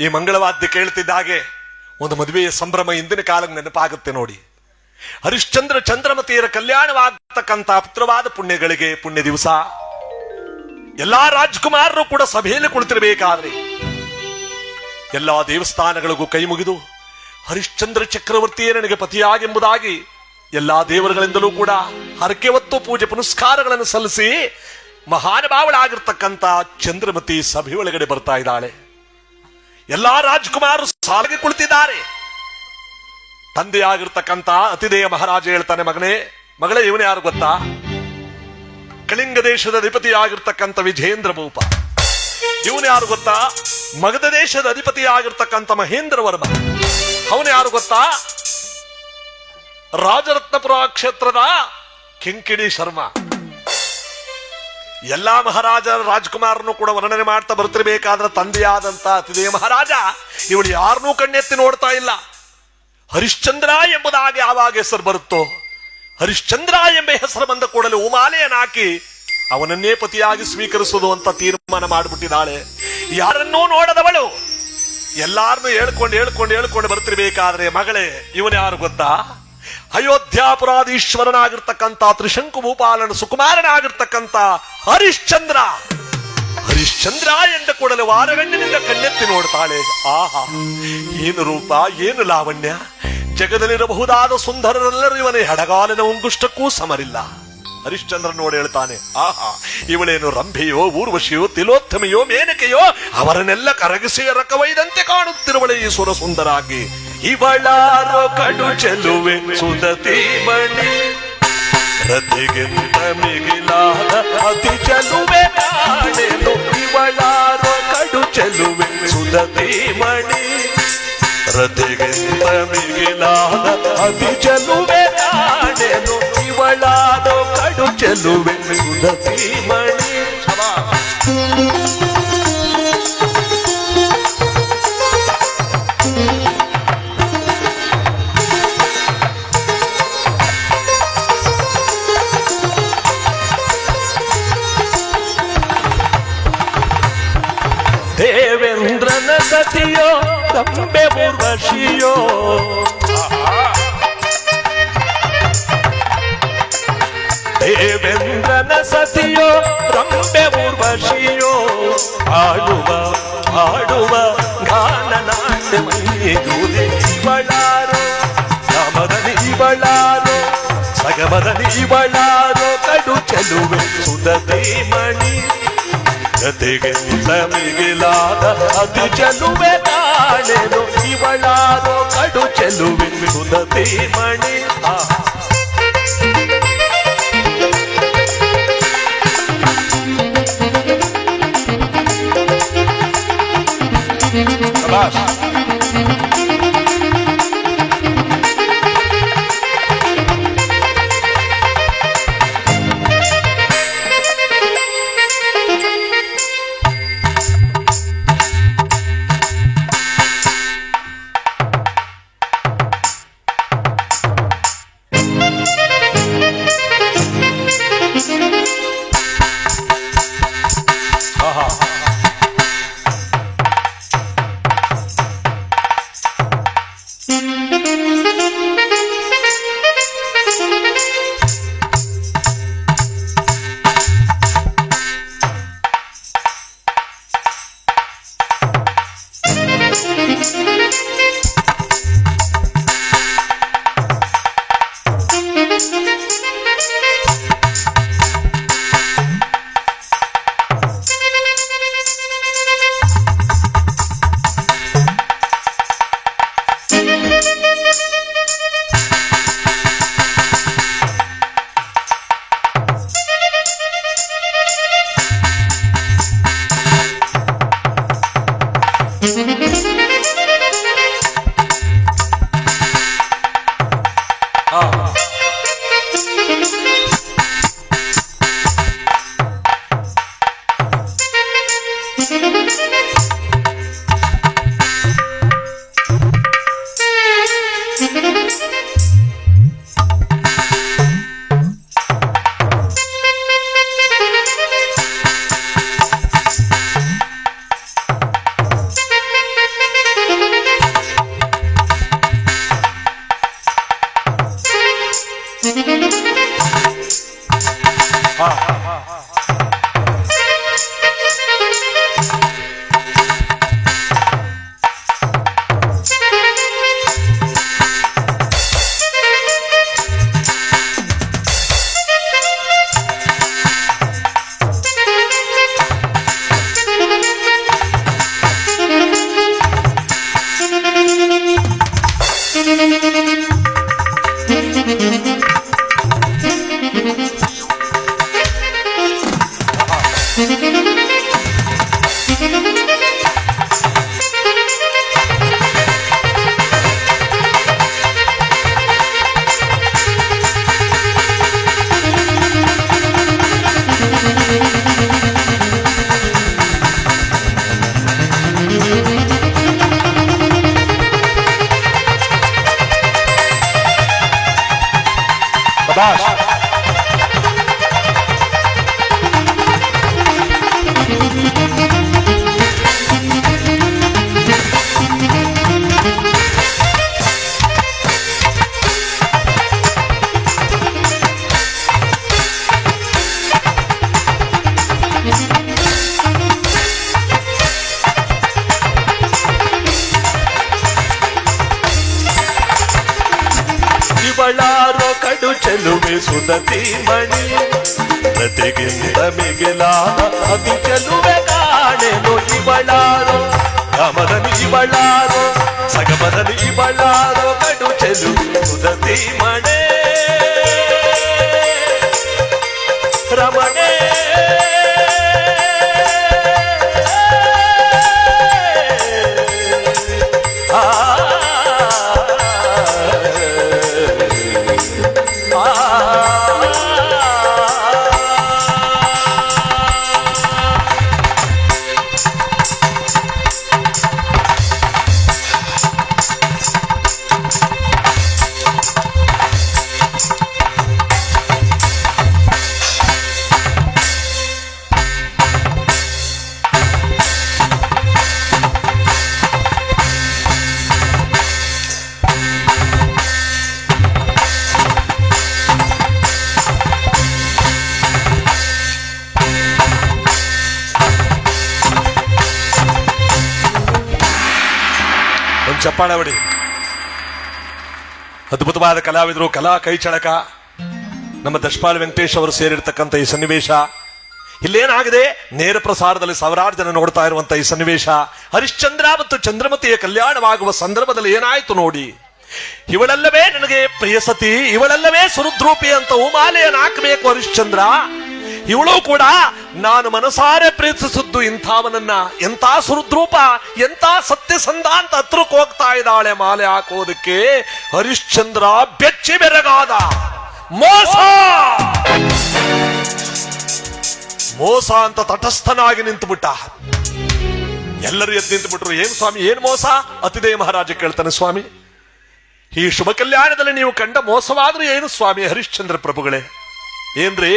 ಈ ಮಂಗಳವಾದ್ಯ ಕೇಳ್ತಿದ್ದಾಗೆ ಒಂದು ಮದುವೆಯ ಸಂಭ್ರಮ ಇಂದಿನ ಕಾಲಕ್ಕೆ ನೆನಪಾಗುತ್ತೆ ನೋಡಿ. ಹರಿಶ್ಚಂದ್ರ ಚಂದ್ರಮತಿಯರ ಕಲ್ಯಾಣವಾಗತಕ್ಕಂಥ ಪುತ್ರವಾದ ಪುಣ್ಯಗಳಿಗೆ ಪುಣ್ಯ ದಿವಸ ಎಲ್ಲಾ ರಾಜ್ಕುಮಾರರು ಕೂಡ ಸಭೆಯಲ್ಲಿ ಕುಳಿತಿರಬೇಕಾದ್ರೆ ಎಲ್ಲಾ ದೇವಸ್ಥಾನಗಳಿಗೂ ಕೈ ಮುಗಿದು ಹರಿಶ್ಚಂದ್ರ ಚಕ್ರವರ್ತಿಯೇ ನನಗೆ ಪತಿಯಾಗೆಂಬುದಾಗಿ ಎಲ್ಲಾ ದೇವರುಗಳಿಂದಲೂ ಕೂಡ ಹರಕೆ ಹೊತ್ತು ಪೂಜೆ ಪುನಸ್ಕಾರಗಳನ್ನು ಸಲ್ಲಿಸಿ ಮಹಾನುಭಾವಳಾಗಿರ್ತಕ್ಕಂಥ ಚಂದ್ರಮತಿ ಸಭೆ ಒಳಗಡೆ ಬರ್ತಾ ಇದ್ದಾಳೆ. ಎಲ್ಲಾ ರಾಜ್ಕುಮಾರರು ಸಾಲಿಗೆ ಕುಳಿತಿದ್ದಾರೆ. ತಂದೆಯಾಗಿರ್ತಕ್ಕಂಥ ಅತಿದೇಯ ಮಹಾರಾಜ ಹೇಳ್ತಾನೆ, ಮಗಳೇ ಇವನೇ ಯಾರು ಗೊತ್ತಾ? ಕಳಿಂಗ ದೇಶದ ಅಧಿಪತಿಯಾಗಿರ್ತಕ್ಕಂಥ ವಿಜೇಂದ್ರ ಭೂಪ. ಇವನು ಯಾರು ಗೊತ್ತಾ? ಮಗಧ ದೇಶದ ಅಧಿಪತಿಯಾಗಿರ್ತಕ್ಕಂಥ ಮಹೇಂದ್ರ ವರ್ಮ. ಅವನು ಯಾರು ಗೊತ್ತಾ? ರಾಜರತ್ನಪುರ ಕ್ಷೇತ್ರದ ಕಿಂಕಿಣಿ ಶರ್ಮಾ. ಎಲ್ಲಾ ಮಹಾರಾಜರ ರಾಜ್ಕುಮಾರನು ಕೂಡ ವರ್ಣನೆ ಮಾಡ್ತಾ ಬರ್ತಿರ್ಬೇಕಾದ್ರೆ ತಂದೆಯಾದಂತ ಅತಿದೇಯ ಮಹಾರಾಜ ಇವಳು ಯಾರನ್ನೂ ಕಣ್ಣೆತ್ತಿ ನೋಡ್ತಾ ಇಲ್ಲ. ಹರಿಶ್ಚಂದ್ರ ಎಂಬುದಾಗಿ ಯಾವಾಗ ಹೆಸರು ಬರುತ್ತೋ, ಹರಿಶ್ಚಂದ್ರ ಎಂಬ ಹೆಸರು ಬಂದ ಕೂಡಲೇ ಉಮಾಲೆಯನ್ನು ಹಾಕಿ ಅವನನ್ನೇ ಪತಿಯಾಗಿ ಸ್ವೀಕರಿಸುವುದು ಅಂತ ತೀರ್ಮಾನ ಮಾಡಿಬಿಟ್ಟಿದ್ದಾಳೆ. ಯಾರನ್ನೂ ನೋಡದವಳು ಎಲ್ಲಾರನ್ನೂ ಹೇಳ್ಕೊಂಡು ಬರ್ತಿರ್ಬೇಕಾದ್ರೆ, ಮಗಳೇ ಇವನು ಯಾರು ಗೊತ್ತಾ? ಅಯೋಧ್ಯಾಪುರಾಧೀಶ್ವರನಾಗಿರ್ತಕ್ಕಂಥ ತ್ರಿಶಂಕು ಭೂಪಾಲನ ಸುಕುಮಾರನಾಗಿರ್ತಕ್ಕಂಥ ಹರಿಶ್ಚಂದ್ರ. ಹರಿಶ್ಚಂದ್ರ ಎಂದ ಕೂಡಲೇ ವಾರಗಣ್ಣಿನಿಂದ ಕಣ್ಣೆತ್ತಿ ನೋಡ್ತಾಳೆ. ಆಹಾ, ಏನು ರೂಪ, ಏನು ಲಾವಣ್ಯ! ಜಗದಲ್ಲಿರಬಹುದಾದ ಸುಂದರರೆಲ್ಲರೂ ಇವನ ಎಡಗಾಲಿನ ಉಂಗುಷ್ಟಕ್ಕೂ ಸಮರಿಲ್ಲ. ಹರಿಶ್ಚಂದ್ರ ನೋಡಿ ಹೇಳ್ತಾನೆ, ಆಹಾ, ಇವಳೇನು ರಂಭೆಯೋ, ಊರ್ವಶಿಯೋ, ತಿಲೋತ್ತಮೆಯೋ, ಮೇನಕೆಯೋ, ಅವರನ್ನೆಲ್ಲ ಕರಗಿಸಿ ರಕವೈದಂತೆ ಕಾಣುತ್ತಿರುವಳೆ ಈ ಸುರ ಸುಂದರಾಗಿ. ಇವಳಾರೋ ಕಡು ಚೆಲುವೆ ಸುದತಿ ಮಣಿ, ರತಿಗಿಂತ ಮಿಗಿಲಾದ ಅತಿ ಚೆಲುವೆ ಕಾಣೆನು. ಇವಳಾರೋ ಕಡು ಚೆಲುವೆ ಸುದತಿ ಮಣಿ, ರತಿಗಿಂತ ಮಿಗಿಲಾದ ಅತಿ ಚೆಲುವೆ ಕಾಣೆನು. ಇವಳಾರೋ ಕಡು ಚೆಲುವೆ ಸುದತಿ ಮಣಿ. ದೇವೇಂದ್ರನ ಸತಿಯೋ ರಂಬೆ ಊರ್ವಶಿಯೋ, ದೇವೇಂದ್ರನ ಸತಿಯೋ ರಂಬೆ ಊರ್ವಶಿಯೋ, ಆಡುವ ಗಾನ ನಾಟ್ಯ ಮೈಗೂರಿ. ಇವಳಾರೋ ಸಮದನಿ, ಇವಳಾರೋ ಸಗಮದನಿ, ಇವಳಾರೋ ಕಡು ಚೆಲುವೆ ಸುದತಿ ಮಣಿ, ಜತೆಗಿಂತ ಮಿಗಿಲಾದ ಅತಿ ಚೆಲುವೆ ಕಾಣೆನು. ಇವಳಾರೋ ಕಡು ಚೆಲುವೆ ಸುದತಿ ಮಣಿ. ಕಡು ಚೆಲುವೆ ಸುದತಿ ಮಣಿ ಪ್ರತಿಗಿಂತ ಮಿಗಿಲಾದ ಅತಿ ಚೆಲುವೆ ಕಾಣೆನು ಇವಳಾರೋ ಗಮದನಿ ಇವಳಾರೋ ಸಗಮದನಿ ಇವಳಾರೋ ಕಡು ಚೆಲುವೆ ಸುದತಿ ಮಣೆ ರಮಣೆ ಚಪ್ಪಾಳೆ ಹೊಡಿ. ಅದ್ಭುತವಾದ ಕಲಾವಿದರು, ಕಲಾ ಕೈಚಳಕ ನಮ್ಮ ದಶಪಾಲ್ ವೆಂಕಟೇಶ್ ಅವರು ಸೇರಿರ್ತಕ್ಕಂಥ ಈ ಸನ್ನಿವೇಶ ಇಲ್ಲೇನಾಗಿದೆ, ನೇರ ಪ್ರಸಾರದಲ್ಲಿ ಸಾವಿರಾರು ಜನ ನೋಡ್ತಾ ಇರುವಂತ ಈ ಸನ್ನಿವೇಶ ಹರಿಶ್ಚಂದ್ರ ಮತ್ತು ಚಂದ್ರಮತಿಯ ಕಲ್ಯಾಣವಾಗುವ ಸಂದರ್ಭದಲ್ಲಿ ಏನಾಯ್ತು ನೋಡಿ. ಇವಳಲ್ಲವೇ ನನಗೆ ಪ್ರಿಯಸತಿ, ಇವಳಲ್ಲವೇ ಸುರುದ್ರೂಪಿ ಅಂತ ಉಮಾಲೆಯನ್ನು ಹಾಕಬೇಕು ಹರಿಶ್ಚಂದ್ರ. ಇವಳು ಕೂಡ ನಾನು ಮನಸಾರೆ ಪ್ರೀತಿಸಿದ್ದು ಇಂಥವನನ್ನ, ಎಂತ ಸುರುದ್ರೂಪ, ಎಂತ ಸತ್ಯಸಂಧ ಅಂತ ಹತ್ರಕ್ಕೆ ಹೋಗ್ತಾ ಇದ್ದಾಳೆ ಮಾಲೆ ಹಾಕೋದಕ್ಕೆ. ಹರಿಶ್ಚಂದ್ರ ಬೆಚ್ಚಿ ಬೆರಗಾದ. ಮೋಸ ಮೋಸ ಅಂತ ತಟಸ್ಥನಾಗಿ ನಿಂತುಬಿಟ್ಟ. ಎಲ್ಲರೂ ಎದ್ದು ನಿಂತುಬಿಟ್ರು. ಏನ್ ಸ್ವಾಮಿ, ಏನ್ ಮೋಸ? ಅತಿದೇವ ಮಹಾರಾಜ ಕೇಳ್ತಾನೆ, ಸ್ವಾಮಿ ಈ ಶುಭ ಕಲ್ಯಾಣದಲ್ಲಿ ನೀವು ಕಂಡ ಮೋಸವಾದ್ರೂ ಏನು ಸ್ವಾಮಿ? ಹರಿಶ್ಚಂದ್ರ ಪ್ರಭುಗಳೇ ಏನ್ರಿ,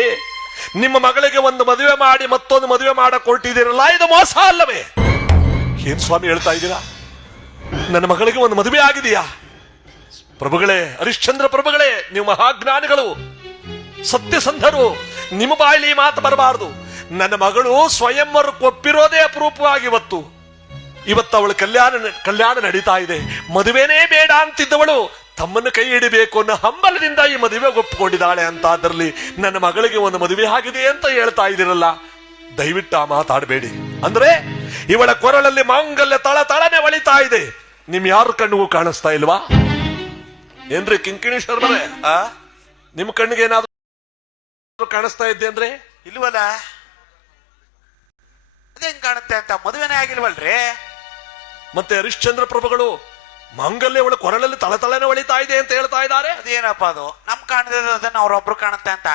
ನಿಮ್ಮ ಮಗಳಿಗೆ ಒಂದು ಮದುವೆ ಮಾಡಿ ಮತ್ತೊಂದು ಮದುವೆ ಮಾಡಕ್ ಹೊರಟಿದ್ದೀರಲ್ಲ, ಇದು ಮೋಸ ಅಲ್ಲವೇ? ಏನ್ ಸ್ವಾಮಿ ಹೇಳ್ತಾ ಇದ್ದೀರಾ? ನನ್ನ ಮಗಳಿಗೆ ಒಂದು ಮದುವೆ ಆಗಿದೆಯಾ? ಪ್ರಭುಗಳೇ, ಹರಿಶ್ಚಂದ್ರ ಪ್ರಭುಗಳೇ, ನೀವು ಮಹಾಜ್ಞಾನಿಗಳು, ಸತ್ಯಸಂಧರು, ನಿಮ್ಮ ಬಾಯಲ್ಲಿ ಮಾತು ಬರಬಾರದು. ನನ್ನ ಮಗಳು ಸ್ವಯಂವರಕ್ಕೆ ಒಪ್ಪಿರೋದೇ ಅಪರೂಪವಾಗಿ ಇವತ್ತು ಅವಳ ಕಲ್ಯಾಣ ನಡೀತಾ ಇದೆ. ಮದುವೆನೇ ಬೇಡ ಅಂತಿದ್ದವಳು ತಮ್ಮನ್ನು ಕೈ ಹಿಡಿಬೇಕು ಅನ್ನೋ ಹಂಬಲದಿಂದ ಈ ಮದುವೆಗೆ ಒಪ್ಪಿಕೊಂಡಿದ್ದಾಳೆ ಅಂತ. ಅದರಲ್ಲಿ ನನ್ನ ಮಗಳಿಗೆ ಒಂದು ಮದುವೆ ಆಗಿದೆ ಅಂತ ಹೇಳ್ತಾ ಇದ್ದೀರಲ್ಲ, ದಯವಿಟ್ಟು ಆ ಮಾತಾಡಬೇಡಿ. ಅಂದ್ರೆ ಇವಳ ಕೊರಳಲ್ಲಿ ಮಾಂಗಲ್ಯ ತಳತಳನೆ ಒಳಿತಾ ಇದೆ, ನಿಮ್ ಯಾರ ಕಣ್ಣಿಗೂ ಕಾಣಿಸ್ತಾ ಇಲ್ವಾ? ಏನ್ರಿ ಕಿಂಕಿಣಿ ಶರ್ಮರೇ, ನಿಮ್ ಕಣ್ಣಿಗೆ ಏನಾದ್ರು ಕಾಣಿಸ್ತಾ ಇದ್ದೆ ಅಂದ್ರೆ? ಇಲ್ವಲ್ಲ, ಅದೇನ್ ಕಾಣುತ್ತೆ ಅಂತ? ಮದುವೆನೇ ಆಗಿಲ್ವಲ್ರಿ. ಮತ್ತೆ ಹರಿಶ್ಚಂದ್ರ ಪ್ರಭುಗಳು ಮಾಂಗಲ್ಯ ಅವಳ ಕೊರಳಲ್ಲಿ ತಳತಳನೆ ಒಳಿತಾ ಇದೆ ಅಂತ ಹೇಳ್ತಾ ಇದ್ದಾರೆ. ಅದೇನಪ್ಪ ಅದು? ನಮ್ ಕಾಣದ ಅದನ್ನ ಅವ್ರೊಬ್ರು ಕಾಣುತ್ತೆ ಅಂತ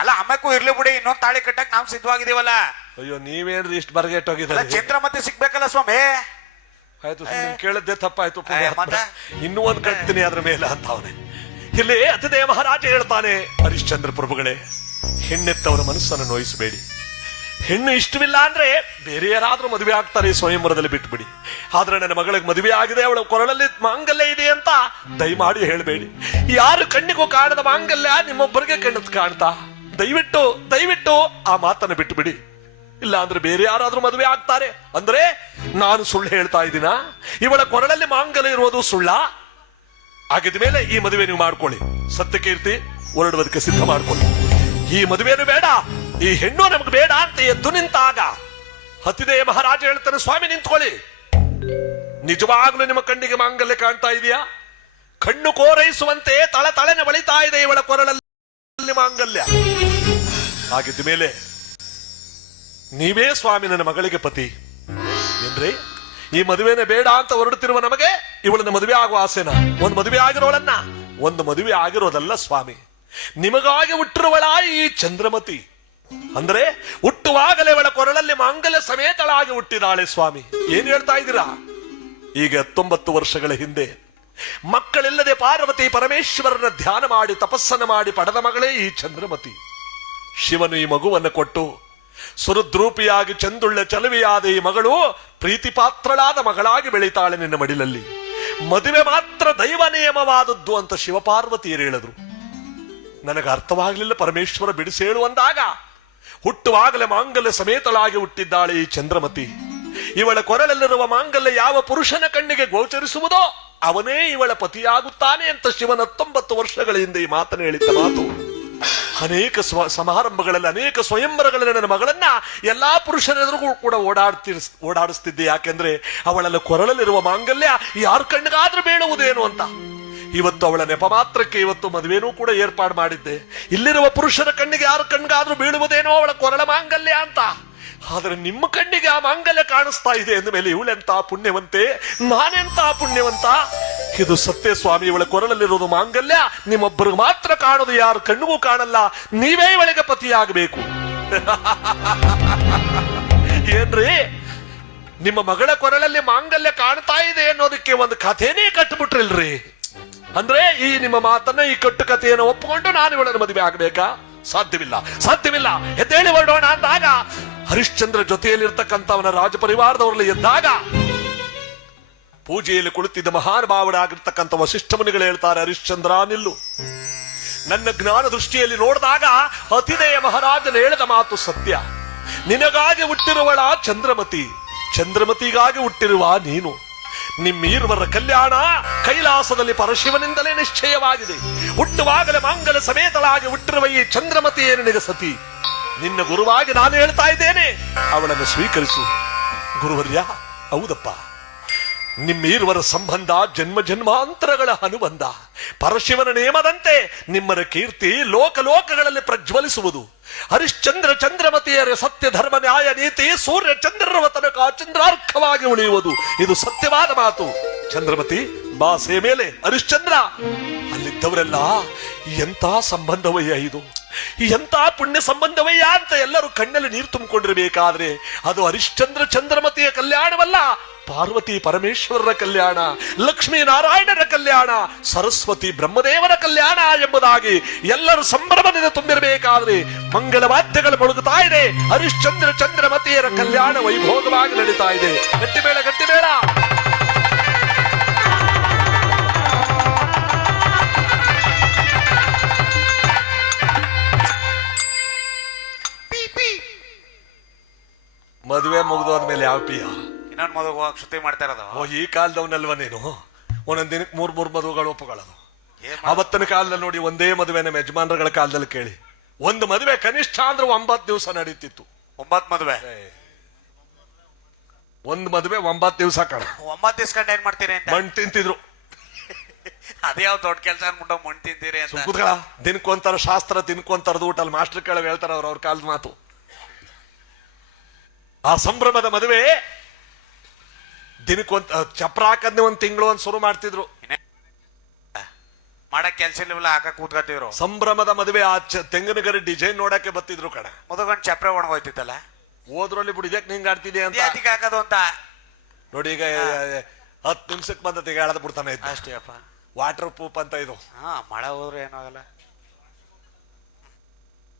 ಅಲ್ಲ. ಅಮ್ಮಕ್ಕೂ ಇರ್ಲಿ ಬಿಡಿ, ಇನ್ನೊಂದ್ ತಾಳಿ ಕಟ್ಟಕ್ ನಾವ್ ಸಿದ್ಧವಾಗಿದೀವಲ್ಲ. ಅಯ್ಯೋ, ನೀವೇನ್ರಿ ಇಷ್ಟು ಬರಗೆಟ್ಟೋಗಿದ್ದಾರೆ? ಚಂದ್ರಮತಿ ಸಿಗ್ಬೇಕಲ್ಲ ಸ್ವಾಮಿ. ಆಯ್ತು, ಕೇಳದ್ದೆ ತಪ್ಪಾಯ್ತು. ಇನ್ನೂ ಒಂದ್ ಕಟ್ತೀನಿ ಅದ್ರ ಮೇಲೆ ಅಂತ ಅವನೇ. ಇಲ್ಲಿ ಅತಿದೇವ ಮಹಾರಾಜ ಹೇಳ್ತಾನೆ, ಹರಿಶ್ಚಂದ್ರ ಪ್ರಭುಗಳೇ, ಹೆಣ್ಣೆತ್ತವರ ಮನಸ್ಸನ್ನು ನೋಯಿಸಬೇಡಿ. ಹೆಣ್ಣು ಇಷ್ಟವಿಲ್ಲ ಅಂದ್ರೆ ಬೇರೆ ಯಾರಾದ್ರೂ ಮದುವೆ ಆಗ್ತಾರೆ, ಸ್ವಯಂವರದಲ್ಲಿ ಬಿಟ್ಬಿಡಿ. ಆದ್ರೆ ನನ್ನ ಮಗಳಿಗೆ ಮದುವೆ ಆಗಿದೆ, ಅವಳ ಕೊರಳಲ್ಲಿ ಮಾಂಗಲ್ಯ ಇದೆ ಅಂತ ದಯಮಾಡಿ ಹೇಳ್ಬೇಡಿ. ಯಾರು ಕಣ್ಣಿಗೂ ಕಾಣದ ಮಾಂಗಲ್ಯ ನಿಮ್ಮೊಬ್ಬರಿಗೆ ಕಣ್ಣದ್ ಕಾಣ್ತಾ? ದಯವಿಟ್ಟು ಆ ಮಾತನ್ನು ಬಿಟ್ಟು ಬಿಡಿ. ಇಲ್ಲ ಅಂದ್ರೆ ಬೇರೆ ಯಾರಾದ್ರೂ ಮದುವೆ ಆಗ್ತಾರೆ ಅಂದ್ರೆ ನಾನು ಸುಳ್ಳು ಹೇಳ್ತಾ ಇದ್ದೀನ? ಇವಳ ಕೊರಳಲ್ಲಿ ಮಾಂಗಲ್ಯ ಇರುವುದು ಸುಳ್ಳ? ಆಗಿದ ಮೇಲೆ ಈ ಮದುವೆ ನೀವು ಮಾಡ್ಕೊಳ್ಳಿ, ಸತ್ಯಕೀರ್ತಿ ಹೊರಡುವುದಕ್ಕೆ ಸಿದ್ಧ ಮಾಡ್ಕೊಳ್ಳಿ. ಈ ಮದುವೆನೂ ಬೇಡ, ಈ ಹೆಣ್ಣು ನಮ್ಗೆ ಬೇಡ ಅಂತ ಎದ್ದು ನಿಂತಾಗ ಹತ್ತಿದೆ ಮಹಾರಾಜ ಹೇಳ್ತಾನೆ, ಸ್ವಾಮಿ ನಿಂತ್ಕೊಳ್ಳಿ. ನಿಜವಾಗ್ಲೂ ನಿಮ್ಮ ಕಣ್ಣಿಗೆ ಮಾಂಗಲ್ಯ ಕಾಣ್ತಾ ಇದೆಯಾ? ಕಣ್ಣು ಕೋರೈಸುವಂತೆ ತಳತಳನೆ ಬಳಿತಾ ಇದೆ ಇವಳ ಕೊರಳಲ್ಲಿ ಮಾಂಗಲ್ಯ. ಆಗಿದ್ದ ಮೇಲೆ ನೀವೇ ಸ್ವಾಮಿ ನನ್ನ ಮಗಳಿಗೆ ಪತಿ ಏನ್ರಿ? ಈ ಮದುವೆನೇ ಬೇಡ ಅಂತ ಹೊರಡುತ್ತಿರುವ ನಮಗೆ ಇವಳನ್ನ ಮದುವೆ ಆಗುವ ಆಸೆನ? ಒಂದು ಮದುವೆ ಆಗಿರೋಳನ್ನ, ಒಂದು ಮದುವೆ ಆಗಿರೋದಲ್ಲ ಸ್ವಾಮಿ, ನಿಮಗಾಗಿ ಹುಟ್ಟಿರುವಳ ಈ ಚಂದ್ರಮತಿ. ಅಂದ್ರೆ ಹುಟ್ಟುವಾಗಲೇ ಅವಳ ಕೊರಳಲ್ಲಿ ಮಾಂಗಲ್ಯ ಸಮೇತಳಾಗಿ ಹುಟ್ಟಿದಾಳೆ ಸ್ವಾಮಿ. ಏನ್ ಹೇಳ್ತಾ ಇದ್ದೀರಾ? ಈಗ 19 ವರ್ಷಗಳ ಹಿಂದೆ ಮಕ್ಕಳಿಲ್ಲದೆ ಪಾರ್ವತಿ ಪರಮೇಶ್ವರನ ಧ್ಯಾನ ಮಾಡಿ ತಪಸ್ಸನ್ನು ಮಾಡಿ ಪಡೆದ ಮಗಳೇ ಈ ಚಂದ್ರಮತಿ. ಶಿವನು ಈ ಮಗುವನ್ನು ಕೊಟ್ಟು ಸುರುದ್ರೂಪಿಯಾಗಿ ಚಂದುಳ್ಳ ಚಲುವೆಯಾದ ಈ ಮಗಳು ಪ್ರೀತಿ ಪಾತ್ರಳಾದ ಮಗಳಾಗಿ ಬೆಳೀತಾಳೆ ನಿನ್ನ ಮಡಿಲಲ್ಲಿ. ಮದುವೆ ಮಾತ್ರ ದೈವ ನಿಯಮವಾದದ್ದು ಅಂತ ಶಿವಪಾರ್ವತಿಯರು ಹೇಳಿದ್ರು. ನನಗೆ ಅರ್ಥವಾಗಲಿಲ್ಲ. ಪರಮೇಶ್ವರ ಬಿಡಿಸೇಳು ಅಂದಾಗ ಹುಟ್ಟುವಾಗಲೇ ಮಾಂಗಲ್ಯ ಸಮೇತಳಾಗಿ ಹುಟ್ಟಿದ್ದಾಳೆ ಈ ಚಂದ್ರಮತಿ. ಇವಳ ಕೊರಳಲ್ಲಿರುವ ಮಾಂಗಲ್ಯ ಯಾವ ಪುರುಷನ ಕಣ್ಣಿಗೆ ಗೋಚರಿಸುವುದೋ ಅವನೇ ಇವಳ ಪತಿಯಾಗುತ್ತಾನೆ ಅಂತ ಶಿವನ 19 ವರ್ಷಗಳ ಹಿಂದೆ ಈ ಮಾತನ್ನು ಹೇಳಿದ್ದ ಮಾತು. ಅನೇಕ ಸಮಾರಂಭಗಳಲ್ಲಿ, ಅನೇಕ ಸ್ವಯಂವರಗಳಲ್ಲಿ ನನ್ನ ಮಗಳನ್ನ ಎಲ್ಲಾ ಪುರುಷರೆದುರಿಗೂ ಕೂಡ ಓಡಾಡಿಸ್ತಿದ್ದೆ. ಯಾಕೆಂದ್ರೆ ಅವಳಲ್ಲಿ ಕೊರಳಲ್ಲಿರುವ ಮಾಂಗಲ್ಯ ಯಾರ ಕಣ್ಣಿಗಾದ್ರೂ ಬೀಳುವುದೇನು ಅಂತ. ಇವತ್ತು ಅವಳ ನೆಪ ಮಾತ್ರಕ್ಕೆ ಇವತ್ತು ಮದುವೆನೂ ಕೂಡ ಏರ್ಪಾಡು ಮಾಡಿದ್ದೆ. ಇಲ್ಲಿರುವ ಪುರುಷರ ಕಣ್ಣಿಗೆ ಯಾರ ಕಣ್ಣಿಗಾದ್ರೂ ಬೀಳುವುದೇನೋ ಅವಳ ಕೊರಳ ಮಾಂಗಲ್ಯ ಅಂತ. ಆದರೆ ನಿಮ್ಮ ಕಣ್ಣಿಗೆ ಆ ಮಾಂಗಲ್ಯ ಕಾಣಿಸ್ತಾ ಇದೆ ಎಂದ ಮೇಲೆ ಇವಳೆಂತ ಪುಣ್ಯವಂತೆ, ನಾನೆಂತ ಪುಣ್ಯವಂತ. ಇದು ಸತ್ಯ ಸ್ವಾಮಿ. ಇವಳ ಕೊರಳಲ್ಲಿರೋದು ಮಾಂಗಲ್ಯ ನಿಮ್ಮೊಬ್ಬರಿಗೆ ಮಾತ್ರ ಕಾಣೋದು, ಯಾರ ಕಣ್ಣಿಗೂ ಕಾಣಲ್ಲ. ನೀವೇ ಇವಳಿಗೆ ಪತಿಯಾಗಬೇಕು. ಏನ್ರಿ, ನಿಮ್ಮ ಮಗಳ ಕೊರಳಲ್ಲಿ ಮಾಂಗಲ್ಯ ಕಾಣ್ತಾ ಇದೆ ಅನ್ನೋದಕ್ಕೆ ಒಂದು ಕಥೆನೇ ಕಟ್ಟಿಬಿಟ್ರಿಲ್ರಿ. ಅಂದ್ರೆ ಈ ನಿಮ್ಮ ಮಾತನ್ನ, ಈ ಕಟ್ಟು ಕಥೆಯನ್ನು ಒಪ್ಪಿಕೊಂಡು ನಾನು ಇವಳನ್ನು ಮದುವೆ ಆಗಬೇಕಾ? ಸಾಧ್ಯವಿಲ್ಲ, ಸಾಧ್ಯವಿಲ್ಲ. ಎದ್ದೇಳಿ ಹೊರಡೋಣ ಅಂದಾಗ ಹರಿಶ್ಚಂದ್ರ ಜೊತೆಯಲ್ಲಿರ್ತಕ್ಕಂಥವನ ರಾಜ ಪರಿವಾರದವರಲ್ಲಿ ಎದ್ದಾಗ ಪೂಜೆಯಲ್ಲಿ ಕುಳಿತಿದ್ದ ಮಹಾನುಭಾವರಾಗಿರ್ತಕ್ಕಂಥ ವಸಿಷ್ಠ ಮುನಿಗಳು ಹೇಳ್ತಾರೆ, ಹರಿಶ್ಚಂದ್ರ ನಿಲ್ಲು. ನನ್ನ ಜ್ಞಾನ ದೃಷ್ಟಿಯಲ್ಲಿ ನೋಡಿದಾಗ ಅತಿದಯ ಮಹಾರಾಜನ ಹೇಳಿದ ಮಾತು ಸತ್ಯ. ನಿನಗಾಗಿ ಹುಟ್ಟಿರುವಳ ಚಂದ್ರಮತಿ, ಚಂದ್ರಮತಿಗಾಗಿ ಹುಟ್ಟಿರುವ ನೀನು. ನಿಮ್ಮೀರ್ವರ ಕಲ್ಯಾಣ ಕೈಲಾಸದಲ್ಲಿ ಪರಶಿವನಿಂದಲೇ ನಿಶ್ಚಯವಾಗಿದೆ. ಹುಟ್ಟುವಾಗಲೇ ಮಾಂಗಲ್ಯ ಸಮೇತಳಾಗಿ ಹುಟ್ಟಿರುವ ಈ ಚಂದ್ರಮತಿಯೇ ನಿನಗೆ ಸತಿ. ನಿನ್ನ ಗುರುವಾಗಿ ನಾನು ಹೇಳ್ತಾ ಇದ್ದೇನೆ, ಅವಳನ್ನು ಸ್ವೀಕರಿಸು. ಗುರುವರ್ಯ, ಹೌದಪ್ಪ, ನಿಮ್ಮೀರ್ವರ ಸಂಬಂಧ ಜನ್ಮ ಜನ್ಮಾಂತರಗಳ ಅನುಬಂಧ. ಪರಶಿವನ ನೇಮದಂತೆ ನಿಮ್ಮರ ಕೀರ್ತಿ ಲೋಕಲೋಕಗಳಲ್ಲಿ ಪ್ರಜ್ವಲಿಸುವುದು. ಹರಿಶ್ಚಂದ್ರ ಚಂದ್ರಮತಿಯರ ಸತ್ಯ ಧರ್ಮ ನ್ಯಾಯ ನೀತಿ ಸೂರ್ಯ ಚಂದ್ರರ ತನಕ ಚಂದ್ರಾರ್ಕವಾಗಿ ಉಳಿಯುವುದು. ಇದು ಸತ್ಯವಾದ ಮಾತು. ಚಂದ್ರಮತಿ ಬಾಸೆ ಮೇಲೆ ಹರಿಶ್ಚಂದ್ರ. ಅಲ್ಲಿದ್ದವರೆಲ್ಲ ಎಂತ ಸಂಬಂಧವಯ್ಯ ಇದು, ಎಂತ ಪುಣ್ಯ ಸಂಬಂಧವಯ್ಯ ಅಂತ ಎಲ್ಲರೂ ಕಣ್ಣಲ್ಲಿ ನೀರು ತುಂಬಿಕೊಂಡಿರಬೇಕಾದ್ರೆ ಅದು ಹರಿಶ್ಚಂದ್ರ ಚಂದ್ರಮತಿಯ ಕಲ್ಯಾಣವಲ್ಲ, ಪಾರ್ವತಿ ಪರಮೇಶ್ವರರ ಕಲ್ಯಾಣ, ಲಕ್ಷ್ಮೀ ನಾರಾಯಣರ ಕಲ್ಯಾಣ, ಸರಸ್ವತಿ ಬ್ರಹ್ಮದೇವರ ಕಲ್ಯಾಣ ಎಂಬುದಾಗಿ ಎಲ್ಲರೂ ಸಂಭ್ರಮದಿಂದ ತುಂಬಿರಬೇಕಾದ್ರೆ ಮಂಗಳ ವಾದ್ಯಗಳು ಮೊಳಗುತ್ತಾ ಇದೆ. ಹರಿಶ್ಚಂದ್ರ ಚಂದ್ರಮತಿಯರ ಕಲ್ಯಾಣ ವೈಭೋಗವಾಗಿ ನಡೀತಾ ಇದೆ. ಗಟ್ಟಿಬೇಡ, ಗಟ್ಟಿಬೇಡ. ಮದುವೆ ಮುಗಿದೋದ್ಮೇಲೆ ಯಾವ ಪಿಯ ಇನ್ನೊಂದು ಮದುವೆ ಹೋಗಕ್ ಶುದ್ಧಿ ಮಾಡ್ತಾ ಇರೋದು. ಓ, ಈ ಕಾಲದವನಲ್ವ ನೀನು? ಒಂದೊಂದ್ ದಿನಕ್ಕೆ 3 ಮದುವೆಗಳು ಒಪ್ಪುಗಳದು. ಅವತ್ತಿನ ಕಾಲದಲ್ಲಿ ನೋಡಿ, ಒಂದೇ ಮದುವೆ ನಮ್ಮ ಯಜಮಾನರುಗಳ ಕಾಲದಲ್ಲಿ ಕೇಳಿ, ಒಂದು ಮದುವೆ ಕನಿಷ್ಠ ಅಂದ್ರೆ 9 ದಿವಸ ನಡೀತಿತ್ತು. 9 ಮದುವೆ, ಒಂದು ಮದುವೆ 9 ದಿವಸ ಕಣ. 9 ದಿವಸ ಕಂಡು ಏನ್ ಮಾಡ್ತೀರಿ ಅಂತ ಮಣ್ಣು ತಿಂತಿದ್ರು. ಅದ್ಯಾವ ದೊಡ್ಡ ಕೆಲಸ ಅನ್ಬಿಟ್ಟು ಮಣ್ಣು ತಿಂತೀರಿ ಅಂತ. ಕೂತ್ಗಳ, ದಿನಕ್ಕೊಂತಾರ ಶಾಸ್ತ್ರ, ದಿನಕ್ಕೊಂತಾರದು ಊಟ. ಅಲ್ಲಿ ಮಾಸ್ಟರ್ ಕೆಳಗೆ ಹೇಳ್ತಾರ ಅವ್ರ ಕಾಲದ ಮಾತು. ಆ ಸಂಭ್ರಮದ ಮದುವೆ ದಿನಕ್ಕೊಂತ ಚಪ್ರ ಹಾಕದ್ನೆ 1 ತಿಂಗಳು ಅಂತ ಶುರು ಮಾಡ್ತಿದ್ರು. ಮಾಡಕ್ ಕೆಲ್ಸ ಇಲ್ಲವಲ್ಲ, ಹಾಕ ಕೂತ್ಕೊತಿದ್ರು. ಸಂಭ್ರಮದ ಮದುವೆ ಆ ತೆಂಗಿನ ಗರಿ ಡಿಸೈನ್ ನೋಡಕ್ಕೆ ಬರ್ತಿದ್ರು ಕಣ. ಮುದುಗೊಂಡು ಚಪ್ರ ಒಣಗೋಯ್ತಿತ್ತಲ್ಲ, ಹೋದ್ರಲ್ಲಿ ಬಿಡಿದಕ್ಕೆ ನಿಂಗೆ ಆಡ್ತಿದ್ದೆ ಅಂತ ಹಾಕೋದು ಅಂತ ನೋಡಿ. ಈಗ 10 ನಿಮಿಷಕ್ಕೆ ಬಂದ ತೆಗೆದು ಬಿಡ್ತಾನೆ ಇದ್ದ ಅಷ್ಟೇ ಅಪ್ಪ. ವಾಟರ್ ಪ್ರೂಫ್ ಅಂತ ಇದು. ಮಳೆ ಹೋದ್ರೆ ಏನಾಗಲ್ಲ.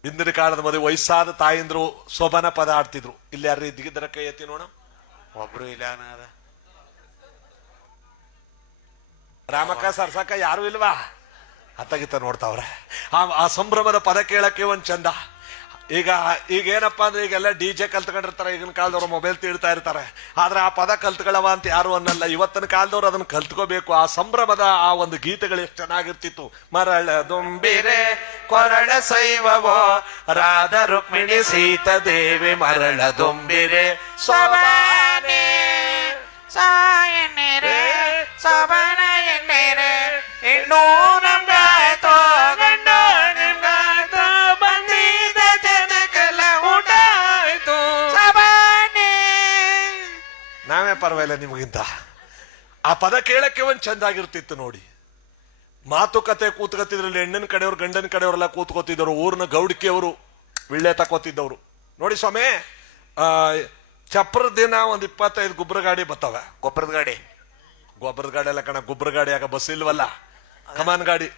ಹಿಂದಿನ ಕಾಲದ ಮದುವೆ ವಯಸ್ಸಾದ ತಾಯಿಂದ್ರು ಶೋಭನ ಪದ ಆಡ್ತಿದ್ರು. ಇಲ್ಲಿ ಯಾರು ಇದ್ದಿದ್ದರ ಕೈ ಎತ್ತಿ ನೋಡ. ಒಬ್ರು ಇಲ್ಲ ಅನ್ನದ. ರಾಮಕ್ಕ ಸರ್ಸಕ್ಕ ಯಾರು ಇಲ್ವಾ? ಅತ್ತಗಿತ್ತ ನೋಡ್ತಾವ್ರೆ. ಆ ಸಂಭ್ರಮದ ಪದ ಕೇಳಕ್ಕೆ ಒಂದ್ ಚಂದ. ಈಗ ಏನಪ್ಪಾ ಅಂದ್ರೆ ಈಗೆಲ್ಲ DJ ಕಲ್ತ್ಕೊಂಡಿರ್ತಾರೆ. ಈಗಿನ ಕಾಲದವ್ರು ಮೊಬೈಲ್ ತೀಡ್ತಾ ಇರ್ತಾರೆ. ಆದ್ರೆ ಆ ಪದ ಕಲ್ತ್ಕೊಳ್ಳವ ಅಂತ ಯಾರು ಅನ್ನಲ್ಲ. ಇವತ್ತಿನ ಕಾಲದವ್ರು ಅದನ್ನ ಕಲ್ತ್ಕೋಬೇಕು. ಆ ಸಂಭ್ರಮದ ಆ ಒಂದು ಗೀತೆಗಳು ಎಷ್ಟು ಚೆನ್ನಾಗಿರ್ತಿತ್ತು. ಮರಳ ದುಂಬಿರೆ ಕೊರಳ ಸೈವವೋ ರಾಧ ರುಕ್ಮಿಣಿ ಸೀತಾ ದೇವಿ ಮರಳ ದುಂಬಿರೆ ಸೋಬಾನೆ ಸಾಯಣ್ಣೆರೆ ಸೋಬಾನ ಎಣ್ಣೆರೆ ಇನ್ನೂ ನಮ್ಗಾಯ್ತೋ ಗಂಡ ನಿಮ್ಗಾಯ್ತೋ ಬಂದಿದ್ದ ಜನಕ್ಕೆಲ್ಲ ಊಟ ಆಯ್ತು ಸೋಬಾನೆ. ನಾವೇ ಪರವಾಗಿಲ್ಲ ನಿಮಗಿಂತ. ಆ ಪದ ಕೇಳಕ್ಕೆ ಒಂದ್ ಚಂದಾಗಿರ್ತಿತ್ತು ನೋಡಿ. ಮಾತುಕತೆ ಕೂತ್ಕೊತಿದ್ರಲ್ಲಿ ಹೆಣ್ಣಿನ ಕಡೆಯವ್ರು ಗಂಡನ ಕಡೆಯವರೆಲ್ಲ ಕೂತ್ಕೋತಿದ್ದವರು. ಊರಿನ ಗೌಡಿಕೆಯವರು ವಿಳ್ಳೆ ತಕೋತಿದ್ದವರು ನೋಡಿ. ಸ್ವಾಮಿ, ಚಪ್ರದ ದಿನ 25 ಗೊಬ್ಬರ ಗಾಡಿ ಬರ್ತವೆ. ಗೊಬ್ಬರದ ಗಾಡಿ ಎಲ್ಲ ಕಣ. ಗೊಬ್ಬರ ಗಾಡಿ ಆಗ ಬಸ್ ಇಲ್ವಲ್ಲ, ಕಮಾನ್ ಗಾಡಿ.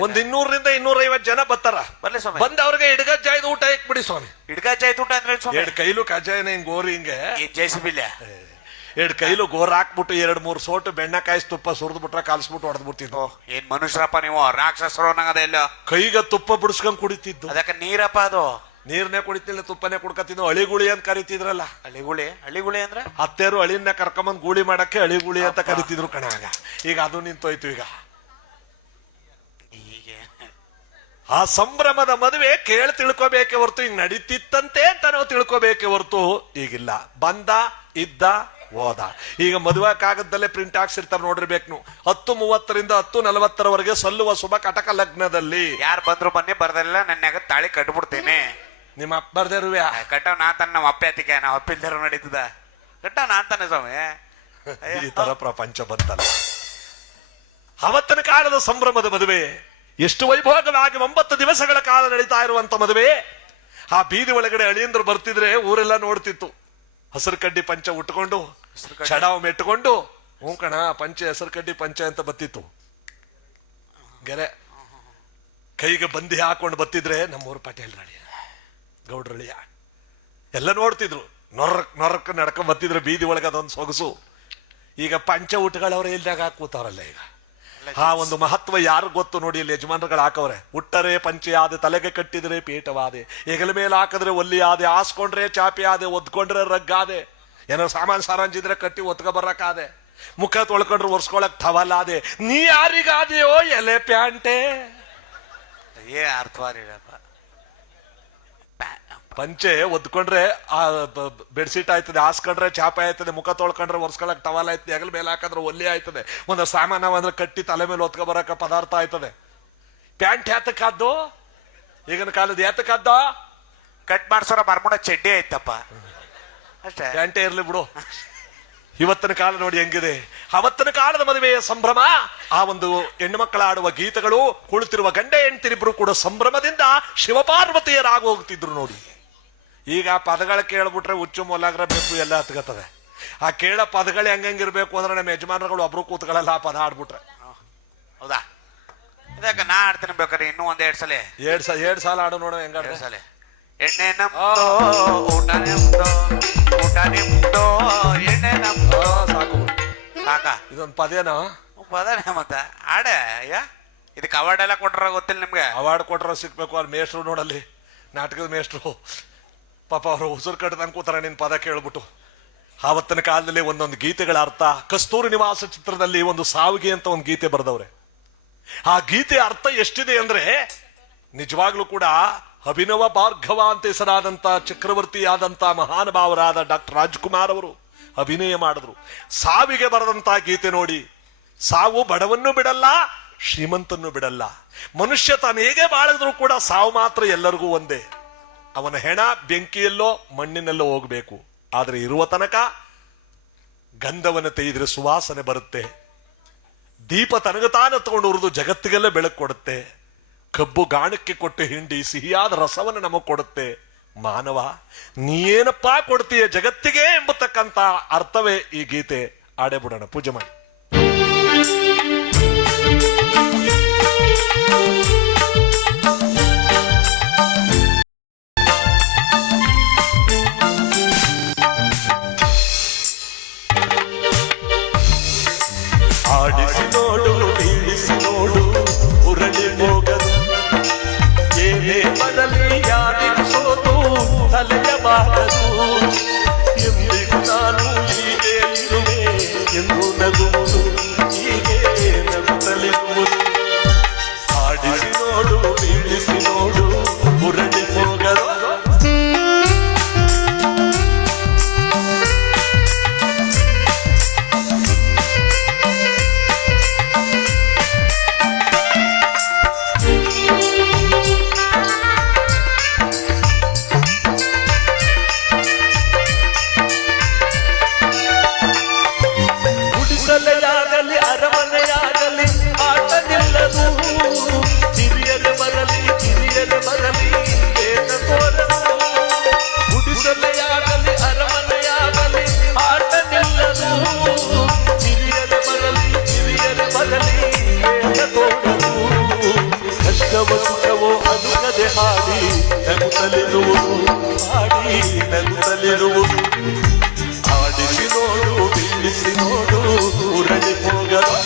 200ರಿಂದ 250 ಜನ ಬರ್ತಾರ. ಬಂದ ಅವ್ರಿಗೆ ಹಿಡ್ಗಜ್ಜಾಯ್ದು ಊಟ ಇಕ್ಬಿಡಿ ಸ್ವಾಮಿ. ಹಿಡ್ಗಜ್ಜಾಯ್ತು ಊಟ ಅಂದ್ರೆ 2 ಕೈಲು ಕಜ್ಜಾಯನ ಹಿಂಗ್ ಗೋರಿ ಹಿಂಗೆ ಜೈಸಿಬಿಲ್ಲ 2 ಕೈಲು ಗೋರ್ ಹಾಕ್ಬಿಟ್ಟು 2-3 ಸೋಟು ಬೆಣ್ಣ ಕಾಯಿಸಿ ತುಪ್ಪ ಸುರಿದು ಬಿಟ್ರೆ ಕಾಲಿಸ್ಬಿಟ್ಟು ಹೊಡೆದ್ ಬಿಡ್ತಿದ್ವು. ಏನ್ ಮನುಷ್ಯರಪ್ಪ ನೀವು, ರಾಕ್ಷಸರು ಅನ್ನಂಗದ ಇಲ್ಲ. ಕೈಗ ತುಪ್ಪ ಬಿಡಿಸ್ಕೊಂಡ್ ಕುಡಿತಿದ್ದು. ಅದಕ್ಕೆ ನೀರಪ್ಪ ಅದು. ನೀರ್ನೇ ಕುಡಿತಿಲ್ಲ, ತುಪ್ಪನೇ ಕುಡ್ಕತಿದ್ವು. ಅಳಿಗುಳಿ ಅಂತ ಕರಿತಿದ್ರಲ್ಲ. ಹಳ್ಳಿಗುಳಿ ಅಂದ್ರೆ ಅತ್ತೇರು ಅಳಿನ ಕರ್ಕೊಂಬಂದ್ ಗೂಳಿ ಮಾಡಕ್ಕೆ ಅಳಿಗುಳಿ ಅಂತ ಕರಿತಿದ್ರು ಕಣಾಗ. ಈಗ ಅದು ನಿಂತೋಯ್ತು. ಈಗ ಹೀಗೆ ಆ ಸಂಭ್ರಮದ ಮದುವೆ ಕೇಳಿ ತಿಳ್ಕೊಬೇಕೆ ಹೊರ್ತು ಹಿಂಗ್ ನಡೀತಿತ್ತಂತೆ ಅಂತ ನಾವು ತಿಳ್ಕೊಬೇಕೆ ಹೊರ್ತು ಈಗಿಲ್ಲ. ಬಂದ ಇದ್ದ ಹೋದ. ಈಗ ಮದುವೆ ಕಾಗದಲ್ಲೇ ಪ್ರಿಂಟ್ ಹಾಕ್ಸಿರ್ತಾರೆ ನೋಡಿರ್ಬೇಕು ನೀವು. 10:30ರಿಂದ 10:40 ಸಲ್ಲುವ ಶುಭ ಕಟಕ ಲಗ್ನದಲ್ಲಿ ಯಾರು ಬಂದ್ರು ಬನ್ನಿ, ಬರ್ದಲ್ಲ ನನ್ಯಾಗ ತಾಳಿ ಕಟ್ಬಿಡ್ತೇನೆ. ನಿಮ್ಮ ಅಪ್ಪ ಬರ್ದೇರುವೆ ಕಟ್ಟವ್ ನಾ ತಾನೆ, ನಮ್ಮ ಅಪ್ಪ ಅತ್ತಿಗೆ ನಾವು ಅಪ್ಪಿಲ್ದಾರ ನಡೀತದ. ಕಟ್ಟವ್ ನಾ ತಾನೆ ಸ್ವಾಮಿ. ಈ ತರ ಪ್ರಪಂಚ ಬಂತಲ್ಲ. ಅವತ್ತಿನ ಕಾಲದ ಸಂಭ್ರಮದ ಮದುವೆ ಎಷ್ಟು ವೈಭೋಗವಾಗಿ 9 ದಿವಸಗಳ ಕಾಲ ನಡೀತಾ ಇರುವಂತ ಮದುವೆ. ಆ ಬೀದಿ ಒಳಗಡೆ ಅಳಿಯಂದ್ರು ಬರ್ತಿದ್ರೆ ಊರೆಲ್ಲ ನೋಡ್ತಿತ್ತು. ಹಸಿರು ಕಡ್ಡಿ ಪಂಚ ಉಟ್ಕೊಂಡು, ಚಡಾವ್ ಮೆಟ್ಕೊಂಡು, ಹ್ಞೂ ಕಣ ಪಂಚೆ, ಹೆಸರು ಕಡ್ಡಿ ಪಂಚೆ ಅಂತ ಬತ್ತಿತ್ತು. ಗೆರೆ ಕೈಗೆ ಬಂದಿ ಹಾಕೊಂಡು ಬತ್ತಿದ್ರೆ ನಮ್ಮೂರು ಪಟೇಲ್ ರಳಿಯ, ಗೌಡ್ರಳಿಯ ಎಲ್ಲ ನೋಡ್ತಿದ್ರು. ನೊರಕ್ ನಡ್ಕೊಂಡ್ ಬತ್ತಿದ್ರು ಬೀದಿ ಒಳಗೆ. ಅದೊಂದು ಸೊಗಸು. ಈಗ ಪಂಚೆ ಊಟಗಳವ್ರ ಇಲ್ದಾಗ ಕೂತವ್ರಲ್ಲ. ಈಗ ಆ ಒಂದು ಮಹತ್ವ ಯಾರು ಗೊತ್ತು ನೋಡಿ. ಇಲ್ಲಿ ಯಜಮಾನರುಗಳು ಹಾಕವ್ರೆ. ಉಟ್ಟರೆ ಪಂಚೆ ಆದೆ, ತಲೆಗೆ ಕಟ್ಟಿದ್ರೆ ಪೀಠವಾದೆ, ಹೆಗಲ ಮೇಲೆ ಹಾಕಿದ್ರೆ ಒಲ್ಲಿ ಆದೆ, ಹಾಸ್ಕೊಂಡ್ರೆ ಚಾಪೆ ಆದೆ, ಒದ್ಕೊಂಡ್ರೆ ರಗ್ಗಾದೆ, ಏನೋ ಸಾಮಾನ್ ಸಾರಂಜಿದ್ರೆ ಕಟ್ಟಿ ಒತ್ಕ ಬರಕಾದೆ, ಮುಖ ತೊಳ್ಕೊಂಡ್ರೆ ಒರ್ಸ್ಕೊಳಕ್ ಟವಲ್ ಆದೆ, ನೀ ಯಾರಿಗಾದೆಯೋ ಎಲೆ ಪ್ಯಾಂಟೆ. ಅರ್ಥವಾರಿಲ್ಲಪ್ಪ. ಪಂಚೆ ಒದ್ಕೊಂಡ್ರೆ ಆ ಬೆಡ್ಶೀಟ್ ಆಯ್ತದೆ, ಹಾಸ್ಕೊಂಡ್ರೆ ಚಾಪೆ ಆಯ್ತದೆ, ಮುಖ ತೊಳ್ಕೊಂಡ್ರೆ ಒರ್ಸ್ಕೊಳಕ್ ಟವಲ್ ಆಯ್ತದೆ, ಹೆಗಲ ಮೇಲೆ ಹಾಕಿದ್ರೆ ಒಲ್ಲಿ ಆಯ್ತದೆ, ಒಂದು ಸಾಮಾನ ಅಂದ್ರೆ ಕಟ್ಟಿ ತಲೆ ಮೇಲೆ ಒತ್ಕ ಬರಕ ಪದಾರ್ಥ ಆಯ್ತದೆ. ಪ್ಯಾಂಟ್ ಯಾತಕ್ಕಾದ್ದು? ಈಗಿನ ಕಾಲದ ಯಾತಕ್ಕಾದ್ದ? ಕಟ್ ಮಾಡ್ಸೋರ ಬರ್ಮುಡ ಚಡ್ಡಿ ಆಯ್ತಪ್ಪ ಅಷ್ಟೇ. ಪ್ಯಾಂಟೇ ಇರ್ಲಿ ಬಿಡು. ಇವತ್ತಿನ ಕಾಲ ನೋಡಿ ಹೆಂಗಿದೆ. ಅವತ್ತಿನ ಕಾಲದ ಮದುವೆಯ ಸಂಭ್ರಮ, ಆ ಒಂದು ಹೆಣ್ಣು ಮಕ್ಕಳ ಆಡುವ ಗೀತೆಗಳು, ಕುಳಿತಿರುವ ಗಂಡ ಹೆಂಡತಿರಿಬ್ರು ಕೂಡ ಸಂಭ್ರಮದಿಂದ ಶಿವಪಾರ್ವತಿಯರಾಗಿ ಹೋಗ್ತಿದ್ರು ನೋಡಿ. ಈಗ ಪದಗಳ ಕೇಳ್ಬಿಟ್ರೆ ಹುಚ್ಚು ಮೊಲಾಗ್ರ ಬೇಕು ಎಲ್ಲ ಹತ್ಕತ್ತವೆ. ಆ ಕೇಳ ಪದಗಳು ಹೆಂಗಿರ್ಬೇಕು ಅಂದ್ರೆ ನಮ್ಮ ಯಜಮಾನರುಗಳು ಒಬ್ರು ಕೂತ್ಗಳೆಲ್ಲ ಆ ಪದ ಆಡ್ಬಿಟ್ರೆ. ಹೌದಾ? ಇದಕ್ಕೆ ನಾ ಆಡ್ತೀನಿ ಬೇಕಾದ್ರೆ ಇನ್ನೂ ಒಂದೆರಡು ಸಲ. ಎರಡ್ ಸಾಲ ಆಡು ನೋಡ ಹೆಂಗ ಸಲ. ಎಣ್ಣೆ ನಮ್ದೋ ಊಟ ನಿಮ್ದೋ, ಊಟ ನಿಮ್ದೋ ಎಣ್ಣೆ ನಮ್ದೋ. ಸಾಕು ಸಾಕ. ಇದೊಂದು ಪದೇನೋ ಪದನೇ ಮತ್ತ ಆಡ. ಇದಕ್ಕೆ ಅವಾರ್ಡ್ ಎಲ್ಲ ಕೊಟ್ರ ಗೊತ್ತಿಲ್ಲ ನಿಮ್ಗೆ? ಅವಾರ್ಡ್ ಕೊಟ್ರ ಸಿಕ್ಬೇಕು. ಅಲ್ಲಿ ಮೇಷ್ಟ್ರು ನೋಡಲ್ಲಿ, ನಾಟಕದ ಮೇಷ್ಟ್ರು ಪಾಪ ಅವರು ಉಸಿರು ಕಟ್ಟದಂಗೆ ಕೂತಾರ ನಿನ್ ಪದ ಕೇಳ್ಬಿಟ್ಟು. ಆವತ್ತಿನ ಕಾಲದಲ್ಲಿ ಒಂದೊಂದು ಗೀತೆಗಳ ಅರ್ಥ. ಕಸ್ತೂರಿ ನಿವಾಸ ಚಿತ್ರದಲ್ಲಿ ಒಂದು ಸಾವಿಗೆ ಅಂತ ಒಂದು ಗೀತೆ ಬರೆದವ್ರೆ. ಆ ಗೀತೆ ಅರ್ಥ ಎಷ್ಟಿದೆ ಅಂದ್ರೆ, ನಿಜವಾಗ್ಲೂ ಕೂಡ ಅಭಿನವ ಭಾರ್ಗವ ಅಂತ ಹೆಸರಾದಂತ ಚಕ್ರವರ್ತಿಯಾದಂತ ಮಹಾನುಭಾವರಾದ ಡಾಕ್ಟರ್ ರಾಜ್ಕುಮಾರ್ ಅವರು ಅಭಿನಯ ಮಾಡಿದ್ರು. ಸಾವಿಗೆ ಬರೆದಂತ ಗೀತೆ ನೋಡಿ. ಸಾವು ಬಡವನ್ನು ಬಿಡಲ್ಲ, ಶ್ರೀಮಂತನ್ನು ಬಿಡಲ್ಲ. ಮನುಷ್ಯ ತಾನು ಹೇಗೆ ಬಾಳಿದ್ರು ಕೂಡ ಸಾವು ಮಾತ್ರ ಎಲ್ಲರಿಗೂ ಒಂದೇ. ಅವನ ಹೆಣ ಬೆಂಕಿಯಲ್ಲೋ ಮಣ್ಣಿನಲ್ಲೋ ಹೋಗ್ಬೇಕು. ಆದ್ರೆ ಇರುವ ತನಕ ಗಂಧವನ್ನು ತೆಗೆದ್ರೆ ಸುವಾಸನೆ ಬರುತ್ತೆ. ದೀಪ ತನಗತಾನ ತಗೊಂಡು ಉರಿದು ಜಗತ್ತಿಗೆಲ್ಲ ಬೆಳಕು ಕೊಡುತ್ತೆ. ಕಬ್ಬು ಗಾಣಕ್ಕೆ ಕೊಟ್ಟು ಹಿಂಡಿ ಸಿಹಿಯಾದ ರಸವನ್ನು ನಮಗ್ ಕೊಡುತ್ತೆ. ಮಾನವ ನೀನಪ್ಪ ಕೊಡ್ತೀಯ ಜಗತ್ತಿಗೆ ಎಂಬತಕ್ಕಂತ ಅರ್ಥವೇ ಈ ಗೀತೆ. ಆಡೇ ಬಿಡೋಣ, ಪೂಜೆ ಮಾಡಿ. ಆಡಿಸಿ ನೋಡು, ಬೀಳಿಸಿ ನೋಡು, ಉರಳಿ ಹೋಗದು ಏನೇ ಬರಲಿ, ಯಾರಿಗೂ ಸೋತು ತಲೆಯ ಬಾರದು. ಎಂದಿಗೂ ನಾನು ಹೀಗೆ ಇರುವೆ ಎಂದು ನಗುವುದು, ಹೀಗೆ ನಗುತ್ತಲಿರುವುದು. ಆಡಿಸಿ ನೋಡು, ಬೀಳಿಸಿ ನೋಡು, ಉರಳಿ ಹೋಗದು. ಗುಡಿಸಲೆಯಾಗಲಿ ಅರಮನೆಯಾಗಲಿ ಆಟ ನಿಲ್ಲದು. ಹಿರಿಯರೆ ಬರಲಿ ಕಿರಿಯರೆ ಬರಲಿ ಏನ ತೋರದು. ಗುಡಿಸಲೆಯಾಗಲಿ ಅರಮನೆಯಾಗಲಿ ಆಟ ನಿಲ್ಲದು. ಹಿರಿಯರೆ ಬರಲಿ ಕಿರಿಯರೆ ಬರಲಿ ಏನ ತೋರದು. ಕಷ್ಟವ ಸುಖವೋ ಅನುಕದೆ ಹಾಡಿ ನಗುತ್ತಲಿರುವುದು, ಹಾಡಿ ನಗುತ್ತಲಿರುವುದು. ಆಡಿಸಿ ನೋಡು, ಬೀಳಿಸಿ ನೋಡು, ಉರಳಿ ಹೋಗದು.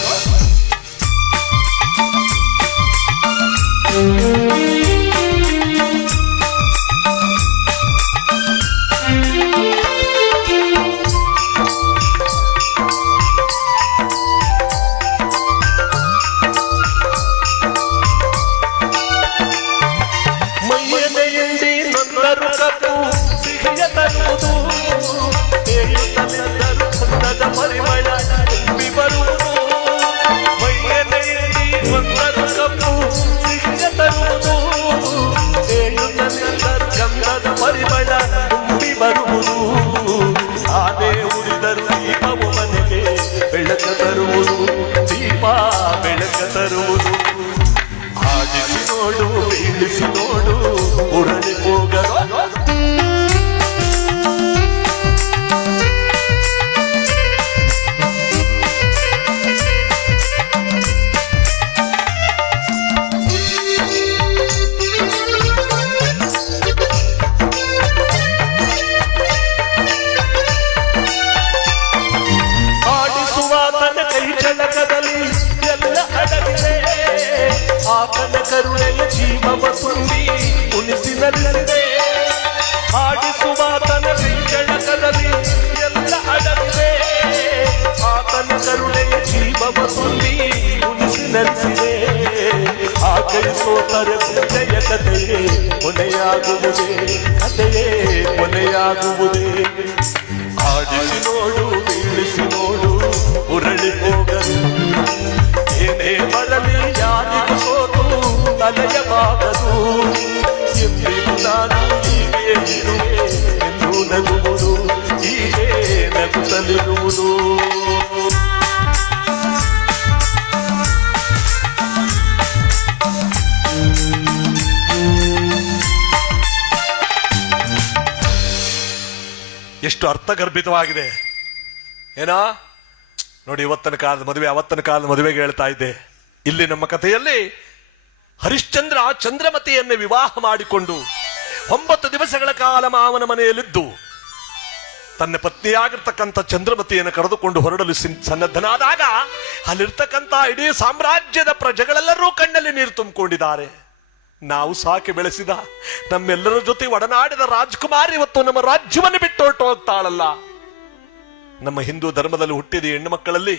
ಕರುಣೆಯ ಜೀವವ ತುಂಬಿ ಉಣಿಸಿನಲ್ಲಿದೆ. ಆಡಿಸುವ ಆತನ ಕೈಗಳಕದಲ್ಲಿ ಎಲ್ಲ ಅಡಗಿದೆ. ಆತನ ಕರುಣೆಯ ಜೀವವ ತುಂಬಿ ಉಣಿಸಿನಲ್ಲಿದೆ. ಆ ಕೈ ಸೋತರೆ ಜಯ ಕಥೆಯೇ ಕೊನೆಯಾಗುವುದೇ, ಕಥೆಯೇ ಕೊನೆಯಾಗುವುದೇ. ಆಡಿಸಿ ನೋಡು, ಬೀಳಿಸಿ ನೋಡು, ಉರಳಿ ಹೋಗದು. ಏನೇ ಬರಲಿ ಯಾರಿಗೂ ಸೋತು ತಲೆಯ ಬಾಗದು. ಎಂದಿಗೂ ನಾನು ಹೀಗೆ ಇರುವೆ ಎಂದು ನಗುವುದು, ಹೀಗೆ ನಗುತ್ತಲಿರುವುದು. ಎಷ್ಟು ಅರ್ಥಗರ್ಭಿತವಾಗಿದೆ ಏನೋ ನೋಡಿ. ಇವತ್ತಿನ ಕಾಲದ ಮದುವೆ ಅವತ್ತಿನ ಕಾಲದ ಮದುವೆಗೆ ಹೇಳ್ತಾ ಇದ್ದೆ. ಇಲ್ಲಿ ನಮ್ಮ ಕಥೆಯಲ್ಲಿ ಹರಿಶ್ಚಂದ್ರ ಚಂದ್ರಮತಿಯನ್ನು ವಿವಾಹ ಮಾಡಿಕೊಂಡು 9 ದಿವಸಗಳ ಕಾಲ ಮಾವನ ಮನೆಯಲ್ಲಿದ್ದು ತನ್ನ ಪತ್ನಿಯಾಗಿರ್ತಕ್ಕಂಥ ಚಂದ್ರಮತಿಯನ್ನು ಕರೆದುಕೊಂಡು ಹೊರಡಲು ಸನ್ನದ್ಧನಾದಾಗ ಅಲ್ಲಿರ್ತಕ್ಕಂಥ ಇಡೀ ಸಾಮ್ರಾಜ್ಯದ ಪ್ರಜೆಗಳೆಲ್ಲರೂ ಕಣ್ಣಲ್ಲಿ ನೀರು ತುಂಬಿಕೊಂಡಿದ್ದಾರೆ. ನಾವು ಸಾಕಿ ಬೆಳೆಸಿದ ನಮ್ಮೆಲ್ಲರ ಜೊತೆ ಒಡನಾಡಿದ ರಾಜ್ಕುಮಾರ್ ಇವತ್ತು ನಮ್ಮ ರಾಜ್ಯವನ್ನು ಬಿಟ್ಟು ಹೊರಟು ಹೋಗ್ತಾಳಲ್ಲ. ನಮ್ಮ ಹಿಂದೂ ಧರ್ಮದಲ್ಲಿ ಹುಟ್ಟಿದ ಹೆಣ್ಣು ಮಕ್ಕಳಲ್ಲಿ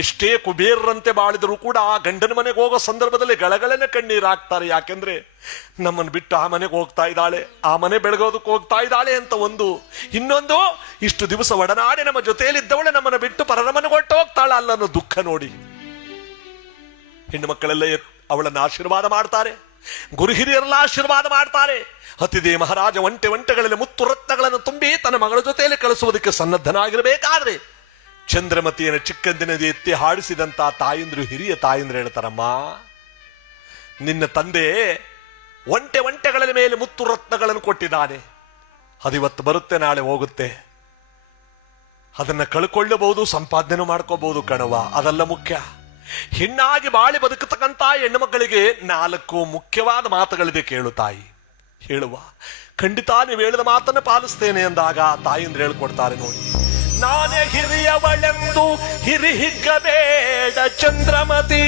ಎಷ್ಟೇ ಕುಬೇರರಂತೆ ಬಾಳಿದರೂ ಕೂಡ ಆ ಗಂಡನ ಮನೆಗೆ ಹೋಗೋ ಸಂದರ್ಭದಲ್ಲಿ ಗಳಗಳನ್ನ ಕಣ್ಣೀರು ಹಾಕ್ತಾರೆ. ಯಾಕೆಂದ್ರೆ ನಮ್ಮನ್ನು ಬಿಟ್ಟು ಆ ಮನೆಗೆ ಹೋಗ್ತಾ ಇದ್ದಾಳೆ, ಆ ಮನೆ ಬೆಳಗೋದಕ್ಕೆ ಹೋಗ್ತಾ ಇದ್ದಾಳೆ ಅಂತ ಒಂದು. ಇನ್ನೊಂದು, ಇಷ್ಟು ದಿವಸ ಒಡನಾಡಿ ನಮ್ಮ ಜೊತೆಯಲ್ಲಿದ್ದವಳೆ ನಮ್ಮನ್ನು ಬಿಟ್ಟು ಪರರ ಮನೆಗೆ ಹೊರಟು ಹೋಗ್ತಾಳ ಅಲ್ಲ ಅನ್ನೋ ದುಃಖ ನೋಡಿ. ಹೆಣ್ಣು ಮಕ್ಕಳೆಲ್ಲ ಅವಳನ್ನು ಆಶೀರ್ವಾದ ಮಾಡ್ತಾರೆ, ಗುರು ಹಿರಿಯರೆಲ್ಲ ಆಶೀರ್ವಾದ ಮಾಡ್ತಾರೆ. ಅತಿಥಿ ಮಹಾರಾಜ ಒಂಟೆಗಳಲ್ಲಿ ಮುತ್ತು ರತ್ನಗಳನ್ನು ತುಂಬಿ ತನ್ನ ಮಗಳ ಜೊತೆಯಲ್ಲಿ ಕಳಿಸುವುದಕ್ಕೆ ಸನ್ನದ್ಧನಾಗಿರಬೇಕಾದ್ರೆ ಚಂದ್ರಮತಿಯನ್ನು ಚಿಕ್ಕಂದಿನದಿ ಎತ್ತಿ ಹಾಡಿಸಿದಂತ ತಾಯಿಂದ್ರು, ಹಿರಿಯ ತಾಯಿಂದ್ರು ಹೇಳ್ತಾರಮ್ಮ, ನಿನ್ನ ತಂದೆ ಒಂಟೆಗಳ ಮೇಲೆ ಮುತ್ತು ರತ್ನಗಳನ್ನು ಕೊಟ್ಟಿದ್ದಾನೆ. ಅದಿವತ್ತು ಬರುತ್ತೆ, ನಾಳೆ ಹೋಗುತ್ತೆ. ಅದನ್ನ ಕಳ್ಕೊಳ್ಳಬಹುದು, ಸಂಪಾದನೆ ಮಾಡ್ಕೋಬಹುದು ಕಣವ, ಅದೆಲ್ಲ ಮುಖ್ಯ. ಹೆಣ್ಣಾಗಿ ಬಾಳಿ ಬದುಕತಕ್ಕಂತ ಹೆಣ್ಣು ಮಕ್ಕಳಿಗೆ 4 ಮುಖ್ಯವಾದ ಮಾತುಗಳಿದೆ, ಕೇಳು ತಾಯಿ. ಹೇಳುವ ಖಂಡಿತ ನೀವು ಹೇಳಿದ ಮಾತನ್ನ ಪಾಲಿಸ್ತೇನೆ ಅಂದಾಗ ತಾಯಿಂದ್ರೆ ಹೇಳ್ಕೊಡ್ತಾರೆ ನೋಡಿ. ನಾನೇ ಹಿರಿಯವಳೆಂದು ಹಿರಿಹಿಗ್ಗಬೇಡ ಚಂದ್ರಮತಿ,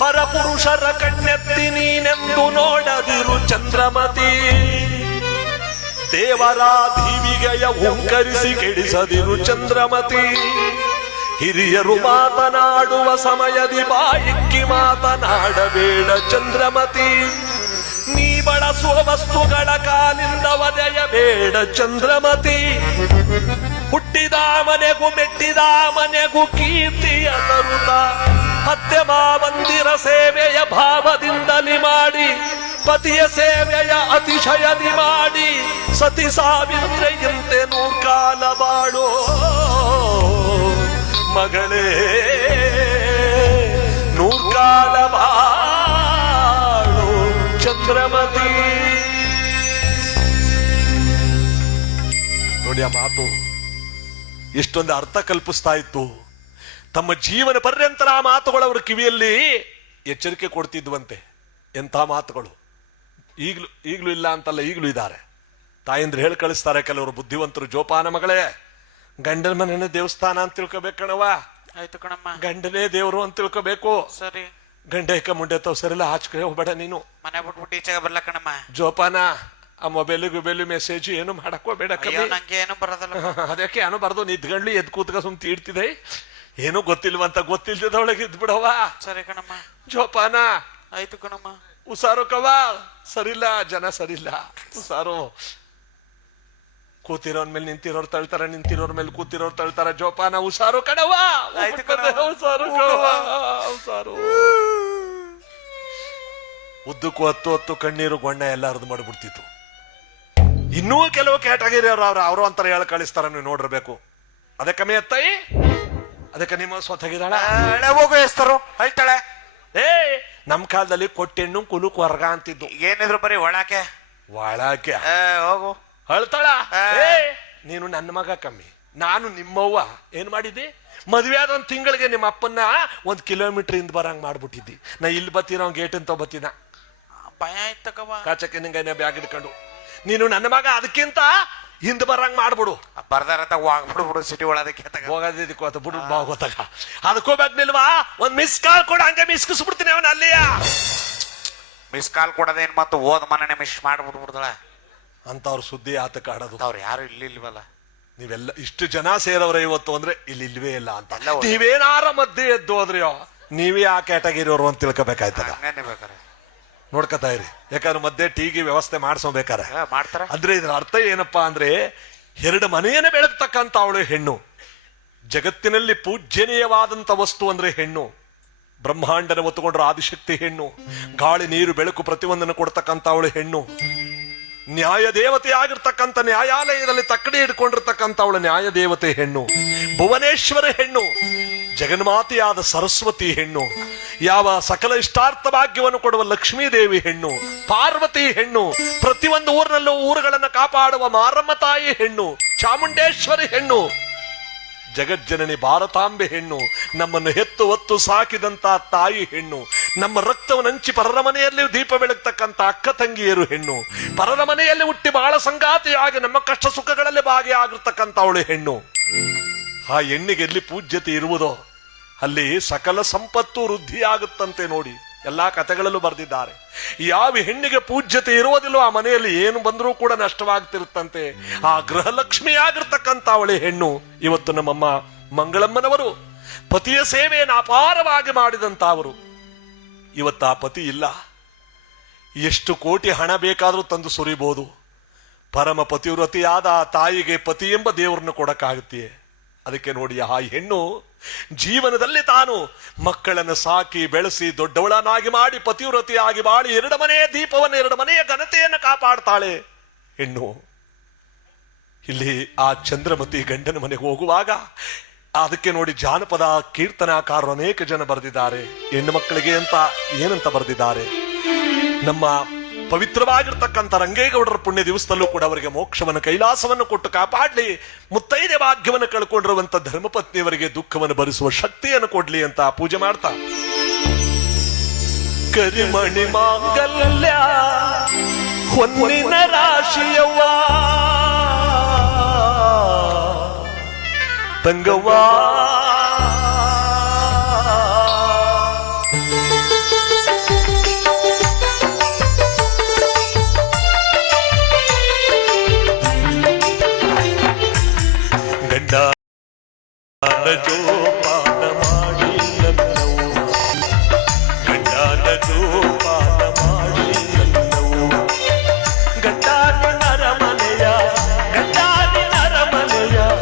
ಪರಪುರುಷರ ಕಣ್ಣೆತ್ತಿ ನೀನೆಂದು ನೋಡದಿರು ಚಂದ್ರಮತಿ. ದೇವರ ದೀವಿಗೆಯ ಓಂಕರಿಸಿ ಕೆಡಿಸದಿರು ಚಂದ್ರಮತಿ. ಹಿರಿಯರು ಮಾತನಾಡುವ ಸಮಯದಿ ಬಾಯಿಕ್ಕಿ ಮಾತನಾಡಬೇಡ ಚಂದ್ರಮತಿ. ನೀ ಬಳಸುವ ವಸ್ತುಗಳ ಕಾಲಿಂದ ಒದೆಯಬೇಡ ಚಂದ್ರಮತಿ. ಹುಟ್ಟಿದ ಮನೆಗೂ ಮೆಟ್ಟಿದ ಮನೆಗೂ ಕೀರ್ತಿಯ ತರುತ್ತ ಅತ್ತೆ ಮಾವಂದಿರ ಸೇವೆಯ ಭಾವದಿಂದಲಿ ಮಾಡಿ, ಪತಿಯ ಸೇವೆಯ ಅತಿಶಯದಿ ಮಾಡಿ, ಸತಿ ಸಾವಿತ್ರೆಯಂತೆ 100 ಕಾಲ ಬಾಳೋ ಮಗಳೇ, 100 ಕಾಲ ಬಾಳು ಚಂದ್ರಮತಿ. ನೋಡಿ ಆ ಮಾತು ಎಷ್ಟೊಂದು ಅರ್ಥ ಕಲ್ಪಿಸ್ತಾ ಇತ್ತು. ತಮ್ಮ ಜೀವನ ಪರ್ಯಂತರ ಆ ಮಾತುಗಳು ಅವರ ಕಿವಿಯಲ್ಲಿ ಎಚ್ಚರಿಕೆ ಕೊಡ್ತಿದ್ವಂತೆ. ಎಂಥ ಮಾತುಗಳು! ಈಗಲೂ ಇಲ್ಲ ಅಂತಲ್ಲ, ಈಗಲೂ ಇದ್ದಾರೆ. ತಾಯಂದ್ರೆ ಹೇಳಿ ಕಳಿಸ್ತಾರೆ ಕೆಲವರು ಬುದ್ಧಿವಂತರು, ಜೋಪಾನ ಮಗಳೇ, ಗಂಡನ ಮನೆನೇ ದೇವಸ್ಥಾನ ಅಂತ ತಿಳ್ಕೊಬೇಕು ಕಣವ. ಆಯ್ತು ಕಣಮ್ಮ. ಗಂಡನೇ ದೇವರು ಅಂತ ತಿಳ್ಕೊಬೇಕು. ಸರಿ. ಗಂಡೇಕ ಮುಂಡೆ ತವಸರೆಲ್ಲ ಹಾಚ್ಕೊ ಹೋಗ್ಬೇಡ ನೀನು. ಮನೆ ಬಿಟ್ಬಿಟ್ಟು ಈಚೆಗೆ ಬರ್ಲ ಕಣಮ್ಮ. ಜೋಪಾನ. ಆ ಮೊಬೈಲ್ ಮೆಸೇಜ್ ಏನು ಮಾಡಕೋಬೇಡ. ನಂಗೆ ಏನು ಬರೋದಲ್ಲ. ಅದಕ್ಕೆ ಏನೋ ಬರ್ದು ನಿದ್ಗಂಡ್ಲಿ ಎದ್ ಕೂತ್ಕ ಸುಮ್ ತೀಡ್ತಿದೆ. ಏನು ಗೊತ್ತಿಲ್ವಂತ ಗೊತ್ತಿಲ್ದೊಳಗೆ ಇದ್ಬಿಡವ. ಸರಿ ಕಣಮ್ಮ. ಜೋಪಾನ. ಆಯ್ತು ಕಣಮ್ಮ. ಹುಷಾರು ಕವ. ಸರಿಲ್ಲ, ಜನ ಸರಿಲ್ಲ. ಹುಷಾರು. ಕೂತಿರೋರ್ ಮೇಲೆ ನಿಂತಿರೋರ್ ತಳ್ತಾರ, ನಿಂತಿರೋರ್ ಮೇಲೆ ಕೂತಿರೋರ್ ತಳ್ತಾರ. ಜೋಪಾನ. ಹುಷಾರು ಕಣವ. ಹುಷಾರು ಕವ. ಹುಷಾರು. ಉದ್ದಕ್ಕೂ 10 ಕಣ್ಣೀರು ಗೊಣ್ಣ ಎಲ್ಲ ಹರಿದು ಮಾಡ್ಬಿಡ್ತಿತ್ತು. ಇನ್ನೂ ಕೆಲವು ಕ್ಯಾಟಗರಿ ಅವರು ಅಂತಾರೆ ಹೇಳ ಕಳಿಸ್ತಾರ, ನೀವು ನೋಡಿರ್ಬೇಕು. ಅದಕ್ಕೆ ಕಮ್ಮಿ ಎತ್ತಾಯಿ, ಅದಕ್ಕೆ ನಿಮ್ಮ ಸ್ವತಗಿದಾಳ ಹೋಗು ಎಸ್ತರು ಹೇಳ್ತಾಳೆ. ನಮ್ ಕಾಲದಲ್ಲಿ ಕೊಟ್ಟೆಣ್ಣು ಕುಲುಕ್ ವರ್ಗ ಅಂತಿದ್ದು. ಏನಿದ್ರು ಬರೀ ಒಳಾಕೆ ಹೋಗು ಹೇಳ್ತಾಳ. ನೀನು ನನ್ನ ಮಗ ಕಮ್ಮಿ, ನಾನು ನಿಮ್ಮವ್ವ ಏನ್ ಮಾಡಿದ್ದಿ, ಮದ್ವೆ ಆದ 1 ತಿಂಗಳಿಗೆ ನಿಮ್ಮ ಅಪ್ಪನ್ನ 1 ಕಿಲೋಮೀಟರ್ ಇಂದ ಬರಂಗ್ ಮಾಡ್ಬಿಟ್ಟಿದ್ದಿ. ನಾ ಇಲ್ಲಿ ಬತ್ತೀನ ಗೇಟ್ ಅಂತ ಬತ್ತೀನ, ಭಯ ಆಯ್ತಕ್ಕವ. ಕಾಚಕ್ಕೆ ನಿಂಗೈನ ಬ್ಯಾಗ್ ಹಿಡ್ಕೊಂಡು. ನೀನು ನನ್ನ ಮಗ, ಅದಕ್ಕಿಂತ ಹಿಂದ್ ಬರಂಗ್ ಮಾಡ್ಬಿಡು. ಬರ್ದಾರಂತ ಹೋಗ್ಬಿಡು ಸಿಟಿ ಒಳದಕ್ಕೆ ಹೋಗೋದಕ್ಕೆ ಬಿಡು ಗೊತ್ತಾಗ ಅದಕ್ಕೋಗ್ಬೇಕಿಲ್ವಾ ಒಂದ್ ಮಿಸ್ ಕಾಲ್ ಕೊಡ, ಹಂಗೆ ಮಿಸ್ಕಿಸ್ಬಿಡ್ತೀನಿ ಅವನ ಅಲ್ಲಿಯ. ಮಿಸ್ ಕಾಲ್ ಕೊಡೋದೇನ್ ಮತ್ತು ಹೋದ ಮನೆ ಮಿಸ್ ಮಾಡ್ಬಿಡ್ಬಿಡ್ದಳ ಅಂತವ್ರ ಸುದ್ದಿ ಆತಕ್ಕೆ ಆಡೋದು. ಅವ್ರು ಯಾರು ಇಲ್ಲಿಲ್ವಲ್ಲ. ನೀವೆಲ್ಲ ಇಷ್ಟು ಜನ ಸೇರವ್ರೆ ಇವತ್ತು ಅಂದ್ರೆ ಇಲ್ಲಿ ಇಲ್ವೇ ಇಲ್ಲ ಅಂತ. ನೀವೇನಾರ ಮಧ್ಯೆ ಎದ್ದು ಹೋದ್ರಿಯೋ ನೀವೇ ಆ ಕ್ಯಾಟಗಿರಿ ಅವರು ಅಂತ ತಿಳ್ಕೊಬೇಕಾಯ್ತದ. ನೋಡ್ಕೊತಾ ಇರಿ, ಯಾಕಂದ್ರೆ ಮಧ್ಯೆ ಟೀಗೆ ವ್ಯವಸ್ಥೆ ಮಾಡ್ಸೋಬೇಕಾರೆ ಮಾಡ್ತಾರ. ಅಂದ್ರೆ ಇದ್ರ ಅರ್ಥ ಏನಪ್ಪಾ ಅಂದ್ರೆ ಎರಡು ಮನೆಯನ್ನೇ ಬೆಳಗ್ತಕ್ಕಂತ ಅವಳು ಹೆಣ್ಣು. ಜಗತ್ತಿನಲ್ಲಿ ಪೂಜ್ಯನೀಯವಾದಂತ ವಸ್ತು ಅಂದ್ರೆ ಹೆಣ್ಣು. ಬ್ರಹ್ಮಾಂಡನ ಒತ್ತುಕೊಂಡ್ರ ಆದಿಶಕ್ತಿ ಹೆಣ್ಣು. ಗಾಳಿ ನೀರು ಬೆಳಕು ಪ್ರತಿಯೊಂದನ್ನು ಕೊಡ್ತಕ್ಕಂತ ಅವಳು ಹೆಣ್ಣು. ನ್ಯಾಯ ದೇವತೆ ಆಗಿರ್ತಕ್ಕಂಥ ನ್ಯಾಯಾಲಯದಲ್ಲಿ ತಕ್ಕಡಿ ಹಿಡ್ಕೊಂಡಿರ್ತಕ್ಕಂಥ ಅವಳು ನ್ಯಾಯ ದೇವತೆ ಹೆಣ್ಣು. ಭುವನೇಶ್ವರ ಹೆಣ್ಣು. ಜಗನ್ಮಾತೆಯಾದ ಸರಸ್ವತಿ ಹೆಣ್ಣು. ಯಾವ ಸಕಲ ಇಷ್ಟಾರ್ಥ ಭಾಗ್ಯವನ್ನು ಕೊಡುವ ಲಕ್ಷ್ಮೀ ದೇವಿ ಹೆಣ್ಣು. ಪಾರ್ವತಿ ಹೆಣ್ಣು. ಪ್ರತಿಯೊಂದು ಊರಿನಲ್ಲೂ ಊರುಗಳನ್ನು ಕಾಪಾಡುವ ಮಾರಮ್ಮ ತಾಯಿ ಹೆಣ್ಣು. ಚಾಮುಂಡೇಶ್ವರಿ ಹೆಣ್ಣು. ಜಗಜ್ಜನನಿ ಭಾರತಾಂಬೆ ಹೆಣ್ಣು. ನಮ್ಮನ್ನು ಹೆತ್ತು ಹೊತ್ತು ಸಾಕಿದಂತ ತಾಯಿ ಹೆಣ್ಣು. ನಮ್ಮ ರಕ್ತವನ್ನು ಹಂಚಿ ಪರರ ಮನೆಯಲ್ಲಿ ದೀಪ ಬೆಳಗ್ತಕ್ಕಂಥ ಅಕ್ಕ ತಂಗಿಯರು ಹೆಣ್ಣು. ಪರರ ಮನೆಯಲ್ಲಿ ಹುಟ್ಟಿ ಬಹಳ ಸಂಗಾತಿಯಾಗಿ ನಮ್ಮ ಕಷ್ಟ ಸುಖಗಳಲ್ಲಿ ಭಾಗಿಯಾಗಿರ್ತಕ್ಕಂಥ ಅವಳು ಹೆಣ್ಣು. ಆ ಹೆಣ್ಣಿಗೆ ಎಲ್ಲಿ ಪೂಜ್ಯತೆ ಇರುವುದೋ ಅಲ್ಲಿ ಸಕಲ ಸಂಪತ್ತು ವೃದ್ಧಿಯಾಗುತ್ತಂತೆ. ನೋಡಿ, ಎಲ್ಲಾ ಕಥೆಗಳಲ್ಲೂ ಬರೆದಿದ್ದಾರೆ. ಯಾವ ಹೆಣ್ಣಿಗೆ ಪೂಜ್ಯತೆ ಇರುವುದಿಲ್ಲೋ ಆ ಮನೆಯಲ್ಲಿ ಏನು ಬಂದರೂ ಕೂಡ ನಷ್ಟವಾಗ್ತಿರುತ್ತಂತೆ. ಆ ಗೃಹಲಕ್ಷ್ಮಿ ಆಗಿರ್ತಕ್ಕಂಥ ಅವಳೆ ಹೆಣ್ಣು. ಇವತ್ತು ನಮ್ಮಮ್ಮ ಮಂಗಳಮ್ಮನವರು ಪತಿಯ ಸೇವೆಯನ್ನು ಅಪಾರವಾಗಿ ಮಾಡಿದಂತ ಅವರು. ಇವತ್ತು ಆ ಪತಿ ಇಲ್ಲ. ಎಷ್ಟು ಕೋಟಿ ಹಣ ಬೇಕಾದರೂ ತಂದು ಸುರಿಬಹುದು. ಪರಮ ಪತಿವ್ರತಿಯಾದ ಆ ತಾಯಿಗೆ ಪತಿ ಎಂಬ ದೇವರನ್ನು ಕೊಡಕ್ಕಾಗುತ್ತೆಯೇ? ಅದಕ್ಕೆ ನೋಡಿ, ಆ ಹೆಣ್ಣು ಜೀವನದಲ್ಲಿ ತಾನು ಮಕ್ಕಳನ್ನು ಸಾಕಿ ಬೆಳೆಸಿ ದೊಡ್ಡವಳನ್ನಾಗಿ ಮಾಡಿ ಪತಿವ್ರತಿಯಾಗಿ ಬಾಳಿ ಎರಡು ಮನೆಯ ದೀಪವನ್ನು, ಎರಡು ಮನೆಯ ಘನತೆಯನ್ನು ಕಾಪಾಡ್ತಾಳೆ ಹೆಣ್ಣು. ಇಲ್ಲಿ ಆ ಚಂದ್ರಮತಿ ಗಂಡನ ಮನೆಗೆ ಹೋಗುವಾಗ ಅದಕ್ಕೆ ನೋಡಿ, ಜಾನಪದ ಕೀರ್ತನಾಕಾರರು ಅನೇಕ ಜನ ಬರೆದಿದ್ದಾರೆ. ಹೆಣ್ಣು ಮಕ್ಕಳಿಗೆ ಅಂತ ಏನಂತ ಬರೆದಿದ್ದಾರೆ. ನಮ್ಮ ಪವಿತ್ರವಾಗಿರ್ತಕ್ಕಂಥ ರಂಗೇಗೌಡರ ಪುಣ್ಯ ದಿವಸದಲ್ಲೂ ಕೂಡ ಅವರಿಗೆ ಮೋಕ್ಷವನ್ನು, ಕೈಲಾಸವನ್ನು ಕೊಟ್ಟು ಕಾಪಾಡ್ಲಿ, ಮುತ್ತೈದೆ ಭಾಗ್ಯವನ್ನು ಕಳ್ಕೊಂಡಿರುವಂತ ಧರ್ಮಪತ್ನಿಯವರಿಗೆ ದುಃಖವನ್ನು ಭರಿಸುವ ಶಕ್ತಿಯನ್ನು ಕೊಡ್ಲಿ ಅಂತ ಪೂಜೆ ಮಾಡ್ತಾ, ಕರಿಮಣಿ ಮಾಂಗಲ್ಯ ಹೊನ್ನಿನ ರಾಶಿಯವ್ವ ತಂಗವ್ವ ಜೋಪಾನ ಮಾಡಿ ನನ್ನವ್ವ, ಗಂಡನ ಜೋಪಾನ ಮಾಡಿ ನನ್ನವ್ವ, ಗಂಡನ ಅರಮನೆಯ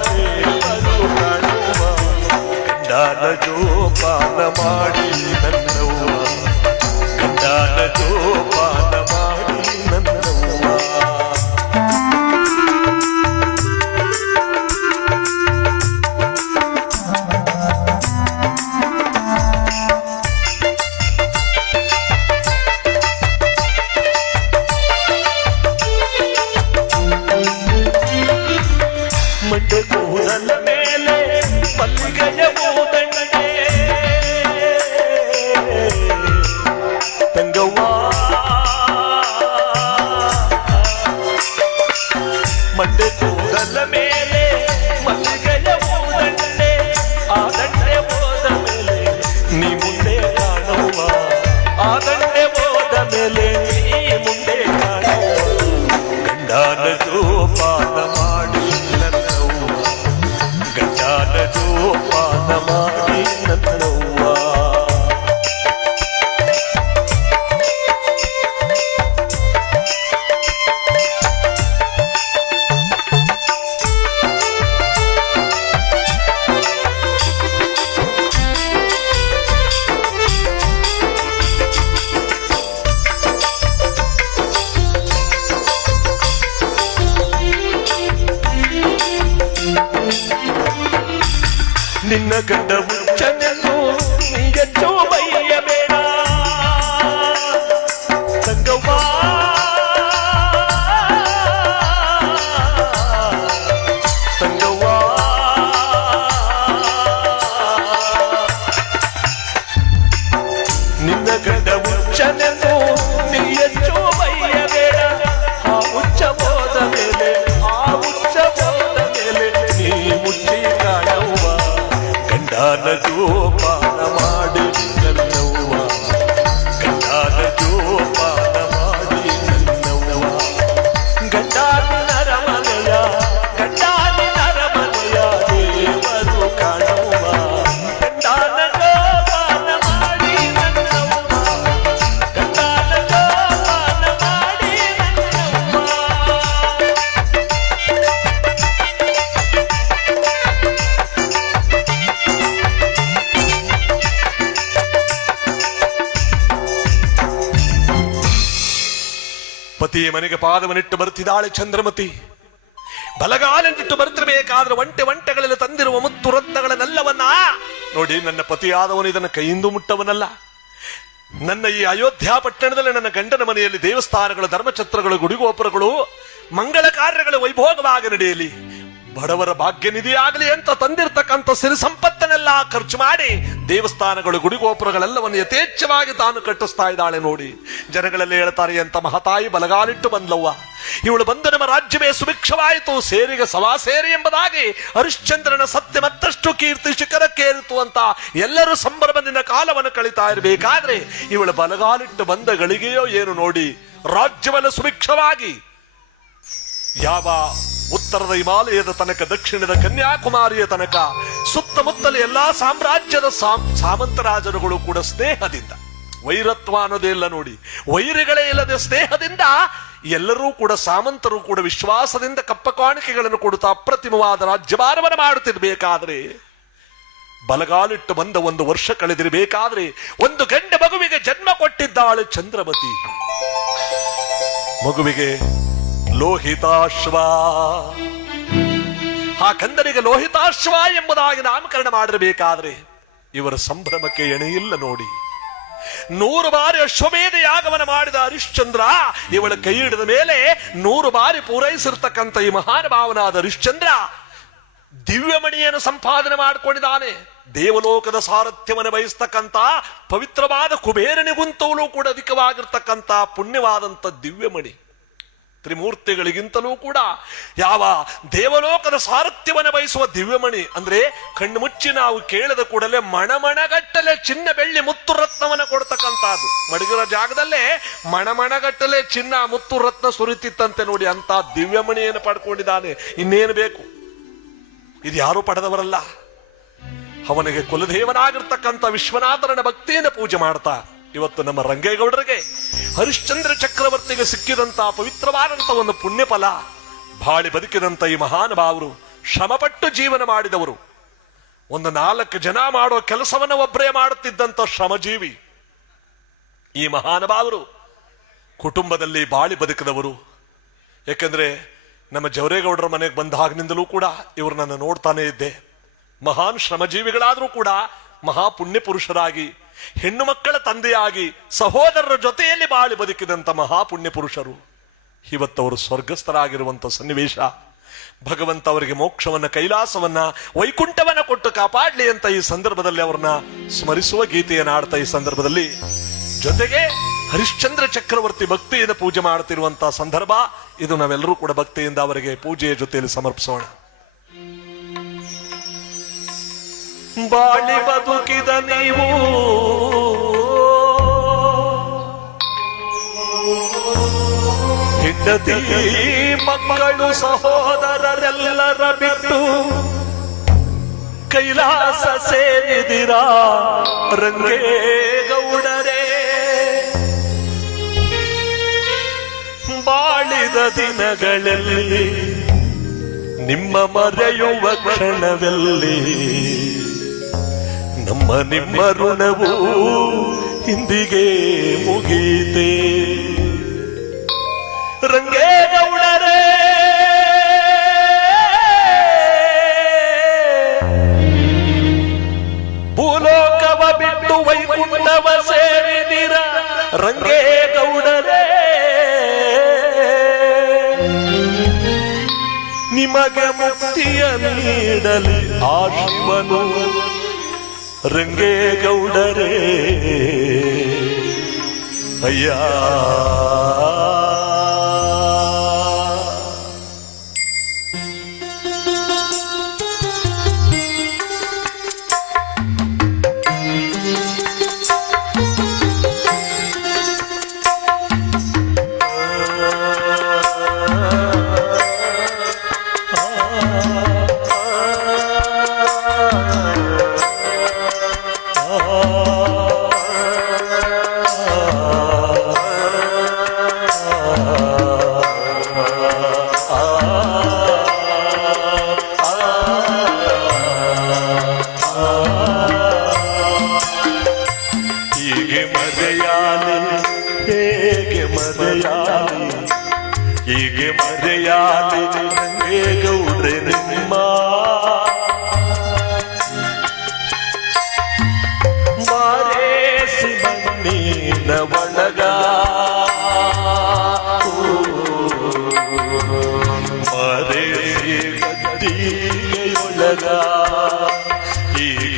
ದೇವರು ಕಾಣುವ, ಗಂಡನ ಜೋಪಾನ ಮಾಡಿ ನನ್ನವ್ವ, ಗಂಡನ ಜೋಪಾನ ಮಾಡಿ ನನ್ನವ್ವ. ಕೂದಲ ಮೇಲೆ ಮಲ್ಲಿಗೆಯ ಮೂದಂಡೆ ತಂಗವ್ವ, ಮಂಡೆ ಕೂದಲ ಮೇಲೆ ಮಲ್ಲಿಗೆಯ ಮೂದಂಡೆ, ಆ ದಂಡೆ ಹೋದ ಮೇಲೆ ನೀ ಮುಂದೆ ಕಾಣವ್ವ, ಆ ದಂಡೆ ಹೋದ ಮೇಲೆ ನೀ ಮುಂದೆ ಕಾಣವ್ವ, ಗಂಡನ ಜೋಪಾನ ಮಾಡಿ ಗಂಡನ ಜೋಪಾನ ಮಾಡಿ ನನ್ನವ್ವ. ನಿನ್ನ ಗಂಡ ಹುಚ್ಚನೆಂದು ನೀಗೆಚ್ಚು ಬೈಯಬೇಡ ತಂಗವ್ವ, ತಂಗವ್ವ, ನಿನ್ನ ಗಂಡ ಹುಚ್ಚನೆಂದು ನೀಗೆಚ್ಚು ಬೈಯಬೇಡ. ಆ ಹುಚ್ಚ ಹೋದ ಮೇಲೆ, ಆ ಹುಚ್ಚ ಜೋಪಾನ ಮಾಡಿ ನನ್ನವ್ವ, ಗಂಡಾನ ಜೋಪಾನ ಮಾಡಿ ನನ್ನವ್ವ. ಗಂಡಾನ ರಮಣೆಯ ಗಂಡಾನ ರಮಣೆಯ ದೇವರು ಕಾಣುವ, ಗಂಡಾನ ಜೋಪಾನ ಮಾಡಿ ನನ್ನವ್ವ, ಗಂಡಾನ ಜೋಪಾನ ಮಾಡಿ ನನ್ನವ್ವ. ಪತಿಯ ಮನೆಗೆ ಪಾದವನ್ನಿಟ್ಟು ಬರುತ್ತಿದ್ದಾಳೆ ಚಂದ್ರಮತಿ. ಬಲಗಾಲನ್ನಿಟ್ಟು ಬರುತ್ತಿರಬೇಕಾದ್ರೆ ಒಂಟೆಗಳೆಲ್ಲ ತಂದಿರುವ ಮುತ್ತು ರತ್ನಗಳನ್ನೆಲ್ಲವನ್ನ ನೋಡಿ, ನನ್ನ ಪತಿಯಾದವನು ಇದನ್ನು ಕೈಯಿಂದ ಮುಟ್ಟವನಲ್ಲ. ನನ್ನ ಈ ಅಯೋಧ್ಯ ಪಟ್ಟಣದಲ್ಲಿ ನನ್ನ ಗಂಡನ ಮನೆಯಲ್ಲಿ ದೇವಸ್ಥಾನಗಳು, ಧರ್ಮಛತ್ರಗಳು, ಗುಡಿಗೋಪುರಗಳು, ಮಂಗಳ ಕಾರ್ಯಗಳು ವೈಭೋಗವಾಗಿ ನಡೆಯಲಿ, ಬಡವರ ಭಾಗ್ಯ ನಿಧಿಯಾಗಲಿ ಅಂತ ತಂದಿರತಕ್ಕಂಥ ಸಿರಿ ಸಂಪತ್ತನ್ನೆಲ್ಲ ಖರ್ಚು ಮಾಡಿ ದೇವಸ್ಥಾನಗಳು, ಗುಡಿಗೋಪುರಗಳೆಲ್ಲವನ್ನು ಯಥೇಚ್ಛವಾಗಿ ತಾನು ಕಟ್ಟಿಸ್ತಾ ಇದ್ದಾಳೆ. ನೋಡಿ, ಜನಗಳೆಲ್ಲ ಹೇಳ್ತಾರೆ, ಅಂತ ಮಹತಾಯಿ ಬಲಗಾಲಿಟ್ಟು ಬಂದವ್ವ, ಇವಳು ಬಂದು ನಮ್ಮ ರಾಜ್ಯವೇ ಸುಭಿಕ್ಷವಾಯಿತು, ಸೇರಿಗೆ ಸವಾ ಸೇರಿ ಎಂಬುದಾಗಿ ಹರಿಶ್ಚಂದ್ರನ ಸತ್ಯ ಮತ್ತಷ್ಟು ಕೀರ್ತಿ ಶಿಖರಕ್ಕೇರಿತು ಅಂತ ಎಲ್ಲರೂ ಸಂಭ್ರಮದಿಂದ ಕಾಲವನ್ನು ಕಳೀತಾ ಇರಬೇಕಾದ್ರೆ ಇವಳು ಬಲಗಾಲಿಟ್ಟು ಬಂದ ಗಳಿಗೆಯೋ ಏನು ನೋಡಿ, ರಾಜ್ಯವನ್ನು ಸುಭಿಕ್ಷವಾಗಿ ಯಾವ ಉತ್ತರದ ಹಿಮಾಲಯದ ತನಕ, ದಕ್ಷಿಣದ ಕನ್ಯಾಕುಮಾರಿಯ ತನಕ, ಸುತ್ತಮುತ್ತಲ ಎಲ್ಲಾ ಸಾಮ್ರಾಜ್ಯದ ಸಾಮಂತರಾಜರುಗಳು ಕೂಡ ಸ್ನೇಹದಿಂದ, ವೈರತ್ವ ಅನ್ನೋದೇ ಇಲ್ಲ ನೋಡಿ, ವೈರಿಗಳೇ ಇಲ್ಲದೆ ಸ್ನೇಹದಿಂದ ಎಲ್ಲರೂ ಕೂಡ ಸಾಮಂತರು ಕೂಡ ವಿಶ್ವಾಸದಿಂದ ಕಪ್ಪ ಕಾಣಿಕೆಗಳನ್ನು ಕೊಡುತ್ತಾ ಅಪ್ರತಿಮವಾದ ರಾಜ್ಯಭಾರವನ್ನು ಮಾಡುತ್ತಿರಬೇಕಾದ್ರೆ, ಬಲಗಾಲಿಟ್ಟು ಬಂದ 1 ವರ್ಷ ಕಳೆದಿರಬೇಕಾದ್ರೆ ಒಂದು ಗಂಡ ಮಗುವಿಗೆ ಜನ್ಮ ಕೊಟ್ಟಿದ್ದಾಳೆ ಚಂದ್ರಮತಿ. ಮಗುವಿಗೆ ಲೋಹಿತಾಶ್ವ, ಆ ಕಂದನಿಗೆ ಲೋಹಿತಾಶ್ವ ಎಂಬುದಾಗಿ ನಾಮಕರಣ ಮಾಡಿರಬೇಕಾದ್ರೆ ಇವರ ಸಂಭ್ರಮಕ್ಕೆ ಎಣೆಯಿಲ್ಲ ನೋಡಿ. 100 ಬಾರಿ ಅಶ್ವಮೇಧ ಯಾಗವನ್ನು ಮಾಡಿದ ಹರಿಶ್ಚಂದ್ರ ಇವಳ ಕೈ ಹಿಡಿದ ಮೇಲೆ 100 ಬಾರಿ ಪೂರೈಸಿರ್ತಕ್ಕಂಥ ಈ ಮಹಾನುಭಾವನಾದ ಹರಿಶ್ಚಂದ್ರ ದಿವ್ಯಮಣಿಯನ್ನು ಸಂಪಾದನೆ ಮಾಡಿಕೊಂಡಿದ್ದಾನೆ. ದೇವಲೋಕದ ಸಾರಥ್ಯವನ್ನು ವಹಿಸ್ತಕ್ಕಂಥ ಪವಿತ್ರವಾದ ಕುಬೇರನಿಗುಂತಲೂ ಕೂಡ ಅಧಿಕವಾಗಿರ್ತಕ್ಕಂಥ ಪುಣ್ಯವಾದಂಥ ದಿವ್ಯಮಣಿ. ತ್ರಿಮೂರ್ತಿಗಳಿಗಿಂತಲೂ ಕೂಡ ಯಾವ ದೇವಲೋಕದ ಸಾರಥ್ಯವನ್ನು ಬಯಸುವ ದಿವ್ಯಮಣಿ ಅಂದ್ರೆ ಕಣ್ಣು ಮುಚ್ಚಿ ನಾವು ಕೇಳದ ಕೂಡಲೇ ಮಣಮಣಗಟ್ಟಲೆ ಚಿನ್ನ ಬೆಳ್ಳಿ ಮುತ್ತು ರತ್ನವನ್ನು ಕೊಡ್ತಕ್ಕಂಥದ್ದು. ಮಡಗಿರೋ ಜಾಗದಲ್ಲೇ ಮಣಮಣಗಟ್ಟಲೆ ಚಿನ್ನ ಮುತ್ತು ರತ್ನ ಸುರಿತಿತ್ತಂತೆ ನೋಡಿ, ಅಂತ ದಿವ್ಯಮಣಿಯನ್ನು ಪಡ್ಕೊಂಡಿದ್ದಾನೆ. ಇನ್ನೇನು ಬೇಕು? ಇದು ಯಾರೂ ಪಡೆದವರಲ್ಲ. ಅವನಿಗೆ ಕುಲದೇವನಾಗಿರ್ತಕ್ಕಂಥ ವಿಶ್ವನಾಥನ ಭಕ್ತಿಯನ್ನು ಪೂಜೆ ಮಾಡ್ತಾ ಇವತ್ತು ನಮ್ಮ ರಂಗೇಗೌಡರಿಗೆ ಹರಿಶ್ಚಂದ್ರ ಚಕ್ರವರ್ತಿಗೆ ಸಿಕ್ಕಿದಂತ ಪವಿತ್ರವಾದಂತ ಒಂದು ಪುಣ್ಯ ಫಲ, ಬಾಳಿ ಬದುಕಿದಂತ ಈ ಮಹಾನುಭಾವರು, ಶ್ರಮಪಟ್ಟು ಜೀವನ ಮಾಡಿದವರು, ಒಂದು 4 ಜನ ಮಾಡೋ ಕೆಲಸವನ್ನು ಒಬ್ಬರೇ ಮಾಡುತ್ತಿದ್ದಂತ ಶ್ರಮಜೀವಿ ಈ ಮಹಾನುಭಾವರು ಕುಟುಂಬದಲ್ಲಿ ಬಾಳಿ ಬದುಕಿದವರು. ಯಾಕಂದ್ರೆ ನಮ್ಮ ಜವರೇಗೌಡರ ಮನೆಗೆ ಬಂದ ಹಾಗಿನಿಂದಲೂ ಕೂಡ ಇವರು ನನ್ನ ನೋಡ್ತಾನೆ ಇದ್ದೆ. ಮಹಾನ್ ಶ್ರಮಜೀವಿಗಳಾದ್ರೂ ಕೂಡ ಮಹಾಪುಣ್ಯ ಪುರುಷರಾಗಿ, ಹೆಣ್ಣು ಮಕ್ಕಳ ತಂದೆಯಾಗಿ, ಸಹೋದರರ ಜೊತೆಯಲ್ಲಿ ಬಾಳಿ ಬದುಕಿದಂತ ಮಹಾಪುಣ್ಯ ಪುರುಷರು ಇವತ್ತವರು ಸ್ವರ್ಗಸ್ಥರಾಗಿರುವಂತ ಸನ್ನಿವೇಶ. ಭಗವಂತ ಅವರಿಗೆ ಮೋಕ್ಷವನ್ನ, ಕೈಲಾಸವನ್ನ, ವೈಕುಂಠವನ್ನ ಕೊಟ್ಟು ಕಾಪಾಡ್ಲಿ ಅಂತ ಈ ಸಂದರ್ಭದಲ್ಲಿ ಅವ್ರನ್ನ ಸ್ಮರಿಸುವ ಗೀತೆಯನ್ನು ಆಡ್ತಾ ಈ ಸಂದರ್ಭದಲ್ಲಿ ಜೊತೆಗೆ ಹರಿಶ್ಚಂದ್ರ ಚಕ್ರವರ್ತಿ ಭಕ್ತಿಯಿಂದ ಪೂಜೆ ಮಾಡುತ್ತಿರುವಂತಹ ಸಂದರ್ಭ ಇದು. ನಾವೆಲ್ಲರೂ ಕೂಡ ಭಕ್ತಿಯಿಂದ ಅವರಿಗೆ ಪೂಜೆಯ ಜೊತೆಯಲ್ಲಿ ಸಮರ್ಪಿಸೋಣ. ಬಾಳಿ ಬದುಕಿದ ನೀವು ಹೆಂಡತಿ ಮಕ್ಕಳು ಸಹೋದರರೆಲ್ಲರ ಬಿಟ್ಟು ಕೈಲಾಸ ಸೇರಿದಿರಾ ರಂಗೇಗೌಡರೇ. ಬಾಳಿದ ದಿನಗಳಲ್ಲಿ ನಿಮ್ಮ ಮರೆಯುವ ಕ್ಷಣವೆಲ್ಲಿ, ನಮ್ಮ ನಿಮ್ಮ ಋಣವು ಇಂದಿಗೆ ಮುಗೀತೆ ರಂಗೇಗೌಡರೇ. ಭೂಲೋಕವ ಬಿಟ್ಟು ವೈಕುಂಠವ ಸೇರಿದಿರ ರಂಗೇಗೌಡರೇ. ನಿಮಗೆ ಮುಕ್ತಿಯ ನೀಡಲಿ ಆ ಶಿವನು ರಂಗೇಗೌಡರೇ. ಅಯ್ಯ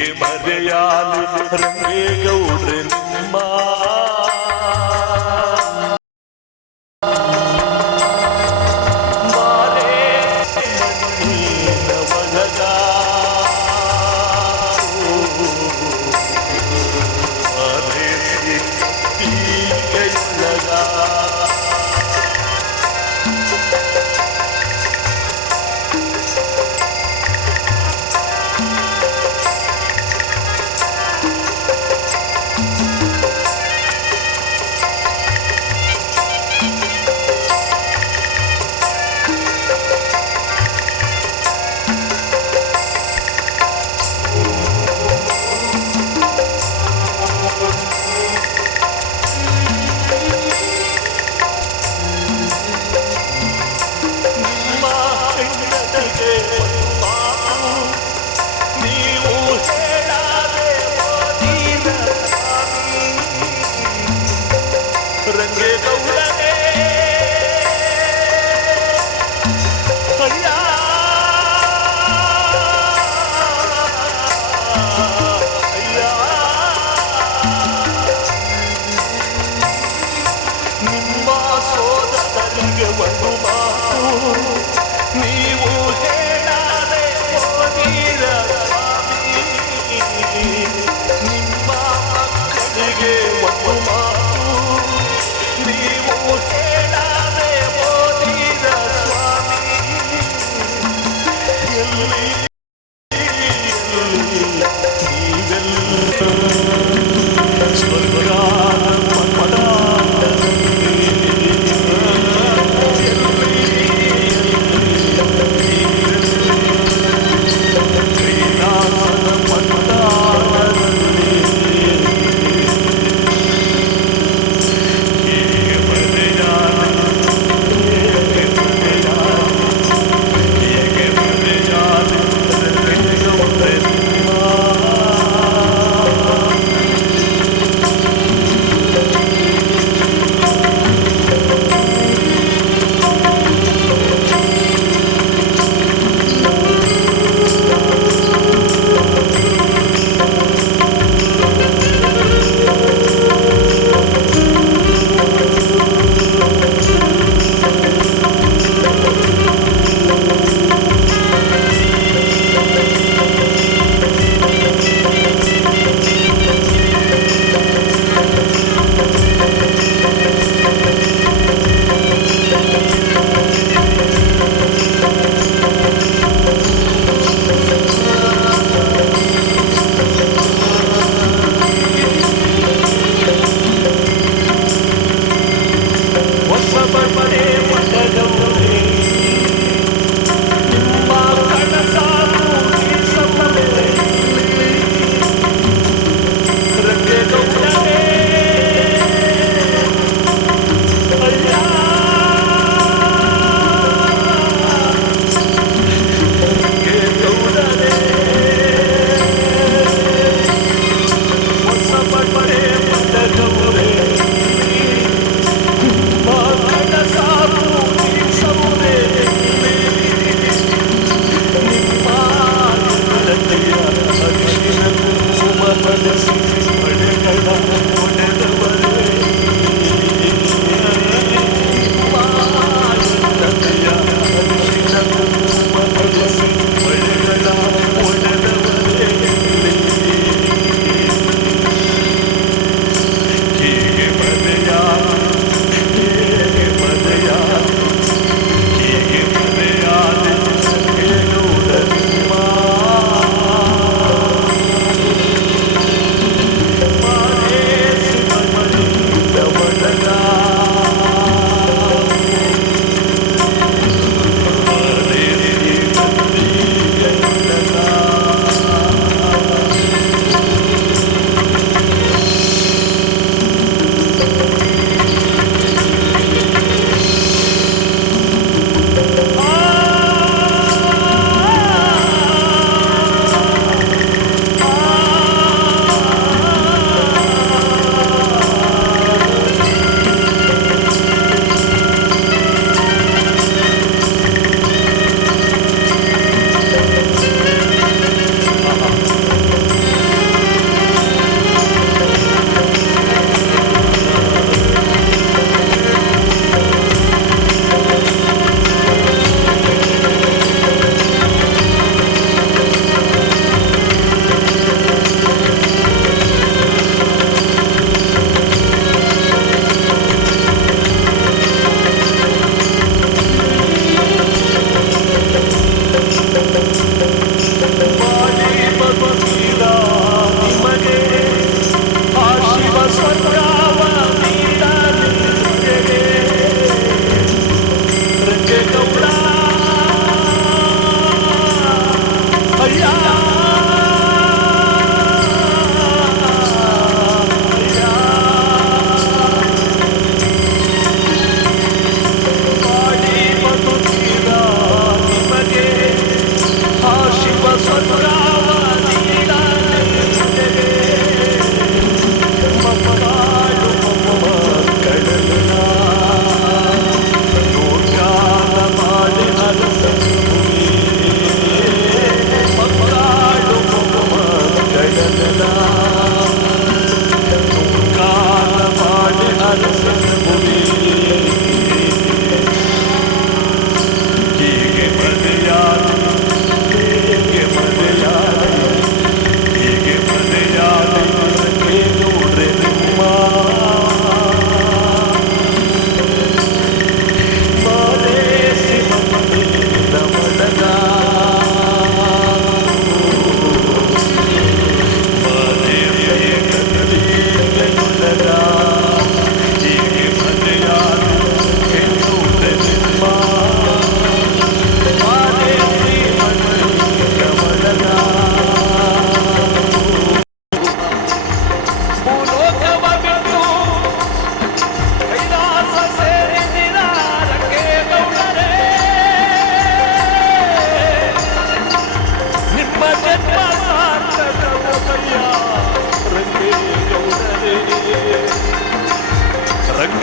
ಹೇಗೆ ಮರೆಯಾಲಿ ರಂಗೇಗೌಡ್ರೆ ನಿಮ್ಮ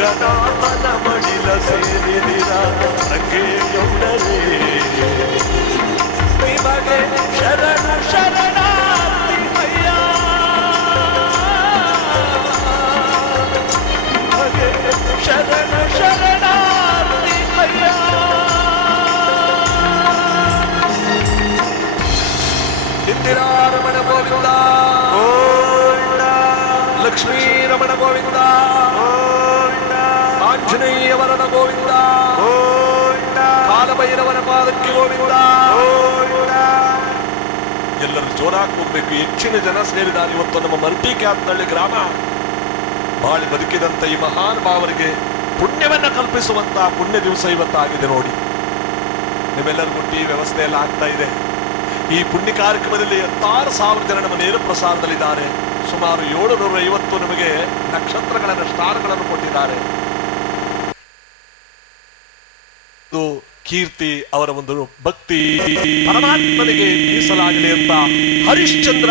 ರಂಗನಾಥನ ಮಡಿಲ ಸೇರಿದಿರ ರಂಗೇಗೌಡರೇ ನಿಮಗೆ ಶರಣ ಶರಣಾರ್ಥಿಯಯ್ಯ ನಿಮಗೆ ಶರಣ ಶರಣಾರ್ಥಿಯಯ್ಯ ಇಂದಿರಾ ರಮಣ ಗೋವಿಂದ ಲಕ್ಷ್ಮೀ ರಮಣ ಗೋವಿಂದ ಆಂಜನೇಯ ವರಣ ಗೋವಿಂದ ಕಾಲಭೈರವನ ಪಾದಕ್ಕೆ ಗೋವಿಂದ. ಎಲ್ಲರೂ ಜೋರಾಗಿ ಹೋಗ್ಬೇಕು. ಹೆಚ್ಚಿನ ಜನ ಸೇರಿದ್ದಾರೆ ಇವತ್ತು ನಮ್ಮ ಮಲ್ಟಿ ಕ್ಯಾಪ್ನಳ್ಳಿ ಗ್ರಾಮ. ಬಾಳಿ ಬದುಕಿದಂತ ಈ ಮಹಾನ್ ಭಾವರಿಗೆ ಪುಣ್ಯವನ್ನ ಕಲ್ಪಿಸುವಂತ ಪುಣ್ಯ ದಿವಸ ಇವತ್ತಾಗಿದೆ ನೋಡಿ. ನಿಮ್ಮೆಲ್ಲರಿಗೂ ಟೀ ವ್ಯವಸ್ಥೆ ಎಲ್ಲ ಆಗ್ತಾ ಇದೆ. ಈ ಪುಣ್ಯ ಕಾರ್ಯಕ್ರಮದಲ್ಲಿ 16,000 ಜನ ನಮ್ಮ ನೇರ ಪ್ರಸಾರದಲ್ಲಿದ್ದಾರೆ. ಸುಮಾರು 750 ನಮಗೆ ನಕ್ಷತ್ರಗಳನ್ನು ಸ್ಟಾರ್ಗಳನ್ನು ಕೊಟ್ಟಿದ್ದಾರೆ. ಕೀರ್ತಿ ಅವರ ಒಂದು ಭಕ್ತಿ ಪರಮಾತ್ಮನಿಗೆ ಮೀಸಲಾಗಲಿ ಅಂತ ಹರಿಶ್ಚಂದ್ರ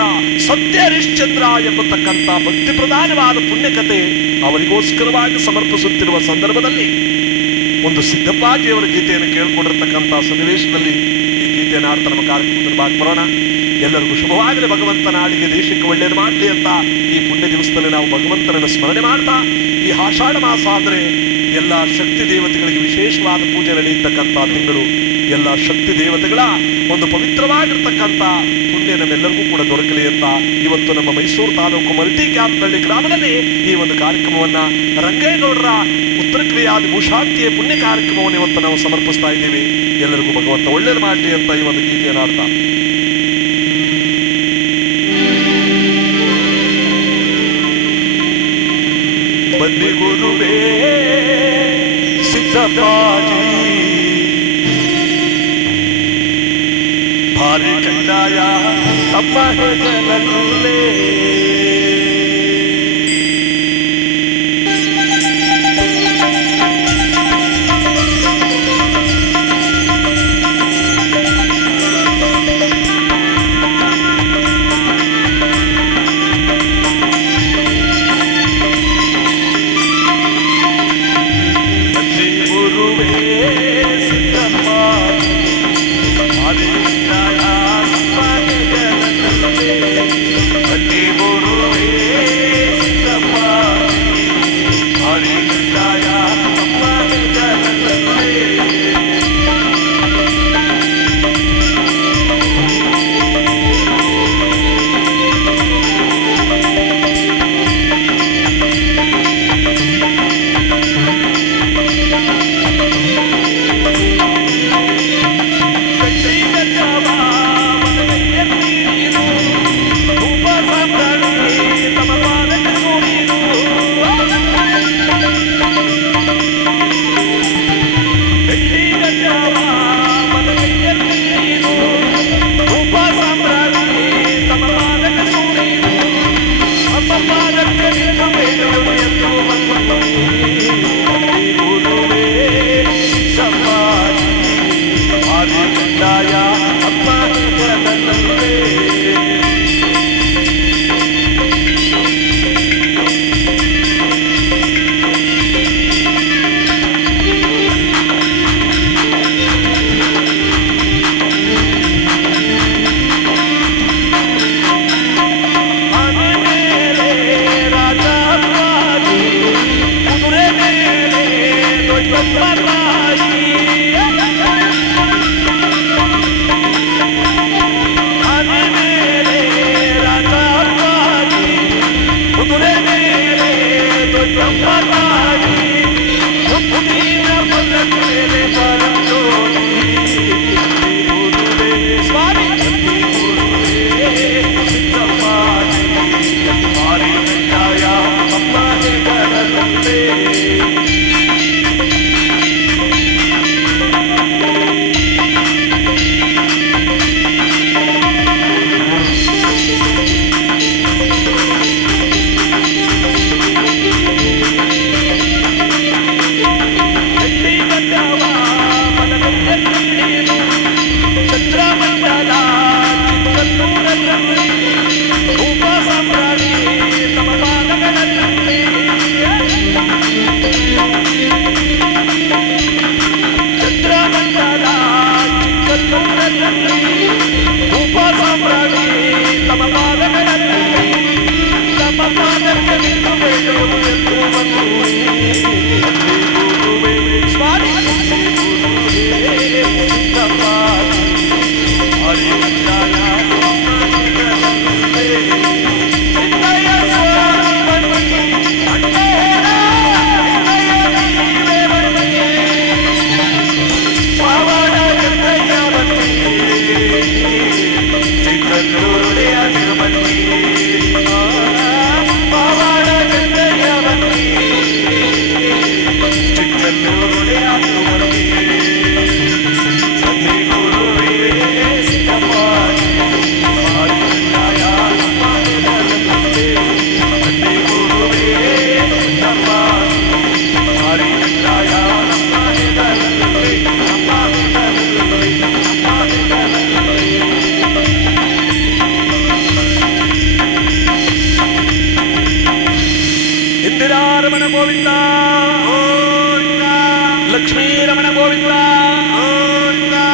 ಸತ್ಯ ಹರಿಶ್ಚಂದ್ರ ಎಂಬತಕ್ಕಂಥ ಭಕ್ತಿ ಪ್ರಧಾನವಾದ ಪುಣ್ಯಕತೆ ಅವರಿಗೋಸ್ಕರವಾಗಿ ಸಮರ್ಪಿಸುತ್ತಿರುವ ಸಂದರ್ಭದಲ್ಲಿ ಒಂದು ಸಿದ್ದಪ್ಪಾಜಿಯವರ ಗೀತೆಯನ್ನು ಕೇಳ್ಕೊಂಡಿರ್ತಕ್ಕಂಥ ಸನ್ನಿವೇಶದಲ್ಲಿ ಈ ಗೀತೆಯನ್ನು ಆಡ್ತಾ ನಮ್ಮ ಕಾರ್ಯಕ್ರಮದಲ್ಲಿ ಭಾಗ ಬರೋಣ. ಎಲ್ಲರಿಗೂ ಶುಭವಾಗಲಿ. ಭಗವಂತನ ನಾಡಿಗೆ ದೇಶಕ್ಕೆ ಒಳ್ಳೇದು ಮಾಡಲಿ ಅಂತ ಈ ಪುಣ್ಯ ದಿವಸದಲ್ಲಿ ನಾವು ಭಗವಂತನನ್ನು ಸ್ಮರಣೆ ಮಾಡ್ತಾ, ಈ ಆಷಾಢ ಮಾಸ ಆದರೆ ಎಲ್ಲ ಶಕ್ತಿ ದೇವತೆಗಳಿಗೆ ವಿಶೇಷವಾದ ಪೂಜೆ ನಡೆಯತಕ್ಕಂಥ ತಿಂಗಳು. ಎಲ್ಲ ಶಕ್ತಿ ದೇವತೆಗಳ ಒಂದು ಪವಿತ್ರವಾಗಿರ್ತಕ್ಕಂಥ ಪುಣ್ಯ ನಮ್ಮೆಲ್ಲರಿಗೂ ಕೂಡ ದೊರಕಲಿ ಅಂತ ಇವತ್ತು ನಮ್ಮ ಮೈಸೂರು ತಾಲೂಕು ಮಲ್ಟಿ ಕ್ಯಾಪ್ನಳ್ಳಿ ಗ್ರಾಮದಲ್ಲಿ ಈ ಒಂದು ಕಾರ್ಯಕ್ರಮವನ್ನ ರಂಗೇಗೌಡರ ಉತ್ತರ ಕ್ರಿಯಾದಿ ಭೂಶಾಂತಿಯ ಪುಣ್ಯ ಕಾರ್ಯಕ್ರಮವನ್ನು ಇವತ್ತು ನಾವು ಸಮರ್ಪಿಸ್ತಾ ಇದ್ದೀವಿ. ಎಲ್ಲರಿಗೂ ಭಗವಂತ ಒಳ್ಳೇದು ಮಾಡಲಿ ಅಂತ ಈ ಒಂದು ಗೀತೆಯನ್ನು ಆಡ್ತಾ ಬನ್ನಿ ಗುರುವೇ ಸಿದ್ದಪ್ಪಾಜಿ ಭಾರಿ ಕಡ್ಡಾಯ ತಮ್ಮ ಹೆಗಲಲ್ಲೇ Thank you. ಸ್ವಾಮಿ ಇಂದಿರಾರಮಣ ಗೋವಿಂದ, ಲಕ್ಷ್ಮೀ ರಮಣ ಗೋವಿಂದ,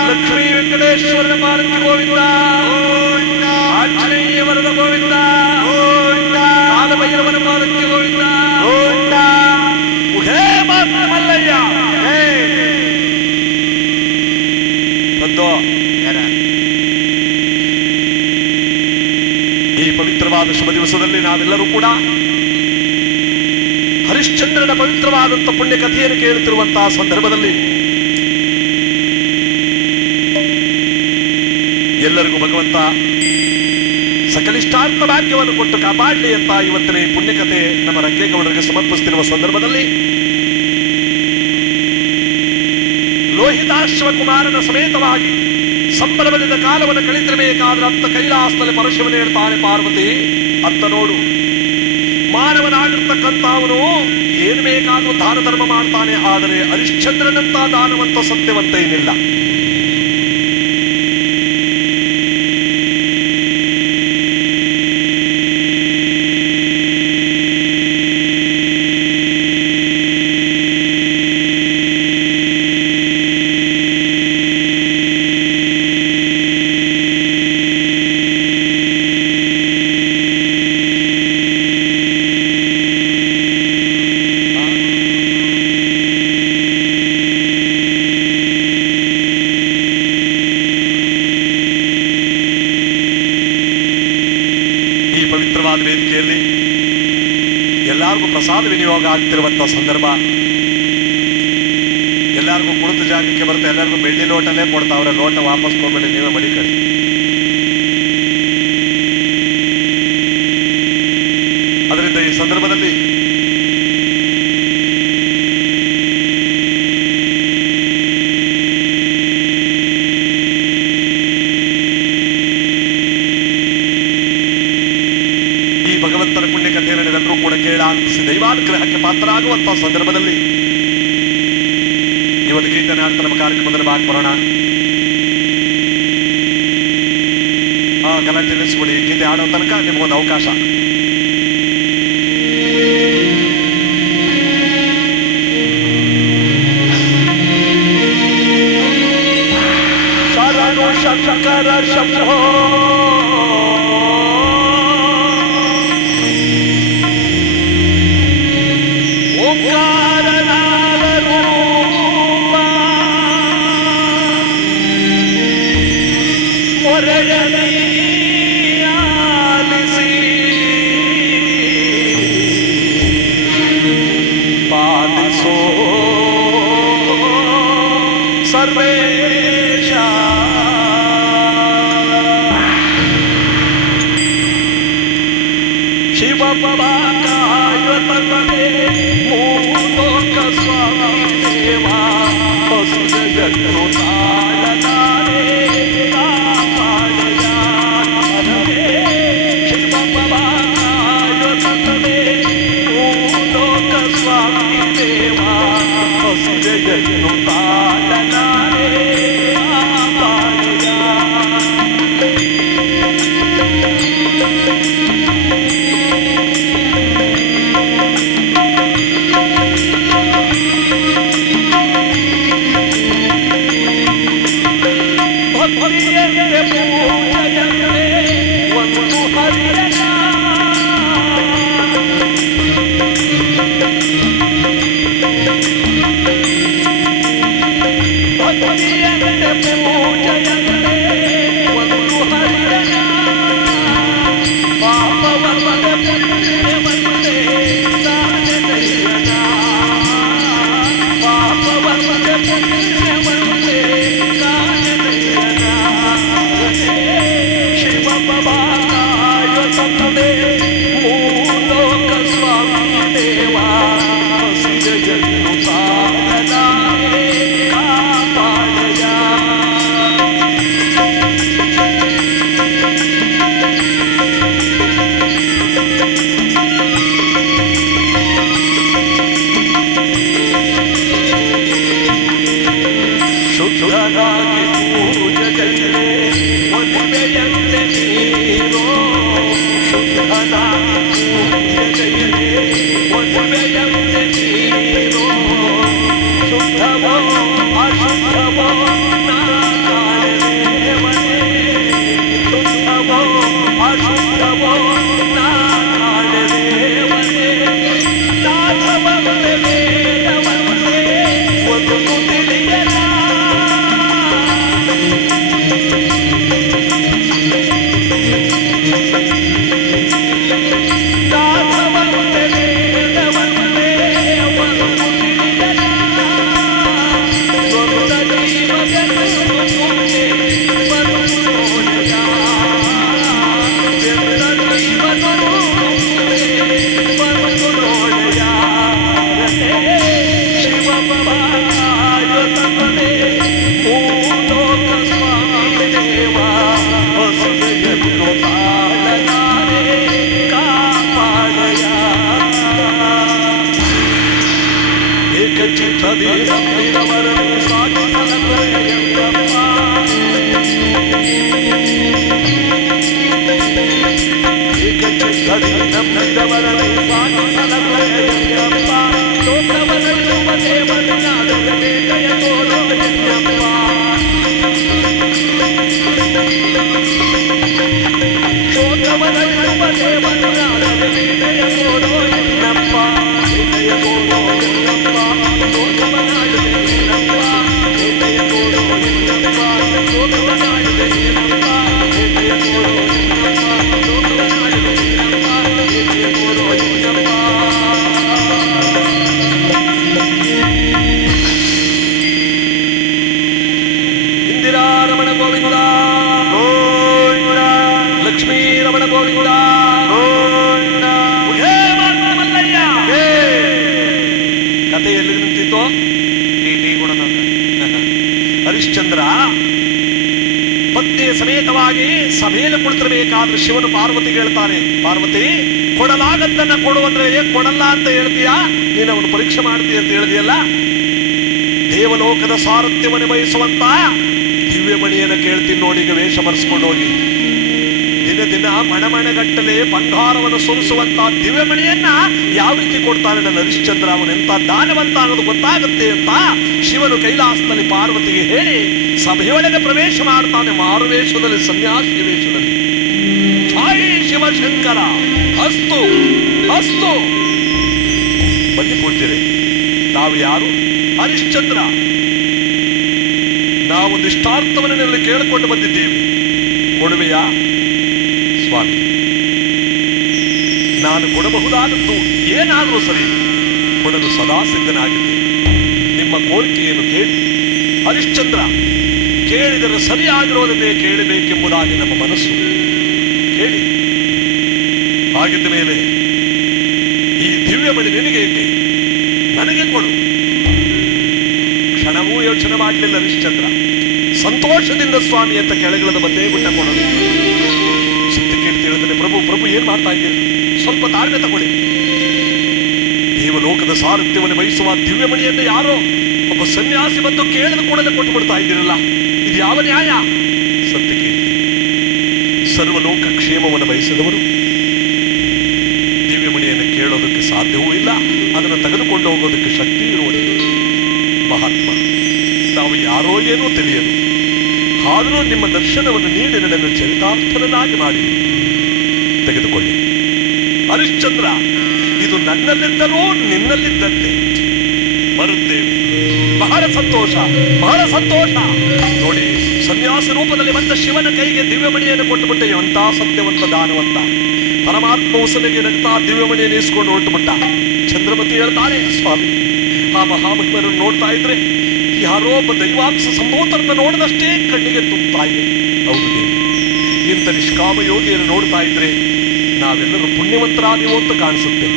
ಲಕ್ಷ್ಮೀ ವೆಂಕಟೇಶ್ವರನ ಪಾರ್ವತಿ ಗೋವಿಂದ, ಆಂಜನೇಯ ವರದ ಗೋವಿಂದ, ಕಾಲಭೈರವನ ಪಾರ್ವತಿ ಗೋವಿಂದ, ಹೇ ಮಲ್ಲಯ್ಯ ಈ ಪವಿತ್ರವಾದ ಶುಭ ದಿವಸದಲ್ಲಿ ನಾವೆಲ್ಲರೂ ಕೂಡ ಹರಿಶ್ಚಂದ್ರನ ಪವಿತ್ರವಾದಂಥ ಪುಣ್ಯ ಕಥೆಯನ್ನು ಕೇಳುತ್ತಿರುವಂತಹ ಸಂದರ್ಭದಲ್ಲಿ ಎಲ್ಲರಿಗೂ ಭಗವಂತ ಸಕಲಿಷ್ಟಾರ್ಥ ಭಾಗ್ಯವನ್ನು ಕೊಟ್ಟು ಕಾಪಾಡಲಿ ಅಂತ ಇವತ್ತಿನ ಈ ಪುಣ್ಯಕಥೆ ನಮ್ಮ ರಂಗೇಗೌಡರಿಗೆ ಸಮರ್ಪಿಸುತ್ತಿರುವ ಸಂದರ್ಭದಲ್ಲಿ ಲೋಹಿತಾಶ್ವ ಕುಮಾರನ ಸಮೇತವಾಗಿ ಸಂಭ್ರಮದಿಂದ ಕಾಲವನ್ನು ಕಳೆದಿರಬೇಕಾದ್ರೆ ಅತ್ತ ಕೈಲಾಸದಲ್ಲಿ ಪರಶಿವನೇ ಹೇಳ್ತಾನೆ, ಪಾರ್ವತಿ ಅತ್ತ ನೋಡು, ಮಾನವನಾಗಿರ್ತಕ್ಕಂಥ ಅವನು ಏನು ಬೇಕಾದ್ರೂ ದಾನ ಧರ್ಮ ಮಾಡ್ತಾನೆ, ಆದರೆ ಹರಿಶ್ಚಂದ್ರನಂತ ದಾನವಂತ ಸತ್ಯವಂತ ಏನಿಲ್ಲ. ಪವಿತ್ರವಾದ ವೇದಿಕೆಯಲ್ಲಿ ಎಲ್ಲರಿಗೂ ಪ್ರಸಾದ ವಿನಿಯೋಗ ಆಗ್ತಿರುವಂತಹ ಸಂದರ್ಭ, ಎಲ್ಲರಿಗೂ ಕುಳಿತ ಜಾಗಕ್ಕೆ ಬರುತ್ತೆ, ಎಲ್ಲರಿಗೂ ಬೆಳ್ಳಿ ಲೋಟಲ್ಲೇ ಕೊಡ್ತಾವ್ರೆ, ಲೋಟ ವಾಪಸ್ ಹೋಗ್ಬೇಡಿ, ನೀವೇ ಮಡಿಕಳಿ. ಅದರಿಂದ ಈ ಸಂದರ್ಭದಲ್ಲಿ ಭಗವಂತನ ಪುಣ್ಯ ಕಥೆಯನ್ನು ನೀವೆಲ್ಲರೂ ಕೂಡ ಕೇಳ ಆನಂದಿಸಿ ದೈವಾನುಗ್ರಹಕ್ಕೆ ಪಾತ್ರರಾಗುವಂತಹ ಸಂದರ್ಭದಲ್ಲಿ ಈ ಒಂದು ಗೀತೆಯನ್ನು ಹಾಡ್ತಾ ನಮ್ಮ ಕಾರ್ಯಕ್ರಮದಲ್ಲಿ ಭಾಗ ಬರೋಣ. ಗಲಾಟೆ ನಿಲ್ಲಿಸ್ಬಿಡಿ, ಗೀತೆ ಹಾಡೋ ತನಕ ನಿಮಗೊಂದು ಅವಕಾಶ. ಶರಣು ಶಂಕರ ಶಂಭೋ ಪಾಲಿಸೋ ಸರ್ವೇಶ ಶಿವ ಕಾಯುತ್ತಲೇ ಮೂಲೋಕ ಸ್ವಾಮಿ ದೇವಾ ಹಸಿರನ್ನು ತಾಳಲಾರೆ ಕಾಪಾಡೆಯ ಶಿವ ಕಾಯುತ್ತಲೇ ಮೂಲೋಕ ಸ್ವಾಮಿ ದೇವಾ ಹಸಿರನ್ನು ತಾಳಲಾರೆ ಕಾಪಾಡೆಯ. ಶುದ್ಧನ ಪೂಜ್ಯತೆಯೇ ಮದುವೆಯಂತೆ ನೀನು ಶುದ್ಧವೋ ಅಶುದ್ಧವೋ ನಾ ಕಾಣದೇವನೇ ಶುದ್ಧವೋ ಅಶುದ್ಧವೋ ನಾ ಕಾಣದೇವನೇ ನಾಥವಂತೆ ವೇದವಂತೆ ಒಂದು ತಿಳಿಯಲ ಚಿತ್ತದಿ ನಂಬಿದವರನ್ನು ಸಾಗಿಸಲ ಪ್ರಯತ್ನಪ್ಪ ಏಕಚಿತ್ತದಿ ನಂಬಿದವರನ್ನು ಸಾಗಿಸಲ ಪ್ರಯತ್ನಪ್ಪ ಲೋಕವರಳಿಸುವ ದೇವರನ್ನಾದರೆ ಕೈ ತೋರೋ ಎನ್ನಪ್ಪ ಲೋಕವರಳಿಸುವ ದೇವರನ್ನಾದರೆ ಕೈ ತೋರೋ ಎನ್ನಪ್ಪ ಕೈ ತೋರೋ ಎನ್ನಪ್ಪ ಇಂದಿರಾ ರಮಣ ಗೋವಿಂದ ಗೋವಿಂದ ಲಕ್ಷ್ಮೀ ರಮಣ ಗೋವಿಂದ ಗೋವಿಂದ ಮಲ್ಲಯ್ಯ ಕಥೆಯಲ್ಲಿ ನಿಂತಿತ್ತು ಹರಿಶ್ಚಂದ್ರ ಪತ್ನಿಯ ಸಮೇತವಾಗಿ ಸಭೆಯಲ್ಲಿ ಕುಳಿತಿರಬೇಕಾದ್ರೆ ಶಿವನು ಪಾರ್ವತಿಗೆ ಹೇಳ್ತಾನೆ, ಪಾರ್ವತಿ ಕೊಡಲಾಗದ್ದನ್ನ ಕೊಡುವಂದ್ರೆ ಕೊಡಲ್ಲ ಅಂತ ಹೇಳ್ತೀಯಾ, ನೀನು ಅವನು ಪರೀಕ್ಷೆ ಮಾಡ್ತೀಯ ಅಂತ ಹೇಳಿದೆಯಲ್ಲ. ದೇವಲೋಕದ ಸಾರಥ್ಯವನ್ನು ಬಯಸುವಂತ ದಿವ್ಯಮಣಿಯನ್ನು ಕೇಳ್ತೀನಿ ನೋಡಿ. ಈಗ ವೇಷ ಮರೆಸ್ಕೊಂಡು ಹೋಗಿ ದಿನ ದಿನ ಮಣಮಣಗಟ್ಟಲೆ ಬಂಗಾರವನ್ನು ಸುರಿಸುವಂತ ದಿವ್ಯಮಣಿಯನ್ನ ಯಾವ ರೀತಿ ಕೊಡ್ತಾನೆ ನನ್ನ ಹರಿಶ್ಚಂದ್ರ, ಅವನೆಂತ ದಾನವಂತ ಅನ್ನೋದು ಗೊತ್ತಾಗುತ್ತೆ ಅಂತ ಶಿವನು ಕೈಲಾಸದಲ್ಲಿ ಪಾರ್ವತಿಗೆ ಹೇಳಿ ಸಭೆಯೊಳಗೆ ಪ್ರವೇಶ ಮಾಡ್ತಾನೆ. ಮಾರುವೇಷದಲ್ಲಿ, ಸನ್ಯಾಸಿ ವೇಷದಲ್ಲಿ. ಛಾಯಿ ಶಿವಶಂಕರ ಅಸ್ತು ಅಸ್ತು. ಬನ್ನಿ ಪೂಜ್ಯರೇ, ತಾವು ಯಾರು? ಹರಿಶ್ಚಂದ್ರ. ನಾವೊಂದು ಇಷ್ಟಾರ್ಥವನ್ನು ಕೇಳಿಕೊಂಡು ಬಂದಿದ್ದೇವೆ, ಕೊಡುವೆಯಾ? ಸ್ವಾಮಿ, ನಾನು ಕೊಡಬಹುದಾದದ್ದು ಏನಾದರೂ ಸರಿ, ಕೊಡಲು ಸದಾ ಸಿದ್ಧನಾಗಿದ್ದೆ. ನಿಮ್ಮ ಕೋರಿಕೆಯನ್ನು ಕೇಳಿ. ಹರಿಶ್ಚಂದ್ರ, ಕೇಳಿದರೆ ಸರಿಯಾಗಿರೋದನ್ನೇ ಕೇಳಬೇಕೆಂಬುದಾಗಿ ನಮ್ಮ ಮನಸ್ಸು. ಕೇಳಿ. ಹಾಗಿದ್ದ ಮೇಲೆ ಈ ದಿವ್ಯಮಣಿ ನಿನಗೇಕೆ, ನನಗೆ ಕೊಡು. ಕ್ಷಣವೂ ಯೋಚನೆ ಮಾಡಲಿಲ್ಲ ಹರಿಶ್ಚಂದ್ರ. ಸಂತೋಷದಿಂದ ಸ್ವಾಮಿ ಅಂತ ಕೆಳಗಿಳದ ಬಂದೇ ಗುಡ್ಡ ಕೊಡೋದು. ಸತ್ಯ ಕೇಳಿ ತಿಳಿದ್ರೆ, ಪ್ರಭು ಪ್ರಭು ಏನ್ ಮಾಡ್ತಾ ಇದ್ದೀರಿ, ಸ್ವಲ್ಪ ತಾಳ್ಮೆ ತಗೊಳ್ಳಿ. ದೇವಲೋಕದ ಸಾರಥ್ಯವನ್ನು ಬಯಸುವ ದಿವ್ಯಮಣಿಯನ್ನು ಯಾರೋ ಒಬ್ಬ ಸನ್ಯಾಸಿ ಬಂದು ಕೇಳಿದ ಕೂಡಲೇ ಕೊಟ್ಟು ಬಿಡ್ತಾ ಇದ್ದೀರಲ್ಲ, ಇದು ಯಾವ ನ್ಯಾಯ? ಸತ್ಯ ಕೇಳಿ. ಸರ್ವಲೋಕ ಕ್ಷೇಮವನ್ನು ಬಯಸಿದವರು ದಿವ್ಯಮಣಿಯನ್ನು ಕೇಳೋದಕ್ಕೆ ಸಾಧ್ಯವೂ ಇಲ್ಲ, ಅದನ್ನು ತೆಗೆದುಕೊಂಡು ಹೋಗೋದಕ್ಕೆ ಶಕ್ತಿ ಇರುವುದಿಲ್ಲ. ಮಹಾತ್ಮ, ನಾವು ಯಾರೋ ಏನೋ ತಿಳಿಯಲು, ಆದರೂ ನಿಮ್ಮ ದರ್ಶನವನ್ನು ನೀಡಿ ನನ್ನನ್ನು ಚರಿತಾರ್ಥನಾಗಿ ಮಾಡಿ ತೆಗೆದುಕೊಳ್ಳಿ. ಹರಿಶ್ಚಂದ್ರ, ಇದು ನನ್ನಲ್ಲಿದ್ದರೂ ನಿನ್ನಲ್ಲಿದ್ದಂತೆ. ಬರುತ್ತೇವೆ. ಬಹಳ ಸಂತೋಷ, ಬಹಳ ಸಂತೋಷ. ನೋಡಿ, ಸನ್ಯಾಸ ರೂಪದಲ್ಲಿ ಬಂದ ಶಿವನ ಕೈಗೆ ದಿವ್ಯಮಣಿಯನ್ನು ಕೊಟ್ಟುಬಿಟ್ಟೆ. ಎಂತ ಸತ್ಯವಂತ ದಾನವಂತ. ಪರಮಾತ್ಮ ಉಸನಿಗೆ ನಗ್ತಾ ದಿವ್ಯಮಣಿಯನ್ನು ಇಸ್ಕೊಂಡು ಹೊರಟುಬಿಟ್ಟ. ಚಂದ್ರಮತಿ ಹೇಳ್ತಾಳೆ, ಸ್ವಾಮಿ, ಆ ಮಹಾಮಹಿಮರನ್ನು ನೋಡ್ತಾ ಇದ್ರೆ ಯಾರೋ ಒಬ್ಬ ದೈವಾಂಶ ಸಂಭೂತರನ್ನು ನೋಡಿದಷ್ಟೇ ಕಣ್ಣಿಗೆ ತುಂಬುತ್ತಾ ಇದೆ. ಹೌದು ದೇವಿ, ಇಂಥ ನಿಷ್ಕಾಮ ಯೋಗಿಯನ್ನು ನೋಡ್ತಾ ಇದ್ರೆ ನಾವೆಲ್ಲರೂ ಪುಣ್ಯವಂತರಾದಿವೋ ಅಂತ ಕಾಣಿಸುತ್ತೆ,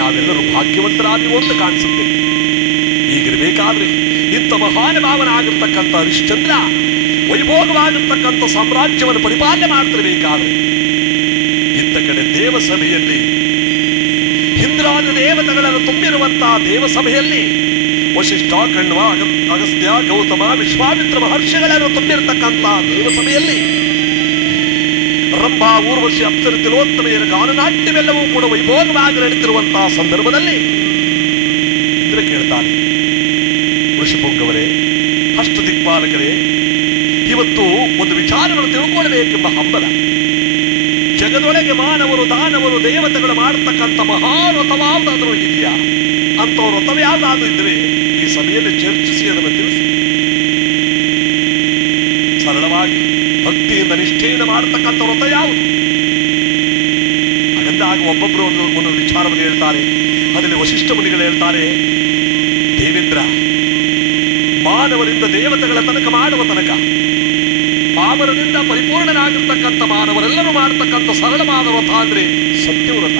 ನಾವೆಲ್ಲರೂ ಭಾಗ್ಯವಂತರಾದಿವೋ ಅಂತ ಕಾಣಿಸುತ್ತೆ. ಈಗಿರಬೇಕಾದ್ರೆ ಇಂಥ ಮಹಾನುಭಾವನಾಗಿರ್ತಕ್ಕಂಥ ಹರಿಶ್ಚಂದ್ರ ವೈಭೋಗವಾಗಿರ್ತಕ್ಕಂಥ ಸಾಮ್ರಾಜ್ಯವನ್ನು ಪರಿಪಾಲನೆ ಮಾಡ್ತಿರ್ಬೇಕಾದ್ರೆ ಇಂಥ ಕಡೆ ದೇವಸಭೆಯಲ್ಲಿ ಇಂದ್ರಾದಿ ದೇವತೆಗಳನ್ನು ತುಂಬಿರುವಂತಹ ದೇವಸಭೆಯಲ್ಲಿ ವಶಿಷ್ಠ, ಕಣ್ವ, ಅಗಸ್ತ್ಯ, ಗೌತಮ, ವಿಶ್ವಾಮಿತ್ರ ಮಹರ್ಷಿಗಳನ್ನು ತುಂಬಿರತಕ್ಕಂಥ ದೇವಸಭೆಯಲ್ಲಿ ರಂಭಾ ಊರ್ವಶಿ ಅಪ್ಸರ ತಿಲೋತ್ತಮೆಯರ ಗಾನನಾಟ್ಯವೆಲ್ಲವೂ ಕೂಡ ವೈಭೋಗವಾಗಿ ನಡೆಯುತ್ತಿರುವಂತಹ ಸಂದರ್ಭದಲ್ಲಿ ಇಂದ್ರ ಕೇಳ್ತಾನೆ, ಋಷಿಪುಂಗವರೇ, ಅಷ್ಟ ದಿಕ್ಪಾಲಕರೇ, ಇವತ್ತು ಒಂದು ವಿಚಾರವನ್ನು ತಿಳ್ಕೊಳ್ಬೇಕೆಂಬ ಹಂಬಲ. ಜಗದೊಳಗೆ ಮಾನವರು, ದಾನವರು, ದೇವತೆಗಳು ಮಾಡತಕ್ಕಂಥ ಮಹಾವ್ರತವಾದಾದರೂ ಇದೆಯಾ? ಅಂತ ವ್ರತ ಯಾವ್ದಾದ್ರು ಇದ್ರೆ ಈ ಸಭೆಯಲ್ಲಿ ಚರ್ಚಿಸಿ ಅದನ್ನು ತಿಳಿಸಿ. ಸರಳವಾಗಿ ಭಕ್ತಿಯಿಂದ ನಿಷ್ಠೆಯಿಂದ ಮಾಡತಕ್ಕಂಥ ವ್ರತ ಯಾವುದು? ಹಾಗಂದಾಗ ಒಬ್ಬೊಬ್ರು ಒಂದು ವಿಚಾರವನ್ನು ಹೇಳ್ತಾರೆ. ಅದರಲ್ಲಿ ವಶಿಷ್ಠ ಮುನಿಗಳು ಹೇಳ್ತಾರೆ, ದೇವೇಂದ್ರ, ಮಾನವರಿಂದ ದೇವತೆಗಳ ತನಕ ಮಾಡುವ ತನಕ ಪಾಮರದಿಂದ ಪರಿಪೂರ್ಣನಾಗಿರ್ತಕ್ಕಂಥ ಮಾನವರೆಲ್ಲರೂ ಮಾಡತಕ್ಕಂಥ ಸರಳವಾದ ವ್ರತ ಅಂದ್ರೆ ಸತ್ಯವ್ರತ.